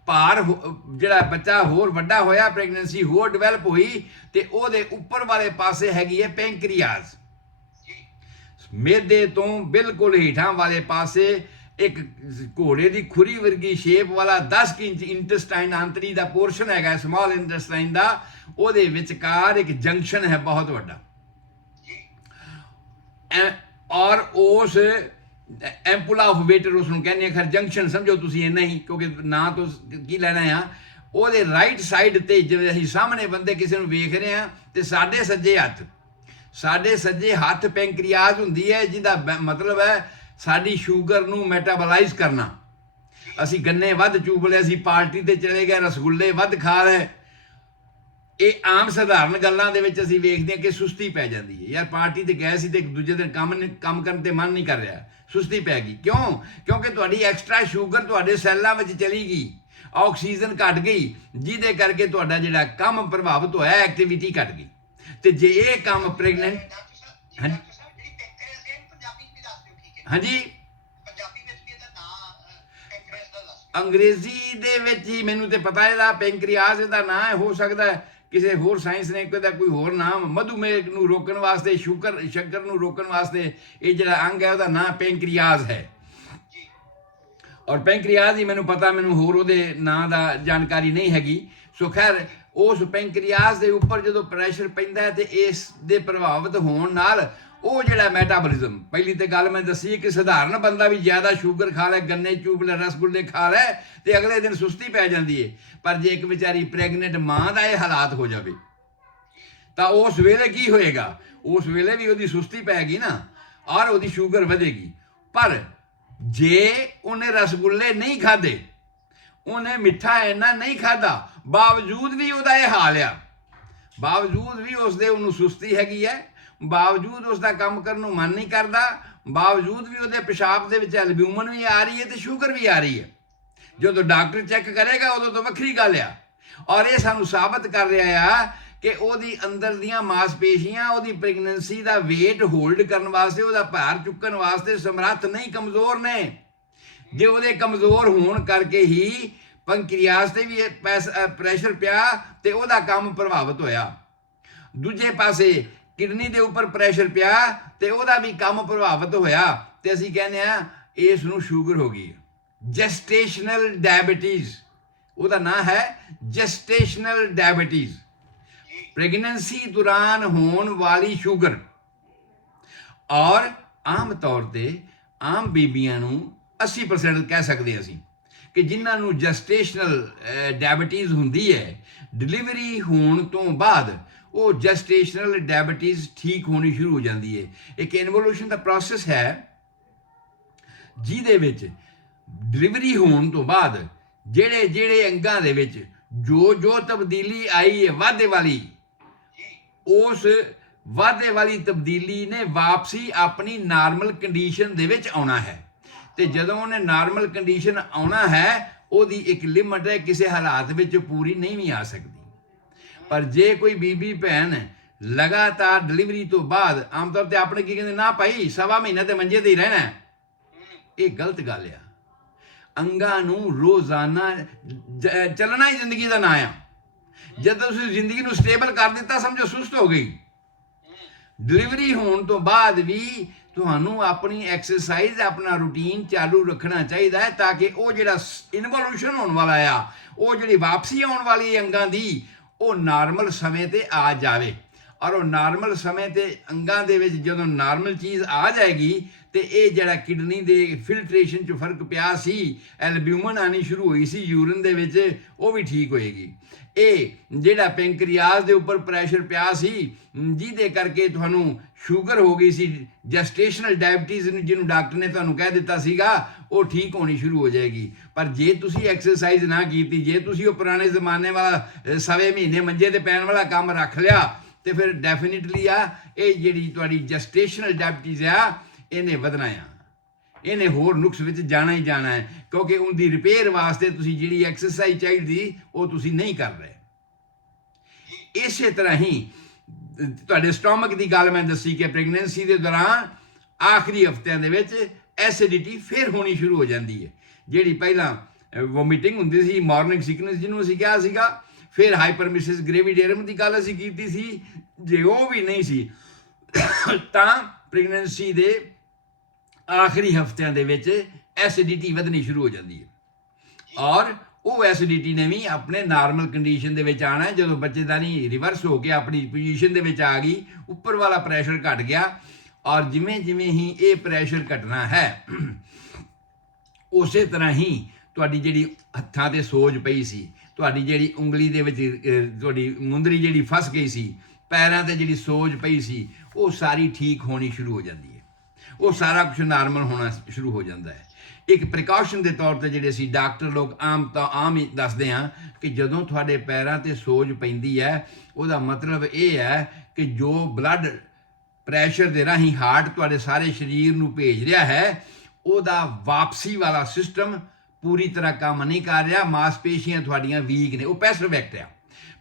ਭਾਰ ਜਿਹੜਾ ਬੱਚਾ ਹੋਰ ਵੱਡਾ ਹੋਇਆ, ਪ੍ਰੈਗਨੈਂਸੀ ਹੋਰ ਡਿਵੈਲਪ ਹੋਈ, ਤੇ ਉਹਦੇ ਉੱਪਰ ਵਾਲੇ ਪਾਸੇ ਹੈਗੀ ਹੈ ਪੈਂਕਰੀਆਜ਼। ਮਿਹਦੇ ਤੋਂ ਬਿਲਕੁਲ ਹੇਠਾਂ ਵਾਲੇ ਪਾਸੇ ਇੱਕ ਘੋੜੇ ਦੀ ਖੁਰੀ ਵਰਗੀ ਸ਼ੇਪ ਵਾਲਾ 10 ਇੰਚ ਇੰਟੈਸਟਾਈਨ ਆਂਤੜੀ ਦਾ ਪੋਰਸ਼ਨ ਹੈਗਾ, ਸਮਾਲ ਇੰਟੈਸਟਾਈਨ ਦਾ, ਉਹਦੇ ਵਿਚਕਾਰ ਇੱਕ ਜੰਕਸ਼ਨ ਹੈ ਬਹੁਤ ਵੱਡਾ, ਔਰ ਉਸ ਐਂਪੂਲਾ ਆਫ ਵੇਟਰ ਉਸ ਨੂੰ ਕਹਿੰਦੇ ਆ, ਖੈਰ ਜੰਕਸ਼ਨ ਸਮਝੋ ਤੁਸੀਂ ਇੰਨਾ ਹੀ, ਕਿਉਂਕਿ ਨਾਂ ਤੋਂ ਕੀ ਲੈਣਾ ਆ। ਉਹਦੇ ਰਾਈਟ ਸਾਈਡ ਤੇ ਜਿਵੇਂ ਅਸੀਂ ਸਾਹਮਣੇ ਬੰਦੇ ਕਿਸੇ ਨੂੰ ਵੇਖ ਰਹੇ ਹਾਂ, ਤੇ ਸਾਡੇ ਸੱਜੇ ਹੱਥ ਪੈਂਕਰੀਆਜ਼ ਹੁੰਦੀ ਹੈ, ਜਿਹਦਾ ਮਤਲਬ ਹੈ ਸਾਡੀ ਸ਼ੂਗਰ ਨੂੰ ਮੈਟਾਬੋਲਾਈਜ਼ ਕਰਨਾ। ਅਸੀਂ ਗੰਨੇ ਵੱਧ ਚੂਪ ਲਏ, ਅਸੀਂ ਪਾਰਟੀ ਤੇ ਚਲੇ ਗਏ, ਰਸਗੁੱਲੇ ਵੱਧ ਖਾ ਲਏ, ਇਹ ਆਮ ਸਧਾਰਨ ਗੱਲਾਂ ਦੇ ਵਿੱਚ ਅਸੀਂ ਵੇਖਦੇ ਹਾਂ ਕਿ ਸੁਸਤੀ ਪੈ ਜਾਂਦੀ ਹੈ। ਯਾਰ ਪਾਰਟੀ ਤੇ ਗਏ ਸੀ ਤੇ ਇੱਕ ਦੂਜੇ ਦਿਨ ਕੰਮ ਕਰਨ ਤੇ ਮਨ ਨਹੀਂ ਕਰ ਰਿਹਾ, ਸੁਸਤੀ ਪੈ ਗਈ। ਕਿਉਂ? ਕਿਉਂਕਿ ਤੁਹਾਡੀ ਐਕਸਟਰਾ ਸ਼ੂਗਰ ਤੁਹਾਡੇ ਸੈੱਲਾਂ ਵਿੱਚ ਚਲੀ ਗਈ, ਆਕਸੀਜਨ ਘਟ ਗਈ, ਜਿਹਦੇ ਕਰਕੇ ਤੁਹਾਡਾ ਜਿਹੜਾ ਕੰਮ ਪ੍ਰਭਾਵਿਤ ਹੋਇਆ, ਐਕਟੀਵਿਟੀ ਘਟ ਗਈ। ਤੇ ਜੇ ਇਹ ਕੰਮ ਪ੍ਰੈਗਨੈਂਟ ਹਾਂਜੀ ਅੰਗਰੇਜ਼ੀ ਦੇ ਵਿੱਚ ਹੀ ਮੈਨੂੰ ਤੇ ਪਤਾ ਇਹਦਾ ਪੈਂਕਰੀਆਜ਼ ਇਹਦਾ ਨਾਂ ਹੈ, ਹੋ ਸਕਦਾ ਕਿਸੇ ਹੋਰ ਸਾਇੰਸ ਨੇ ਇਹਦਾ ਕੋਈ ਹੋਰ ਨਾਮ, ਮਧੂਮੇਹ ਨੂੰ ਰੋਕਣ ਵਾਸਤੇ, ਸ਼ੱਕਰ ਨੂੰ ਰੋਕਣ ਵਾਸਤੇ ਇਹ ਜਿਹੜਾ ਅੰਗ ਹੈ ਉਹਦਾ ਨਾਂ ਪੈਂਕਰੀਆਜ਼ ਹੈ। ਔਰ ਪੈਂਕਰੀਆਜ਼ ਹੀ ਮੈਨੂੰ ਪਤਾ, ਮੈਨੂੰ ਹੋਰ ਉਹਦੇ ਨਾਂ ਦਾ ਜਾਣਕਾਰੀ ਨਹੀਂ ਹੈਗੀ। ਸੋ ਖੈਰ ਉਸ ਪੈਂਕਰੀਆਜ਼ ਦੇ ਉੱਪਰ ਜਦੋਂ ਪ੍ਰੈਸ਼ਰ ਪੈਂਦਾ ਤੇ ਇਸ ਦੇ ਪ੍ਰਭਾਵਿਤ ਹੋਣ ਨਾਲ ਉਹ ਜਿਹੜਾ ਮੈਟਾਬੋਲਿਜ਼ਮ, ਪਹਿਲੀ ਤੇ ਗੱਲ ਮੈਂ ਦੱਸੀ ਕਿ ਸਧਾਰਨ ਬੰਦਾ ਵੀ ਜ਼ਿਆਦਾ ਸ਼ੂਗਰ ਖਾ ਲੈ, ਗੰਨੇ ਚੂਪ ਲੈ, ਰਸਗੁੱਲੇ ਖਾ ਲੈ, ਤੇ ਅਗਲੇ ਦਿਨ ਸੁਸਤੀ ਪੈ ਜਾਂਦੀ ਹੈ। ਪਰ ਜੇ ਇੱਕ ਵਿਚਾਰੀ ਪ੍ਰੈਗਨੈਂਟ ਮਾਂ ਦਾ ਇਹ ਹਾਲਾਤ ਹੋ ਜਾਵੇ ਤਾਂ ਉਸ ਵੇਲੇ ਕੀ ਹੋਏਗਾ? ਉਸ ਵੇਲੇ ਵੀ ਉਹਦੀ ਸੁਸਤੀ ਪੈ ਗਈ ਨਾ, ਔਰ ਉਹਦੀ ਸ਼ੂਗਰ ਵਧੇਗੀ। ਪਰ ਜੇ ਉਹਨੇ ਰਸਗੁੱਲੇ ਨਹੀਂ ਖਾਦੇ, ਉਹਨੇ ਮਿੱਠਾ ਇੰਨਾ ਨਹੀਂ ਖਾਦਾ, ਬਾਵਜੂਦ ਵੀ ਉਹਦਾ ਇਹ ਹਾਲ ਆ, ਬਾਵਜੂਦ ਵੀ ਉਸਦੇ ਉਹਨੂੰ ਸੁਸਤੀ ਹੈਗੀ ਹੈ, ਬਾਵਜੂਦ ਉਸਦਾ ਕੰਮ ਕਰਨ ਨੂੰ ਮਨ ਨਹੀਂ ਕਰਦਾ, ਬਾਵਜੂਦ ਵੀ ਉਹਦੇ ਪਿਸ਼ਾਬ ਦੇ ਵਿੱਚ ਐਲਬਿਊਮਨ ਵੀ ਆ ਰਹੀ ਹੈ ਤੇ ਸ਼ੂਗਰ ਵੀ ਆ ਰਹੀ ਹੈ। ਜਦੋਂ ਡਾਕਟਰ ਚੈੱਕ ਕਰੇਗਾ ਉਦੋਂ ਤਾਂ ਵੱਖਰੀ ਗੱਲ ਆ। ਔਰ ਇਹ ਸਾਨੂੰ ਸਾਬਤ ਕਰ ਰਿਹਾ ਆ ਕਿ ਉਹਦੀ ਅੰਦਰ ਦੀਆਂ ਮਾਸਪੇਸ਼ੀਆਂ ਉਹਦੀ ਪ੍ਰੈਗਨੈਂਸੀ ਦਾ weight ਹੋਲਡ ਕਰਨ ਵਾਸਤੇ, ਉਹਦਾ ਭਾਰ ਚੁੱਕਣ ਵਾਸਤੇ ਸਮਰੱਥ ਨਹੀਂ, ਕਮਜ਼ੋਰ ਨੇ। ਜੇ ਉਹਦੇ ਕਮਜ਼ੋਰ ਹੋਣ ਕਰਕੇ ਹੀ ਪੰਕਰੀਆਸ ਤੇ ਵੀ ਪ੍ਰੈਸ਼ਰ ਪਿਆ ਤੇ ਉਹਦਾ ਕੰਮ ਪ੍ਰਭਾਵਿਤ ਹੋਇਆ। ਦੂਜੇ ਪਾਸੇ ਕਿਡਨੀ ਦੇ ਉੱਪਰ ਪ੍ਰੈਸ਼ਰ ਪਿਆ ਤੇ ਉਹਦਾ ਵੀ ਕੰਮ ਪ੍ਰਭਾਵਿਤ ਹੋਇਆ, ਤੇ ਅਸੀਂ ਕਹਿੰਦੇ ਆ ਇਸ ਨੂੰ ਸ਼ੂਗਰ ਹੋ ਗਈ। ਜੈਸਟੇਸ਼ਨਲ ਡਾਇਬੀਟੀਜ਼, ਉਹਦਾ ਨਾਂ ਹੈ ਜੈਸਟੇਸ਼ਨਲ ਡਾਇਬੀਟੀਜ਼, ਪ੍ਰੈਗਨੈਂਸੀ ਦੌਰਾਨ ਹੋਣ ਵਾਲੀ ਸ਼ੂਗਰ। ਔਰ ਆਮ ਤੌਰ ਤੇ ਆਮ ਬੀਬੀਆਂ ਨੂੰ 80% ਕਹਿ ਸਕਦੇ ਅਸੀਂ ਕਿ ਜਿਨ੍ਹਾਂ ਨੂੰ ਜੈਸਟੇਸ਼ਨਲ ਡਾਇਬੀਟੀਜ਼ ਹੁੰਦੀ ਹੈ, ਡਿਲੀਵਰੀ ਹੋਣ ਤੋਂ ਬਾਅਦ ਉਹ ਜੈਸਟੇਸ਼ਨਲ ਡਾਇਬੀਟੀਜ਼ ਠੀਕ ਹੋਣੀ ਸ਼ੁਰੂ ਹੋ ਜਾਂਦੀ ਹੈ। ਇੱਕ ਇਨਵੋਲੂਸ਼ਨ ਦਾ ਪ੍ਰੋਸੈਸ ਹੈ ਜਿਹਦੇ ਵਿੱਚ ਡਿਲੀਵਰੀ ਹੋਣ ਤੋਂ ਬਾਅਦ ਜਿਹੜੇ ਜਿਹੜੇ ਅੰਗਾਂ ਦੇ ਵਿੱਚ ਜੋ ਜੋ ਤਬਦੀਲੀ ਆਈ ਹੈ ਵਾਧੇ ਵਾਲੀ, ਉਸ ਵਾਧੇ ਵਾਲੀ ਤਬਦੀਲੀ ਨੇ ਵਾਪਸੀ ਆਪਣੀ ਨਾਰਮਲ ਕੰਡੀਸ਼ਨ ਦੇ ਵਿੱਚ ਆਉਣਾ ਹੈ। ਤੇ ਜਦੋਂ ਉਹਨੇ ਨਾਰਮਲ ਕੰਡੀਸ਼ਨ ਆਉਣਾ ਹੈ, ਉਹਦੀ ਇੱਕ ਲਿਮਟ ਹੈ, ਕਿਸੇ ਹਾਲਾਤ ਵਿੱਚ ਪੂਰੀ ਨਹੀਂ ਵੀ ਆ ਸਕਦੀ। ਪਰ ਜੇ ਕੋਈ ਬੀਬੀ ਭੈਣ ਲਗਾਤਾਰ ਡਿਲੀਵਰੀ ਤੋਂ ਬਾਅਦ ਆਮ ਤੌਰ ਤੇ ਆਪਣੇ ਕੀ ਕਹਿੰਦੇ, ਨਾ ਭਾਈ 1.25 ਮਹੀਨੇ ਤੇ ਮੰਜੇ ਤੇ ਹੀ ਰਹਿਣਾ, ਇਹ ਗਲਤ ਗੱਲ ਆ। ਅੰਗਾਂ ਨੂੰ ਰੋਜ਼ਾਨਾ ਚੱਲਣਾ ਹੀ ਜ਼ਿੰਦਗੀ ਦਾ ਨਾਂ ਆ। ਜਦੋਂ ਤੁਸੀਂ ਜ਼ਿੰਦਗੀ ਨੂੰ ਸਟੇਬਲ ਕਰ ਦਿੱਤਾ, ਸਮਝੋ ਸੁਸਤ ਹੋ ਗਈ। ਡਿਲੀਵਰੀ ਹੋਣ ਤੋਂ ਬਾਅਦ ਵੀ ਤੁਹਾਨੂੰ ਆਪਣੀ ਐਕਸਰਸਾਈਜ਼, ਆਪਣਾ ਰੂਟੀਨ ਚਾਲੂ ਰੱਖਣਾ ਚਾਹੀਦਾ ਹੈ, ਤਾਂ ਕਿ ਉਹ ਜਿਹੜਾ ਇਨਵੋਲੂਸ਼ਨ ਹੋਣ ਵਾਲਾ ਆ, ਉਹ ਜਿਹੜੀ ਵਾਪਸੀ ਆਉਣ ਵਾਲੀ ਅੰਗਾਂ ਦੀ, ਉਹ ਨਾਰਮਲ ਸਮੇਂ ਤੇ ਆ ਜਾਵੇ। ਔਰ ਉਹ ਨਾਰਮਲ ਸਮੇਂ ਤੇ ਅੰਗਾਂ ਦੇ ਵਿੱਚ ਜਦੋਂ ਨਾਰਮਲ ਚੀਜ਼ ਆ ਜਾਏਗੀ ਤੇ ਇਹ ਜਿਹੜਾ ਕਿਡਨੀ ਦੇ ਫਿਲਟਰੇਸ਼ਨ 'ਚ ਫਰਕ ਪਿਆ ਸੀ, ਐਲਬਿਊਮਨ ਆਣੀ ਸ਼ੁਰੂ ਹੋਈ ਸੀ ਯੂਰਿਨ ਦੇ ਵਿੱਚ, ਉਹ ਵੀ ਠੀਕ ਹੋਏਗੀ। ਇਹ ਜਿਹੜਾ ਪੈਂਕਰੀਆਸ ਦੇ ਉੱਪਰ ਪ੍ਰੈਸ਼ਰ ਪਿਆ ਸੀ, ਜਿਹਦੇ ਕਰਕੇ ਤੁਹਾਨੂੰ ਸ਼ੂਗਰ ਹੋ ਗਈ ਸੀ, ਜੈਸਟੇਸ਼ਨਲ ਡਾਇਬੀਟੀਜ਼ ਜਿਹਨੂੰ ਡਾਕਟਰ ਨੇ ਤੁਹਾਨੂੰ ਕਹਿ ਦਿੱਤਾ ਸੀਗਾ, ਉਹ ਠੀਕ ਹੋਣੀ ਸ਼ੁਰੂ ਹੋ ਜਾਏਗੀ। ਪਰ ਜੇ ਤੁਸੀਂ ਐਕਸਰਸਾਈਜ਼ ਨਾ ਕੀਤੀ, ਜੇ ਤੁਸੀਂ ਉਹ ਪੁਰਾਣੇ ਜ਼ਮਾਨੇ ਵਾਲਾ 1.25 ਮਹੀਨੇ ਮੰਜੇ ਤੇ ਪੈਣ ਵਾਲਾ ਕੰਮ ਰੱਖ ਲਿਆ, ਤੇ ਫਿਰ ਡੈਫੀਨਿਟਲੀ ਆ ਇਹ ਜਿਹੜੀ ਤੁਹਾਡੀ ਜੈਸਟੇਸ਼ਨਲ ਡਾਇਬੀਟੀਜ਼ ਆ, ਇਹਨੇ ਵਧਣਾ ਆ, ਇਹਨੇ ਹੋਰ ਨੁਕਸ ਵਿੱਚ ਜਾਣਾ ਹੀ ਜਾਣਾ ਹੈ, ਕਿਉਂਕਿ ਉਹਦੀ ਰਿਪੇਅਰ ਵਾਸਤੇ ਤੁਸੀਂ ਜਿਹੜੀ ਐਕਸਰਸਾਈਜ਼ ਚਾਹੀਦੀ ਉਹ ਤੁਸੀਂ ਨਹੀਂ ਕਰ ਰਹੇ। ਇਸੇ ਤਰ੍ਹਾਂ ਹੀ ਤੁਹਾਡੇ ਸਟੋਮਕ ਦੀ ਗੱਲ ਮੈਂ ਦੱਸੀ ਕਿ ਪ੍ਰੈਗਨੈਂਸੀ ਦੇ ਦੌਰਾਨ ਆਖਰੀ ਹਫ਼ਤਿਆਂ ਦੇ ਵਿੱਚ ਐਸਿਡਿਟੀ ਫਿਰ ਹੋਣੀ ਸ਼ੁਰੂ ਹੋ ਜਾਂਦੀ ਹੈ। ਜਿਹੜੀ ਪਹਿਲਾਂ ਵੋਮਿਟਿੰਗ ਹੁੰਦੀ ਸੀ, ਮਾਰਨਿੰਗ ਸਿਕਨੈਸ ਜਿਹਨੂੰ ਅਸੀਂ ਕਿਹਾ ਸੀਗਾ, ਫਿਰ ਹਾਈਪਰਮਿਸਿਸ ਗ੍ਰੇਵੀਡੇਰਮ ਦੀ ਗੱਲ ਅਸੀਂ ਕੀਤੀ ਸੀ। ਜੇ ਉਹ ਵੀ ਨਹੀਂ ਸੀ ਤਾਂ ਪ੍ਰੈਗਨੈਂਸੀ ਦੇ ਆਖਰੀ ਹਫ਼ਤਿਆਂ ਦੇ ਵਿੱਚ ਐਸਿਡਿਟੀ ਵਧਣੀ ਸ਼ੁਰੂ ਹੋ ਜਾਂਦੀ ਹੈ। ਔਰ ਉਹ ਐਸਿਡਿਟੀ ਨੇ ਵੀ ਆਪਣੇ ਨਾਰਮਲ ਕੰਡੀਸ਼ਨ ਦੇ ਵਿੱਚ ਆਉਣਾ। ਜਦੋਂ ਬੱਚੇਦਾਨੀ ਰਿਵਰਸ ਹੋ ਕੇ ਆਪਣੀ ਪੋਜੀਸ਼ਨ ਦੇ ਵਿੱਚ ਆ ਗਈ, ਉੱਪਰ ਵਾਲਾ ਪ੍ਰੈਸ਼ਰ ਘਟ ਗਿਆ, ਔਰ ਜਿਵੇਂ ਜਿਵੇਂ ਹੀ ਇਹ ਪ੍ਰੈਸ਼ਰ ਘਟਣਾ ਹੈ, ਉਸੇ ਤਰ੍ਹਾਂ ਹੀ ਤੁਹਾਡੀ ਜਿਹੜੀ ਹੱਥਾਂ ਤੇ ਸੋਜ ਪਈ ਸੀ, ਤੁਹਾਡੀ ਜਿਹੜੀ ਉਂਗਲੀ ਦੇ ਵਿੱਚ ਤੁਹਾਡੀ ਮੁੰਦਰੀ ਜਿਹੜੀ ਫਸ ਗਈ ਸੀ, ਪੈਰਾਂ ਤੇ ਜਿਹੜੀ ਸੋਜ ਪਈ ਸੀ, ਉਹ ਸਾਰੀ ਠੀਕ ਹੋਣੀ ਸ਼ੁਰੂ ਹੋ ਜਾਂਦੀ ਹੈ। ਉਹ ਸਾਰਾ ਕੁਝ ਨਾਰਮਲ ਹੋਣਾ ਸ਼ੁਰੂ ਹੋ ਜਾਂਦਾ ਹੈ। ਇੱਕ ਪ੍ਰੀਕਾਸ਼ਨ ਦੇ ਤੌਰ ਤੇ ਜਿਹੜੇ ਅਸੀਂ ਡਾਕਟਰ ਲੋਕ ਆਮ ਹੀ ਦੱਸਦੇ ਹਾਂ ਕਿ ਜਦੋਂ ਤੁਹਾਡੇ ਪੈਰਾਂ ਤੇ ਸੋਜ ਪੈਂਦੀ ਹੈ, ਉਹਦਾ ਮਤਲਬ ਇਹ ਹੈ ਕਿ ਜੋ ਬਲੱਡ ਪ੍ਰੈਸ਼ਰ ਦੇ ਰਾਹੀਂ ਹਾਰਟ ਤੁਹਾਡੇ ਸਾਰੇ ਸਰੀਰ ਨੂੰ ਭੇਜ ਰਿਹਾ ਹੈ, ਉਹਦਾ ਵਾਪਸੀ ਵਾਲਾ ਸਿਸਟਮ ਪੂਰੀ ਤਰ੍ਹਾਂ ਕੰਮ ਨਹੀਂ ਕਰ ਰਿਹਾ। ਮਾਸਪੇਸ਼ੀਆਂ ਤੁਹਾਡੀਆਂ ਵੀਕ ਨੇ, ਉਹ ਪੈਸਿਵ ਐਕਟ ਆ।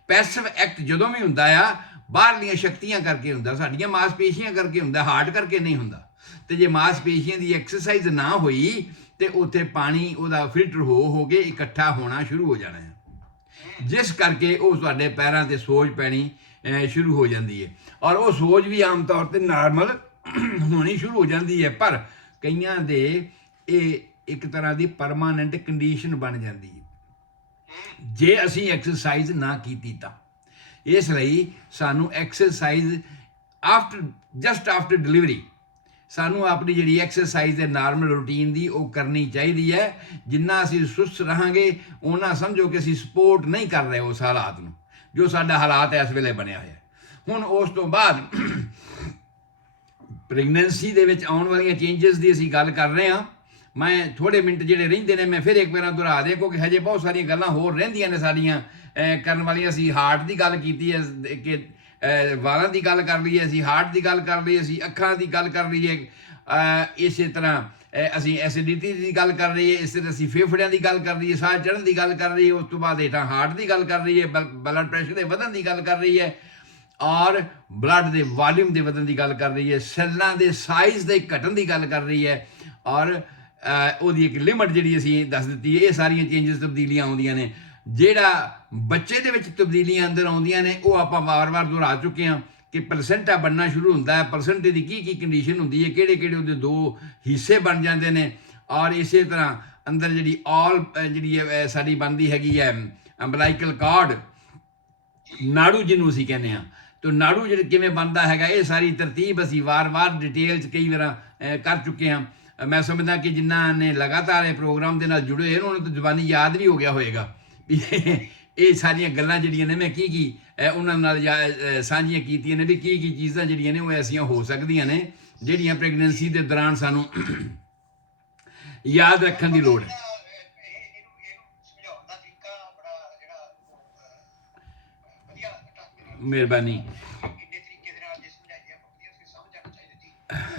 ਪੈਸਿਵ ਐਕਟ ਜਦੋਂ ਵੀ ਹੁੰਦਾ ਆ, ਬਾਹਰਲੀਆਂ ਸ਼ਕਤੀਆਂ ਕਰਕੇ ਹੁੰਦਾ, ਸਾਡੀਆਂ ਮਾਸਪੇਸ਼ੀਆਂ ਕਰਕੇ ਹੁੰਦਾ, ਹਾਰਟ ਕਰਕੇ ਨਹੀਂ ਹੁੰਦਾ। ਤੇ ਜੇ ਮਾਸਪੇਸ਼ੀਆਂ ਦੀ ਐਕਸਰਸਾਈਜ਼ ਨਾ ਹੋਈ ਤੇ ਉੱਥੇ ਪਾਣੀ ਉਹਦਾ ਫਿਲਟਰ ਹੋ ਕੇ ਇਕੱਠਾ ਹੋਣਾ ਸ਼ੁਰੂ ਹੋ ਜਾਣਾ ਹੈ, ਜਿਸ ਕਰਕੇ ਉਹ ਤੁਹਾਡੇ ਪੈਰਾਂ ਤੇ ਸੋਜ ਪੈਣੀ ਸ਼ੁਰੂ ਹੋ ਜਾਂਦੀ ਹੈ। ਔਰ ਉਹ ਸੋਜ ਵੀ ਆਮ ਤੌਰ ਤੇ ਨਾਰਮਲ ਹੋਣੀ ਸ਼ੁਰੂ ਹੋ ਜਾਂਦੀ ਹੈ, ਪਰ ਕਈਆਂ ਦੇ ਇਹ ਇੱਕ ਤਰ੍ਹਾਂ ਦੀ ਪਰਮਾਨੈਂਟ ਕੰਡੀਸ਼ਨ ਬਣ ਜਾਂਦੀ ਹੈ ਜੇ ਅਸੀਂ ਐਕਸਰਸਾਈਜ਼ ਨਾ ਕੀਤੀ ਤਾਂ। ਇਸ ਲਈ ਸਾਨੂੰ ਐਕਸਰਸਾਈਜ਼ ਜਸਟ ਆਫਟਰ ਡਿਲੀਵਰੀ ਸਾਨੂੰ ਆਪਣੀ ਜਿਹੜੀ ਐਕਸਰਸਾਈਜ਼ ਦੇ ਨਾਰਮਲ ਰੂਟੀਨ ਦੀ ਉਹ ਕਰਨੀ ਚਾਹੀਦੀ ਹੈ। ਜਿੰਨਾ ਅਸੀਂ ਸੁਸਤ ਰਹਾਂਗੇ, ਉਹਨਾਂ ਸਮਝੋ ਕਿ ਅਸੀਂ ਸਪੋਰਟ ਨਹੀਂ ਕਰ ਰਹੇ ਉਸ ਹਾਲਾਤ ਨੂੰ, ਜੋ ਸਾਡਾ ਹਾਲਾਤ ਇਸ ਵੇਲੇ ਬਣਿਆ ਹੋਇਆ। ਹੁਣ ਉਸ ਤੋਂ ਬਾਅਦ ਪ੍ਰੈਗਨੈਂਸੀ ਦੇ ਵਿੱਚ ਆਉਣ ਵਾਲੀਆਂ ਚੇਂਜਸ ਦੀ ਅਸੀਂ ਗੱਲ ਕਰ ਰਹੇ ਹਾਂ। ਮੈਂ ਥੋੜ੍ਹੇ ਮਿੰਟ ਜਿਹੜੇ ਰਹਿੰਦੇ ਨੇ ਮੈਂ ਫਿਰ ਇੱਕ ਵਾਰ ਦੁਹਰਾ ਦਿਆਂ, ਕਿਉਂਕਿ ਹਜੇ ਬਹੁਤ ਸਾਰੀਆਂ ਗੱਲਾਂ ਹੋਰ ਰਹਿੰਦੀਆਂ ਨੇ ਸਾਡੀਆਂ ਕਰਨ ਵਾਲੀਆਂ। ਅਸੀਂ ਹਾਰਟ ਦੀ ਗੱਲ ਕੀਤੀ ਹੈ ਕਿ ਵਾਲਾਂ ਦੀ ਗੱਲ ਕਰ ਲਈਏ, ਅਸੀਂ ਹਾਰਟ ਦੀ ਗੱਲ ਕਰ ਲਈਏ, ਅਸੀਂ ਅੱਖਾਂ ਦੀ ਗੱਲ ਕਰ ਲਈਏ, ਇਸੇ ਤਰ੍ਹਾਂ ਅਸੀਂ ਐਸਿਡਿਟੀ ਦੀ ਗੱਲ ਕਰ ਰਹੀਏ, ਇਸ ਤਰ੍ਹਾਂ ਅਸੀਂ ਫੇਫੜਿਆਂ ਦੀ ਗੱਲ ਕਰ ਰਹੀਏ, ਸਾਹ ਚੜ੍ਹਨ ਦੀ ਗੱਲ ਕਰ ਰਹੀਏ, ਉਸ ਤੋਂ ਬਾਅਦ ਹੇਠਾਂ ਹਾਰਟ ਦੀ ਗੱਲ ਕਰ ਰਹੀ ਹੈ, ਬਲੱਡ ਪ੍ਰੈਸ਼ਰ ਦੇ ਵਧਣ ਦੀ ਗੱਲ ਕਰ ਰਹੀ ਹੈ, ਔਰ ਬਲੱਡ ਦੇ ਵਾਲੀਅਮ ਦੇ ਵਧਣ ਦੀ ਗੱਲ ਕਰ ਰਹੀ ਹੈ, ਸੈੱਲਾਂ ਦੇ ਸਾਈਜ਼ ਦੇ ਘਟਣ ਦੀ ਗੱਲ ਕਰ ਰਹੀ ਹੈ, ਔਰ ਉਹਦੀ ਇੱਕ ਲਿਮਟ ਜਿਹੜੀ ਅਸੀਂ ਦੱਸ ਦਿੱਤੀ ਹੈ। ਇਹ ਸਾਰੀਆਂ ਚੇਂਜਸ ਤਬਦੀਲੀਆਂ ਆਉਂਦੀਆਂ ਨੇ। ਜਿਹੜਾ ਬੱਚੇ ਦੇ ਵਿੱਚ ਤਬਦੀਲੀਆਂ ਅੰਦਰ ਆਉਂਦੀਆਂ ਨੇ ਉਹ ਆਪਾਂ ਵਾਰ-ਵਾਰ ਦੁਹਰਾ ਚੁੱਕੇ ਹਾਂ ਕਿ ਪਲਸੈਂਟਾ ਬਣਨਾ ਸ਼ੁਰੂ ਹੁੰਦਾ ਹੈ, ਪਲਸੈਂਟੇ ਦੀ ਕੀ ਕੰਡੀਸ਼ਨ ਹੁੰਦੀ ਹੈ, ਕਿਹੜੇ ਉਹਦੇ 2 ਹਿੱਸੇ ਬਣ ਜਾਂਦੇ ਨੇ, ਔਰ ਇਸੇ ਤਰ੍ਹਾਂ ਅੰਦਰ ਜਿਹੜੀ ਜਿਹੜੀ ਸਾਡੀ ਬਣਦੀ ਹੈਗੀ ਹੈ ਅੰਬਲਾਈਕਲ ਕਾਰਡ, ਨਾੜੂ ਜਿਹਨੂੰ ਅਸੀਂ ਕਹਿੰਦੇ ਹਾਂ। ਤਾਂ ਨਾੜੂ ਜਿਹੜੇ ਕਿਵੇਂ ਬਣਦਾ ਹੈਗਾ, ਇਹ ਸਾਰੀ ਤਰਤੀਬ ਅਸੀਂ ਵਾਰ-ਵਾਰ ਡਿਟੇਲ 'ਚ ਕਈ ਵਾਰ ਕਰ ਚੁੱਕੇ ਹਾਂ। ਮੈਂ ਸਮਝਦਾ ਕਿ ਜਿਨ੍ਹਾਂ ਨੇ ਲਗਾਤਾਰ ਇਹ ਪ੍ਰੋਗਰਾਮ ਦੇ ਨਾਲ ਜੁੜੇ ਹੋਏ ਉਹਨਾਂ ਨੂੰ ਤਾਂ ਜ਼ੁਬਾਨੀ ਯਾਦ ਵੀ ਹੋ ਗਿਆ ਹੋਏਗਾ ਵੀ ਇਹ ਸਾਰੀਆਂ ਗੱਲਾਂ ਜਿਹੜੀਆਂ ਨੇ ਮੈਂ ਕੀ ਉਹਨਾਂ ਨਾਲ ਸਾਂਝੀਆਂ ਕੀਤੀਆਂ ਨੇ ਵੀ ਕੀ ਚੀਜ਼ਾਂ ਜਿਹੜੀਆਂ ਨੇ ਉਹ ਐਸੀਆਂ ਹੋ ਸਕਦੀਆਂ ਨੇ ਜਿਹੜੀਆਂ ਪ੍ਰੈਗਨੈਂਸੀ ਦੇ ਦੌਰਾਨ ਸਾਨੂੰ ਯਾਦ ਰੱਖਣ ਦੀ ਲੋੜ ਹੈ। ਮਿਹਰਬਾਨੀ।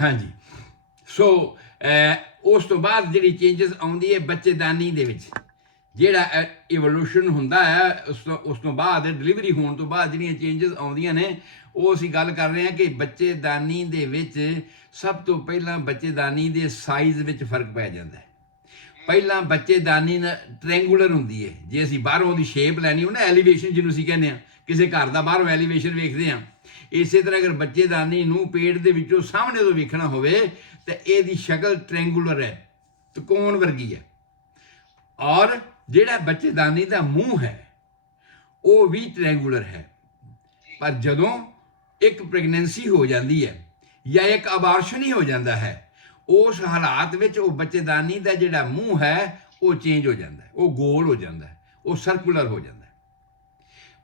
ਹਾਂਜੀ, ਸੋ ਉਸ ਤੋਂ ਬਾਅਦ ਜਿਹੜੀ ਚੇਂਜਸ ਆਉਂਦੀ ਹੈ ਬੱਚੇਦਾਨੀ ਦੇ ਵਿੱਚ, ਜਿਹੜਾ ਇਵੋਲੂਸ਼ਨ ਹੁੰਦਾ ਹੈ, ਉਸ ਤੋਂ ਬਾਅਦ ਡਿਲੀਵਰੀ ਹੋਣ ਤੋਂ ਬਾਅਦ ਜਿਹੜੀਆਂ ਚੇਂਜਸ ਆਉਂਦੀਆਂ ਨੇ ਉਹ ਅਸੀਂ ਗੱਲ ਕਰ ਰਹੇ ਹਾਂ ਕਿ ਬੱਚੇਦਾਨੀ ਦੇ ਵਿੱਚ ਸਭ ਤੋਂ ਪਹਿਲਾਂ ਬੱਚੇਦਾਨੀ ਦੇ ਸਾਈਜ਼ ਵਿੱਚ ਫਰਕ ਪੈ ਜਾਂਦਾ ਹੈ। ਪਹਿਲਾਂ ਬੱਚੇਦਾਨੀ ਟ੍ਰਾਇੰਗੂਲਰ ਹੁੰਦੀ ਹੈ। ਜੇ ਅਸੀਂ ਬਾਹਰੋਂ ਉਹਦੀ ਸ਼ੇਪ ਲੈਣੀ ਹੋਵੇ ਨਾ, ਐਲੀਵੇਸ਼ਨ ਜਿਹਨੂੰ ਅਸੀਂ ਕਹਿੰਦੇ ਹਾਂ, ਕਿਸੇ ਘਰ ਦਾ ਬਾਹਰੋਂ ਐਲੀਵੇਸ਼ਨ ਵੇਖਦੇ ਹਾਂ, ਇਸੇ ਤਰ੍ਹਾਂ ਅਗਰ ਬੱਚੇਦਾਨੀ ਨੂੰ ਪੇਟ ਦੇ ਵਿੱਚੋਂ ਸਾਹਮਣੇ ਤੋਂ ਵੇਖਣਾ ਹੋਵੇ ਤਾਂ ਇਹਦੀ ਸ਼ਕਲ ਟ੍ਰਾਇੰਗੂਲਰ ਹੈ, ਤ੍ਰਿਕੋਣ ਵਰਗੀ ਹੈ। ਔਰ ਜਿਹੜਾ ਬੱਚੇਦਾਨੀ ਦਾ ਮੂੰਹ ਹੈ ਉਹ ਵੀ ਟ੍ਰਾਇੰਗੂਲਰ ਹੈ। ਪਰ ਜਦੋਂ ਇੱਕ ਪ੍ਰੈਗਨੈਂਸੀ ਹੋ ਜਾਂਦੀ ਹੈ ਜਾਂ ਇੱਕ ਅਬਾਰਸ਼ਨ ਹੀ ਹੋ ਜਾਂਦਾ ਹੈ, ਉਸ ਹਾਲਾਤ ਵਿੱਚ ਉਹ ਬੱਚੇਦਾਨੀ ਦਾ ਜਿਹੜਾ ਮੂੰਹ ਹੈ ਉਹ ਚੇਂਜ ਹੋ ਜਾਂਦਾ ਹੈ, ਉਹ ਗੋਲ ਹੋ ਜਾਂਦਾ ਹੈ, ਉਹ ਸਰਕੂਲਰ ਹੋ ਜਾਂਦਾ ਹੈ।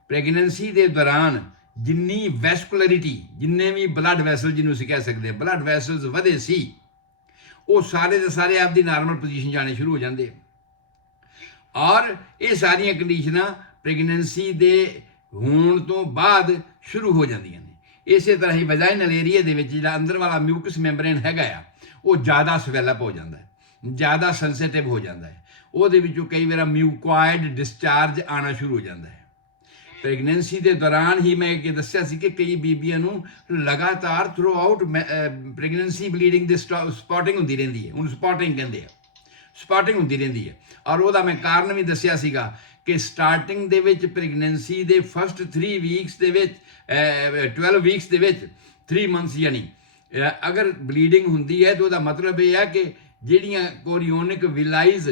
ਪ੍ਰੈਗਨੈਂਸੀ ਦੇ ਦੌਰਾਨ ਜਿੰਨੀ ਵੈਸਕੂਲਰਿਟੀ, ਜਿੰਨੇ ਵੀ ਬਲੱਡ ਵੈਸਲ ਜਿਹਨੂੰ ਅਸੀਂ ਕਹਿ ਸਕਦੇ ਹਾਂ, ਬਲੱਡ ਵੈਸਲਸ ਵਧੇ ਸੀ, ਉਹ ਸਾਰੇ ਦੇ ਸਾਰੇ ਆਪਦੀ ਨਾਰਮਲ ਪੋਜੀਸ਼ਨ ਜਾਣੇ ਸ਼ੁਰੂ ਹੋ ਜਾਂਦੇ। ਔਰ ਇਹ ਸਾਰੀਆਂ ਕੰਡੀਸ਼ਨਾਂ ਪ੍ਰੈਗਨੈਂਸੀ ਦੇ ਹੋਣ ਤੋਂ ਬਾਅਦ ਸ਼ੁਰੂ ਹੋ ਜਾਂਦੀਆਂ ਨੇ। ਇਸੇ ਤਰ੍ਹਾਂ ਹੀ ਵਜਾਈਨਲ ਏਰੀਆ ਦੇ ਵਿੱਚ ਜਿਹੜਾ ਅੰਦਰ ਵਾਲਾ ਮਿਊਕਸ ਮੈਂਬਰੇਨ ਹੈਗਾ ਆ ਉਹ ਜ਼ਿਆਦਾ ਸਵੈਲਅਪ ਹੋ ਜਾਂਦਾ ਹੈ, ਜ਼ਿਆਦਾ ਸੈਂਸਿਟਿਵ ਹੋ ਜਾਂਦਾ ਹੈ, ਉਹਦੇ ਵਿੱਚੋਂ ਕਈ ਵਾਰ ਮਿਊਕੋਇਡ ਡਿਸਚਾਰਜ ਆਉਣਾ ਸ਼ੁਰੂ ਹੋ ਜਾਂਦਾ ਹੈ। ਪ੍ਰੈਗਨੈਂਸੀ ਦੇ ਦੌਰਾਨ ਹੀ ਮੈਂ ਇਹ ਦੱਸਿਆ ਸੀ ਕਿ ਕਈ ਬੀਬੀਆਂ ਨੂੰ ਲਗਾਤਾਰ ਥਰੂ ਆਊਟ ਪ੍ਰੈਗਨੈਂਸੀ ਬਲੀਡਿੰਗ ਦੇ ਸਪੌਟਿੰਗ ਹੁੰਦੀ ਰਹਿੰਦੀ ਹੈ। ਉਹਨੂੰ ਸਪੌਟਿੰਗ ਕਹਿੰਦੇ ਆ, ਸਪੌਟਿੰਗ ਹੁੰਦੀ ਰਹਿੰਦੀ ਹੈ। ਔਰ ਉਹਦਾ ਮੈਂ ਕਾਰਨ ਵੀ ਦੱਸਿਆ ਸੀਗਾ ਕਿ ਸਟਾਰਟਿੰਗ ਦੇ ਵਿੱਚ ਪ੍ਰੈਗਨੈਂਸੀ ਦੇ ਫਸਟ 3 ਵੀਕਸ ਦੇ ਵਿੱਚ 12 ਵੀਕਸ ਦੇ ਵਿੱਚ 3 ਮੰਥਸ ਯਾਨੀ ਅਗਰ ਬਲੀਡਿੰਗ ਹੁੰਦੀ ਹੈ ਤਾਂ ਉਹਦਾ ਮਤਲਬ ਇਹ ਹੈ ਕਿ ਜਿਹੜੀਆਂ ਕੋਰੀਓਨਿਕ ਵਿਲਾਈਜ਼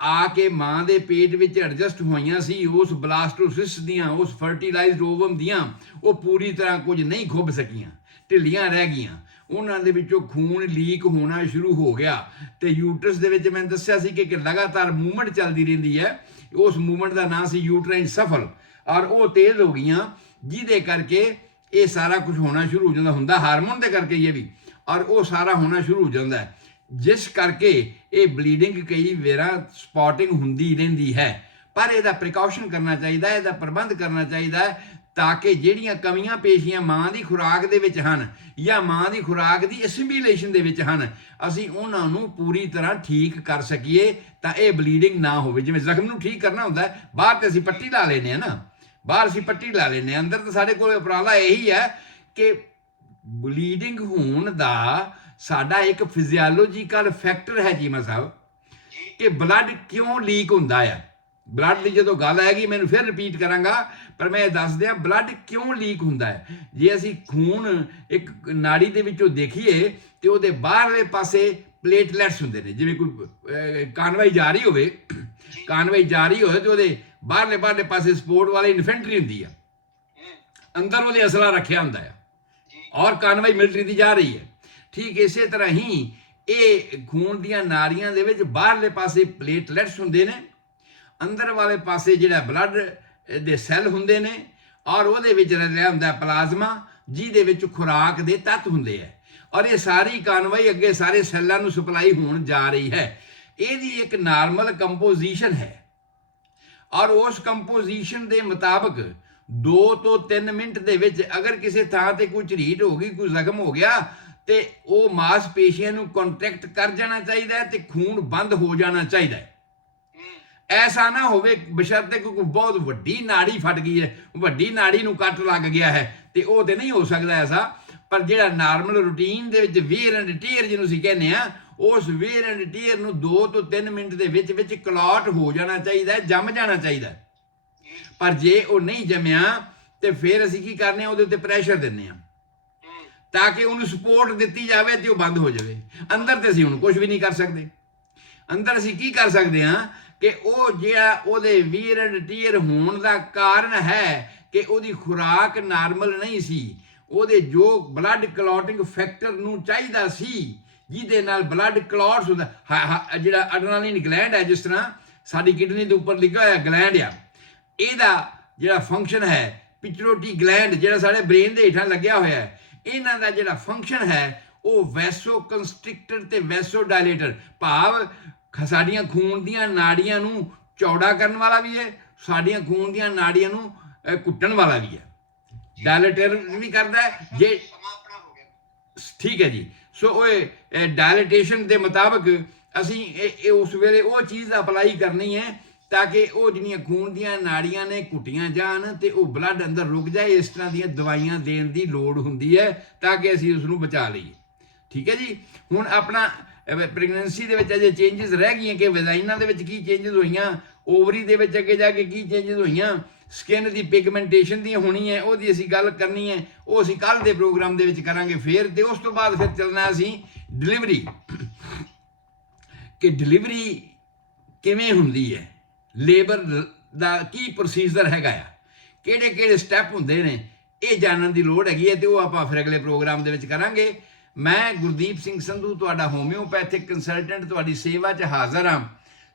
ਆ ਕੇ ਮਾਂ ਦੇ ਪੇਟ ਵਿੱਚ ਐਡਜਸਟ ਹੋਈਆਂ ਸੀ ਉਸ ਬਲਾਸਟੋਸਿਸ ਦੀਆਂ, ਉਸ ਫਰਟੀਲਾਈਜ਼ਡ ਓਵਮ ਦੀਆਂ, ਉਹ ਪੂਰੀ ਤਰ੍ਹਾਂ ਕੁਝ ਨਹੀਂ ਖੁੱਭ ਸਕੀਆਂ, ਢਿੱਲੀਆਂ ਰਹਿ ਗਈਆਂ। ਉਹਨਾਂ ਦੇ ਵਿੱਚੋਂ ਖੂਨ ਲੀਕ ਹੋਣਾ ਸ਼ੁਰੂ ਹੋ ਗਿਆ ਤੇ ਯੂਟਰਸ ਦੇ ਵਿੱਚ ਮੈਂ ਦੱਸਿਆ ਸੀ ਕਿ ਲਗਾਤਾਰ ਮੂਵਮੈਂਟ ਚੱਲਦੀ ਰਹਿੰਦੀ ਹੈ। ਉਸ ਮੂਵਮੈਂਟ ਦਾ ਨਾਂ ਸੀ ਯੂਟਰਾਈਨ ਸਫਲ, ਔਰ ਉਹ ਤੇਜ਼ ਹੋ ਗਈਆਂ ਜਿਹਦੇ ਕਰਕੇ ਇਹ ਸਾਰਾ ਕੁਝ ਹੋਣਾ ਸ਼ੁਰੂ ਹੋ ਜਾਂਦਾ ਹੁੰਦਾ, ਹਾਰਮੋਨ ਦੇ ਕਰਕੇ ਇਹ ਵੀ, ਔਰ ਉਹ ਸਾਰਾ ਹੋਣਾ ਸ਼ੁਰੂ ਹੋ ਜਾਂਦਾ ਹੈ, ਜਿਸ ਕਰਕੇ ਇਹ ਬਲੀਡਿੰਗ ਕਈ ਵਾਰ ਸਪੌਟਿੰਗ ਹੁੰਦੀ ਰਹਿੰਦੀ ਹੈ। ਪਰ ਇਹਦਾ ਪ੍ਰੀਕਾਸ਼ਨ ਕਰਨਾ ਚਾਹੀਦਾ, ਇਹਦਾ ਪ੍ਰਬੰਧ ਕਰਨਾ ਚਾਹੀਦਾ ਹੈ ਤਾਂ ਕਿ ਜਿਹੜੀਆਂ ਕਮੀਆਂ ਪੇਸ਼ੀਆਂ ਮਾਂ ਦੀ ਖੁਰਾਕ ਦੇ ਵਿੱਚ ਹਨ ਜਾਂ ਮਾਂ ਦੀ ਖੁਰਾਕ ਦੀ ਐਸਿਮੀਲੇਸ਼ਨ ਦੇ ਵਿੱਚ ਹਨ, ਅਸੀਂ ਉਹਨਾਂ ਨੂੰ ਪੂਰੀ ਤਰ੍ਹਾਂ ਠੀਕ ਕਰ ਸਕੀਏ ਤਾਂ ਇਹ ਬਲੀਡਿੰਗ ਨਾ ਹੋਵੇ। ਜਿਵੇਂ ਜ਼ਖਮ ਨੂੰ ਠੀਕ ਕਰਨਾ ਹੁੰਦਾ ਹੈ, ਬਾਹਰ ਤੇ ਅਸੀਂ ਪੱਟੀ ਲਾ ਲੈਂਦੇ ਹਾਂ ਨਾ, ਬਾਹਰ ਅਸੀਂ ਪੱਟੀ ਲਾ ਲੈਂਦੇ ਹਾਂ, ਅੰਦਰ ਤਾਂ ਸਾਡੇ ਕੋਲ ਉਪਰਾਲਾ ਇਹੀ ਹੈ ਕਿ ਬਲੀਡਿੰਗ ਹੋਣ ਦਾ ਸਾਡਾ ਇੱਕ ਫਿਜ਼ੀਓਲੋਜੀਕਲ ਫੈਕਟਰ ਹੈ ਚੀਮਾ ਸਾਹਿਬ ਕਿ ਬਲੱਡ ਕਿਉਂ ਲੀਕ ਹੁੰਦਾ ਆ। ਬਲੱਡ ਦੀ ਜਦੋਂ ਗੱਲ ਆਏਗੀ ਮੈਨੂੰ ਫਿਰ ਰਿਪੀਟ ਕਰਾਂਗਾ, ਪਰ ਮੈਂ ਇਹ ਦੱਸ ਦਿਆਂ ਬਲੱਡ ਕਿਉਂ ਲੀਕ ਹੁੰਦਾ ਹੈ। ਜੇ ਅਸੀਂ ਖੂਨ ਇੱਕ ਨਾੜੀ ਦੇ ਵਿੱਚੋਂ ਦੇਖੀਏ ਤੇ ਉਹਦੇ ਬਾਹਰਲੇ ਪਾਸੇ ਪਲੇਟਲੈਟਸ ਹੁੰਦੇ ਨੇ। ਜਿਵੇਂ ਕੋਈ ਕਾਨਵਾਈ ਜਾ ਰਹੀ ਹੋਵੇ, ਕਾਨਵਾਈ ਜਾ ਰਹੀ ਹੋਵੇ ਤੇ ਉਹਦੇ ਬਾਹਰਲੇ ਪਾਸੇ ਸਪੋਰਟ ਵਾਲੀ ਇਨਫੈਂਟਰੀ ਹੁੰਦੀ ਆ, ਅੰਦਰ ਉਹਦੇ ਅਸਲਾ ਰੱਖਿਆ ਹੁੰਦਾ ਆ, ਔਰ ਕਾਨਵਾਈ ਮਿਲਟਰੀ ਦੀ ਜਾ ਰਹੀ ਹੈ। ਠੀਕ ਇਸੇ ਤਰ੍ਹਾਂ ਹੀ ਇਹ ਖੂਨ ਦੀਆਂ ਨਾੜੀਆਂ ਦੇ ਵਿੱਚ ਬਾਹਰਲੇ ਪਾਸੇ ਪਲੇਟਲੈਟਸ ਹੁੰਦੇ ਨੇ, ਅੰਦਰ ਵਾਲੇ ਪਾਸੇ ਜਿਹੜਾ ਬਲੱਡ ਦੇ ਸੈੱਲ ਹੁੰਦੇ ਨੇ, ਔਰ ਉਹਦੇ ਵਿੱਚ ਰਲਿਆ ਹੁੰਦਾ ਪਲਾਜ਼ਮਾ, ਜਿਹਦੇ ਵਿੱਚ ਖੁਰਾਕ ਦੇ ਤੱਤ ਹੁੰਦੇ ਹੈ, ਔਰ ਇਹ ਸਾਰੀ ਕਾਨਵਾਈ ਅੱਗੇ ਸਾਰੇ ਸੈੱਲਾਂ ਨੂੰ ਸਪਲਾਈ ਹੋਣ ਜਾ ਰਹੀ ਹੈ। ਇਹਦੀ ਇੱਕ ਨਾਰਮਲ ਕੰਪੋਜੀਸ਼ਨ ਹੈ, ਔਰ ਉਸ ਕੰਪੋਜੀਸ਼ਨ ਦੇ ਮੁਤਾਬਕ 2 ਤੋਂ 3 ਮਿੰਟ ਦੇ ਵਿੱਚ ਅਗਰ ਕਿਸੇ ਥਾਂ ਤੇ ਕੋਈ ਝਰੀਟ ਹੋ ਗਈ, ਕੋਈ ਜ਼ਖਮ ਹੋ ਗਿਆ, ਤੇ ਉਹ ਮਾਸਪੇਸ਼ੀਆਂ ਨੂੰ ਕੰਟਰੈਕਟ ਕਰ ਜਾਣਾ ਚਾਹੀਦਾ ਹੈ ਤੇ ਖੂਨ ਬੰਦ ਹੋ ਜਾਣਾ ਚਾਹੀਦਾ ਹੈ। ਐਸਾ ਨਾ ਹੋਵੇ ਬਸ਼ਰਤੇ ਕੋਈ ਬਹੁਤ ਵੱਡੀ ਨਾੜੀ ਫਟ ਗਈ ਹੈ, ਵੱਡੀ ਨਾੜੀ ਨੂੰ ਕੱਟ ਲੱਗ ਗਿਆ ਹੈ, ਤੇ ਉਹ ਤੇ ਨਹੀਂ ਹੋ ਸਕਦਾ ਐਸਾ। ਪਰ ਜਿਹੜਾ ਨਾਰਮਲ ਰੂਟੀਨ ਦੇ ਵਿੱਚ ਵੇਅਰ ਐਂਡ ਟੀਅਰ ਜਿਹਨੂੰ ਅਸੀਂ ਕਹਿੰਦੇ ਆ, ਉਸ ਵੇਅਰ ਐਂਡ ਟੀਅਰ ਨੂੰ 2 ਤੋਂ 3 ਮਿੰਟ ਦੇ ਵਿੱਚ ਕਲੌਟ ਹੋ ਜਾਣਾ ਚਾਹੀਦਾ ਹੈ, ਜੰਮ ਜਾਣਾ ਚਾਹੀਦਾ ਹੈ। ਪਰ ਜੇ ਉਹ ਨਹੀਂ ਜੰਮਿਆ ਤੇ ਫਿਰ ਅਸੀਂ ਕੀ ਕਰਨੇ ਆ, ਉਹਦੇ ਉੱਤੇ ਪ੍ਰੈਸ਼ਰ ਦਿੰਦੇ ਆ ਤਾਂ ਕਿ ਉਹਨੂੰ ਸਪੋਰਟ ਦਿੱਤੀ ਜਾਵੇ ਤੇ ਉਹ ਬੰਦ ਹੋ ਜਾਵੇ। ਅੰਦਰ ਤੇ ਅਸੀਂ ਹੁਣ ਕੁਝ ਵੀ ਨਹੀਂ ਕਰ ਸਕਦੇ। ਅੰਦਰ ਅਸੀਂ ਕੀ ਕਰ ਸਕਦੇ ਹਾਂ ਕਿ ਉਹ ਜਿਹੜਾ ਉਹਦੇ ਵੀਅਰ ਐਂਡ ਟੀਅਰ ਹੋਣ ਦਾ ਕਾਰਨ ਹੈ ਕਿ ਉਹਦੀ ਖੁਰਾਕ ਨਾਰਮਲ ਨਹੀਂ ਸੀ, ਉਹਦੇ ਜੋ ਬਲੱਡ ਕਲੌਟਿੰਗ ਫੈਕਟਰ ਨੂੰ ਚਾਹੀਦਾ ਸੀ ਜਿਹਦੇ ਨਾਲ ਬਲੱਡ ਕਲੌਟਸ ਹੁੰਦਾ। ਜਿਹੜਾ ਐਡਰੇਨਾਲਿਨ ਗਲੈਂਡ ਹੈ, ਜਿਸ ਤਰ੍ਹਾਂ ਸਾਡੀ ਕਿਡਨੀ ਦੇ ਉੱਪਰ ਲਿਖਿਆ ਹੋਇਆ ਗਲੈਂਡ ਆ, ਇਹਦਾ ਜਿਹੜਾ ਫੰਕਸ਼ਨ ਹੈ ਪਿਟਿਊਟਰੀ ਗਲੈਂਡ ਜਿਹੜਾ ਸਾਡੇ ਬ੍ਰੇਨ ਦੇ ਹੇਠਾਂ ਲੱਗਿਆ ਹੋਇਆ ਹੈ, ਇਹਨਾਂ ਦਾ ਜਿਹੜਾ ਫੰਕਸ਼ਨ ਹੈ ਉਹ ਵੈਸੋ ਕੰਸਟ੍ਰਿਕਟਰ ਤੇ ਵੈਸੋ ਡਾਇਲੇਟਰ, ਭਾਵ ਸਾਡੀਆਂ ਖੂਨ ਦੀਆਂ ਨਾੜੀਆਂ ਨੂੰ ਚੌੜਾ ਕਰਨ ਵਾਲਾ ਵੀ ਹੈ, ਸਾਡੀਆਂ ਖੂਨ ਦੀਆਂ ਨਾੜੀਆਂ ਨੂੰ ਘੁੱਟਣ ਵਾਲਾ ਵੀ ਹੈ। ਡਾਇਲੇਟਰ ਵੀ ਕਰਦਾ ਹੈ ਜੇ, ਠੀਕ ਹੈ ਜੀ। ਸੋ ਉਹ ਡਾਇਲੇਟੇਸ਼ਨ ਦੇ ਮੁਤਾਬਕ ਅਸੀਂ ਉਸ ਵੇਲੇ ਉਹ ਚੀਜ਼ ਅਪਲਾਈ ਕਰਨੀ ਹੈ ਤਾਂ ਕਿ ਉਹ ਜਿਹੜੀਆਂ ਖੂਨ ਦੀਆਂ ਨਾੜੀਆਂ ਨੇ ਘੁੱਟੀਆਂ ਜਾਣ ਤੇ ਉਹ ਬਲੱਡ ਅੰਦਰ ਰੁਕ ਜਾਏ। ਇਸ ਤਰ੍ਹਾਂ ਦੀਆਂ ਦਵਾਈਆਂ ਦੇਣ ਦੀ ਲੋੜ ਹੁੰਦੀ ਹੈ ਤਾਂ ਕਿ ਅਸੀਂ ਉਸ ਨੂੰ ਬਚਾ ਲਈਏ। ਠੀਕ ਹੈ ਜੀ। ਹੁਣ ਆਪਣਾ ਪ੍ਰੈਗਨੈਂਸੀ ਦੇ ਵਿੱਚ ਅਜੇ ਚੇਂਜਸ ਰਹਿ ਗਈਆਂ ਕਿ ਵਜਾਈਨਾ ਦੇ ਵਿੱਚ ਕੀ ਚੇਂਜਸ ਹੋਈਆਂ, ਓਵਰੀ ਦੇ ਵਿੱਚ ਅੱਗੇ ਜਾ ਕੇ ਕੀ ਚੇਂਜਸ ਹੋਈਆਂ, ਸਕਿਨ ਦੀ ਪਿਗਮੈਂਟੇਸ਼ਨ ਦੀ ਹੋਣੀ ਹੈ, ਉਹਦੀ ਅਸੀਂ ਗੱਲ ਕਰਨੀ ਹੈ। ਉਹ ਅਸੀਂ ਕੱਲ੍ਹ ਦੇ ਪ੍ਰੋਗਰਾਮ ਦੇ ਵਿੱਚ ਕਰਾਂਗੇ ਫਿਰ। ਤੇ ਉਸ ਤੋਂ ਬਾਅਦ ਫਿਰ ਚੱਲਣਾ ਅਸੀਂ ਡਿਲੀਵਰੀ, ਕਿ ਡਿਲੀਵਰੀ ਕਿਵੇਂ ਹੁੰਦੀ ਹੈ, ਲੇਬਰ ਦਾ ਕੀ ਪ੍ਰੋਸੀਜਰ ਹੈਗਾ ਆ, ਕਿਹੜੇ ਕਿਹੜੇ ਸਟੈਪ ਹੁੰਦੇ ਨੇ, ਇਹ ਜਾਣਨ ਦੀ ਲੋੜ ਹੈਗੀ ਹੈ। ਤੇ ਉਹ ਆਪਾਂ ਫਿਰ ਅਗਲੇ ਪ੍ਰੋਗਰਾਮ ਦੇ ਵਿੱਚ ਕਰਾਂਗੇ। ਮੈਂ ਗੁਰਦੀਪ ਸਿੰਘ ਸੰਧੂ, ਤੁਹਾਡਾ ਹੋਮਿਓਪੈਥਿਕ ਕੰਸਲਟੈਂਟ, ਤੁਹਾਡੀ ਸੇਵਾ 'ਚ ਹਾਜ਼ਰ ਹਾਂ।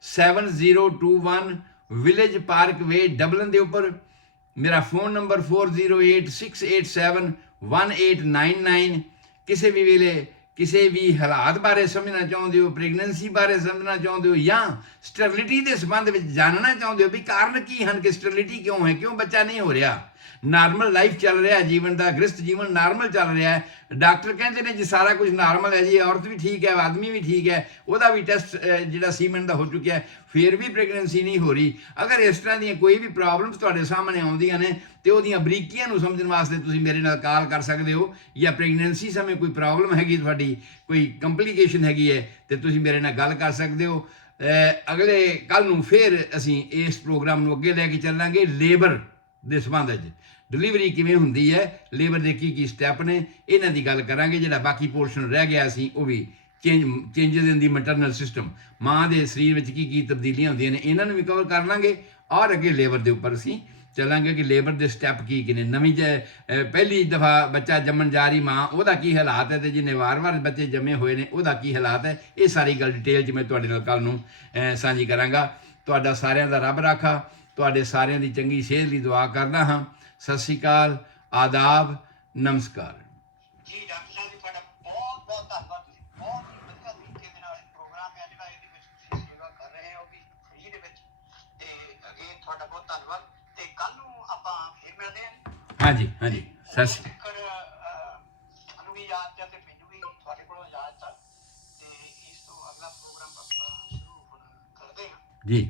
7021 ਵਿਲੇਜ ਪਾਰਕ ਵੇ, ਡਬਲਨ ਦੇ ਉੱਪਰ। ਮੇਰਾ ਫੋਨ ਨੰਬਰ 4086871899। ਕਿਸੇ ਵੀ ਵੇਲੇ ਕਿਸੇ ਵੀ ਹਾਲਾਤ ਬਾਰੇ ਸਮਝਣਾ ਚਾਹੁੰਦੇ ਹੋ, ਪ੍ਰੈਗਨੈਂਸੀ ਬਾਰੇ ਸਮਝਣਾ ਚਾਹੁੰਦੇ ਹੋ, ਜਾਂ ਸਟੈਰਿਲਿਟੀ ਦੇ ਸੰਬੰਧ ਵਿੱਚ ਜਾਣਨਾ ਚਾਹੁੰਦੇ ਹੋ ਵੀ ਕਾਰਨ ਕੀ ਹਨ ਕਿ ਸਟੈਰਿਲਿਟੀ ਕਿਉਂ ਹੈ, ਕਿਉਂ ਬੱਚਾ ਨਹੀਂ ਹੋ ਰਿਹਾ, ਨਾਰਮਲ ਲਾਈਫ ਚੱਲ ਰਿਹਾ ਜੀਵਨ ਦਾ, ਗ੍ਰਸਤ ਜੀਵਨ ਨਾਰਮਲ ਚੱਲ ਰਿਹਾ ਹੈ, ਡਾਕਟਰ ਕਹਿੰਦੇ ਨੇ ਜੀ ਸਾਰਾ ਕੁਝ ਨਾਰਮਲ ਹੈ ਜੀ, ਔਰਤ ਵੀ ਠੀਕ ਹੈ, ਆਦਮੀ ਵੀ ਠੀਕ ਹੈ, ਉਹਦਾ ਵੀ ਟੈਸਟ ਜਿਹੜਾ ਸੀਮਨ ਦਾ ਹੋ ਚੁੱਕਿਆ, ਫਿਰ ਵੀ ਪ੍ਰੈਗਨੈਂਸੀ ਨਹੀਂ ਹੋ ਰਹੀ। ਅਗਰ ਇਸ ਤਰ੍ਹਾਂ ਦੀਆਂ ਕੋਈ ਵੀ ਪ੍ਰੋਬਲਮਸ ਤੁਹਾਡੇ ਸਾਹਮਣੇ ਆਉਂਦੀਆਂ ਨੇ ਤੇ ਉਹਦੀਆਂ ਬਰੀਕੀਆਂ ਨੂੰ ਸਮਝਣ ਵਾਸਤੇ ਤੁਸੀਂ ਮੇਰੇ ਨਾਲ ਕਾਲ ਕਰ ਸਕਦੇ ਹੋ, ਜਾਂ ਪ੍ਰੈਗਨੈਂਸੀ ਸਮੇਂ ਕੋਈ ਪ੍ਰੋਬਲਮ ਹੈਗੀ, ਤੁਹਾਡੀ ਕੋਈ ਕੰਪਲੀਕੇਸ਼ਨ ਹੈਗੀ ਹੈ, ਤੇ ਤੁਸੀਂ ਮੇਰੇ ਨਾਲ ਗੱਲ ਕਰ ਸਕਦੇ ਹੋ। ਅਗਲੇ ਕੱਲ੍ਹ ਨੂੰ ਫਿਰ ਅਸੀਂ ਇਸ ਪ੍ਰੋਗਰਾਮ ਨੂੰ ਅੱਗੇ ਲੈ ਕੇ ਚੱਲਾਂਗੇ। ਲੇਬਰ ਦੇ ਸੰਬੰਧ ਵਿੱਚ ਡਿਲੀਵਰੀ ਕਿਵੇਂ ਹੁੰਦੀ ਹੈ, ਲੇਬਰ ਦੇ ਕੀ ਕੀ ਸਟੈਪ ਨੇ, ਇਹਨਾਂ ਦੀ ਗੱਲ ਕਰਾਂਗੇ। ਜਿਹੜਾ ਬਾਕੀ ਪੋਰਸ਼ਨ ਰਹਿ ਗਿਆ ਸੀ ਉਹ ਵੀ ਚੇਂਜਸ ਇਨ ਦੀ ਮੈਟਰਨਲ ਸਿਸਟਮ, ਮਾਂ ਦੇ ਸਰੀਰ ਵਿੱਚ ਕੀ ਕੀ ਤਬਦੀਲੀਆਂ ਹੁੰਦੀਆਂ ਨੇ, ਇਹਨਾਂ ਨੂੰ ਵੀ ਕਵਰ ਕਰ ਲਾਂਗੇ। ਔਰ ਅੱਗੇ ਲੇਬਰ ਦੇ ਉੱਪਰ ਅਸੀਂ ਚੱਲਾਂਗੇ ਕਿ ਲੇਬਰ ਦੇ ਸਟੈਪ ਕੀ ਕੀ ਨੇ। ਨਵੀਂ ਪਹਿਲੀ ਦਫਾ ਬੱਚਾ ਜੰਮਣ ਜਾ ਰਹੀ ਮਾਂ, ਉਹਦਾ ਕੀ ਹਾਲਾਤ ਹੈ, ਤੇ ਜਿਹਨੇ ਵਾਰ-ਵਾਰ ਬੱਚੇ ਜੰਮੇ ਹੋਏ ਨੇ ਉਹਦਾ ਕੀ ਹਾਲਾਤ ਹੈ। ਇਹ ਸਾਰੀ ਗੱਲ ਡਿਟੇਲ 'ਚ ਮੈਂ ਤੁਹਾਡੇ ਨਾਲ ਕੱਲ੍ਹ ਨੂੰ ਸਾਂਝੀ ਕਰਾਂਗਾ। ਤੁਹਾਡਾ ਸਾਰਿਆਂ ਦਾ ਰੱਬ ਰਾਖਾ, ਤੁਹਾਡੇ ਸਾਰਿਆਂ ਦੀ ਚੰਗੀ ਸਿਹਤ ਲਈ ਦੁਆ ਕਰਦਾ ਹਾਂ। ਸਤਿ ਸ਼੍ਰੀ ਅਕਾਲ, ਆਦਾਬ, ਨਮਸਕਾਰ ਜੀ। ਡਾਕਟਰ ਸਾਹਿਬ ਜੀ ਤੁਹਾਡਾ ਬਹੁਤ ਬਹੁਤ ਧੰਨਵਾਦ। ਤੁਸੀਂ ਬਹੁਤ ਹੀ ਵਧੀਆ ਤਰੀਕੇ ਦੇ ਨਾਲ ਇਹ ਪ੍ਰੋਗਰਾਮ ਹੈ ਜਿਹੜਾ ਇਹਦੇ ਵਿੱਚ ਤੁਸੀਂ ਸੇਵਾ ਕਰ ਰਹੇ ਹੋ, ਵੀ ਫ੍ਰੀ ਦੇ ਵਿੱਚ। ਤੇ ਅਗੇਨ ਤੁਹਾਡਾ ਬਹੁਤ ਧੰਨਵਾਦ। ਤੇ ਕੱਲ ਨੂੰ ਆਪਾਂ ਫਿਰ ਮਿਲਦੇ ਹਾਂ। ਹਾਂਜੀ ਹਾਂਜੀ, ਸਤਿ ਸ਼੍ਰੀ ਅਕਾਲ। ਤੁਹਾਨੂੰ ਵੀ ਯਾਦ ਹੈ ਤੇ ਮੈਨੂੰ ਵੀ ਤੁਹਾਡੇ ਕੋਲੋਂ ਯਾਦ ਤਾਂ, ਤੇ ਇਸ ਤੋਂ ਅਗਲਾ ਪ੍ਰੋਗਰਾਮ ਆਪਾਂ ਸ਼ੁਰੂ ਕਰਦੇ ਹਾਂ ਜੀ।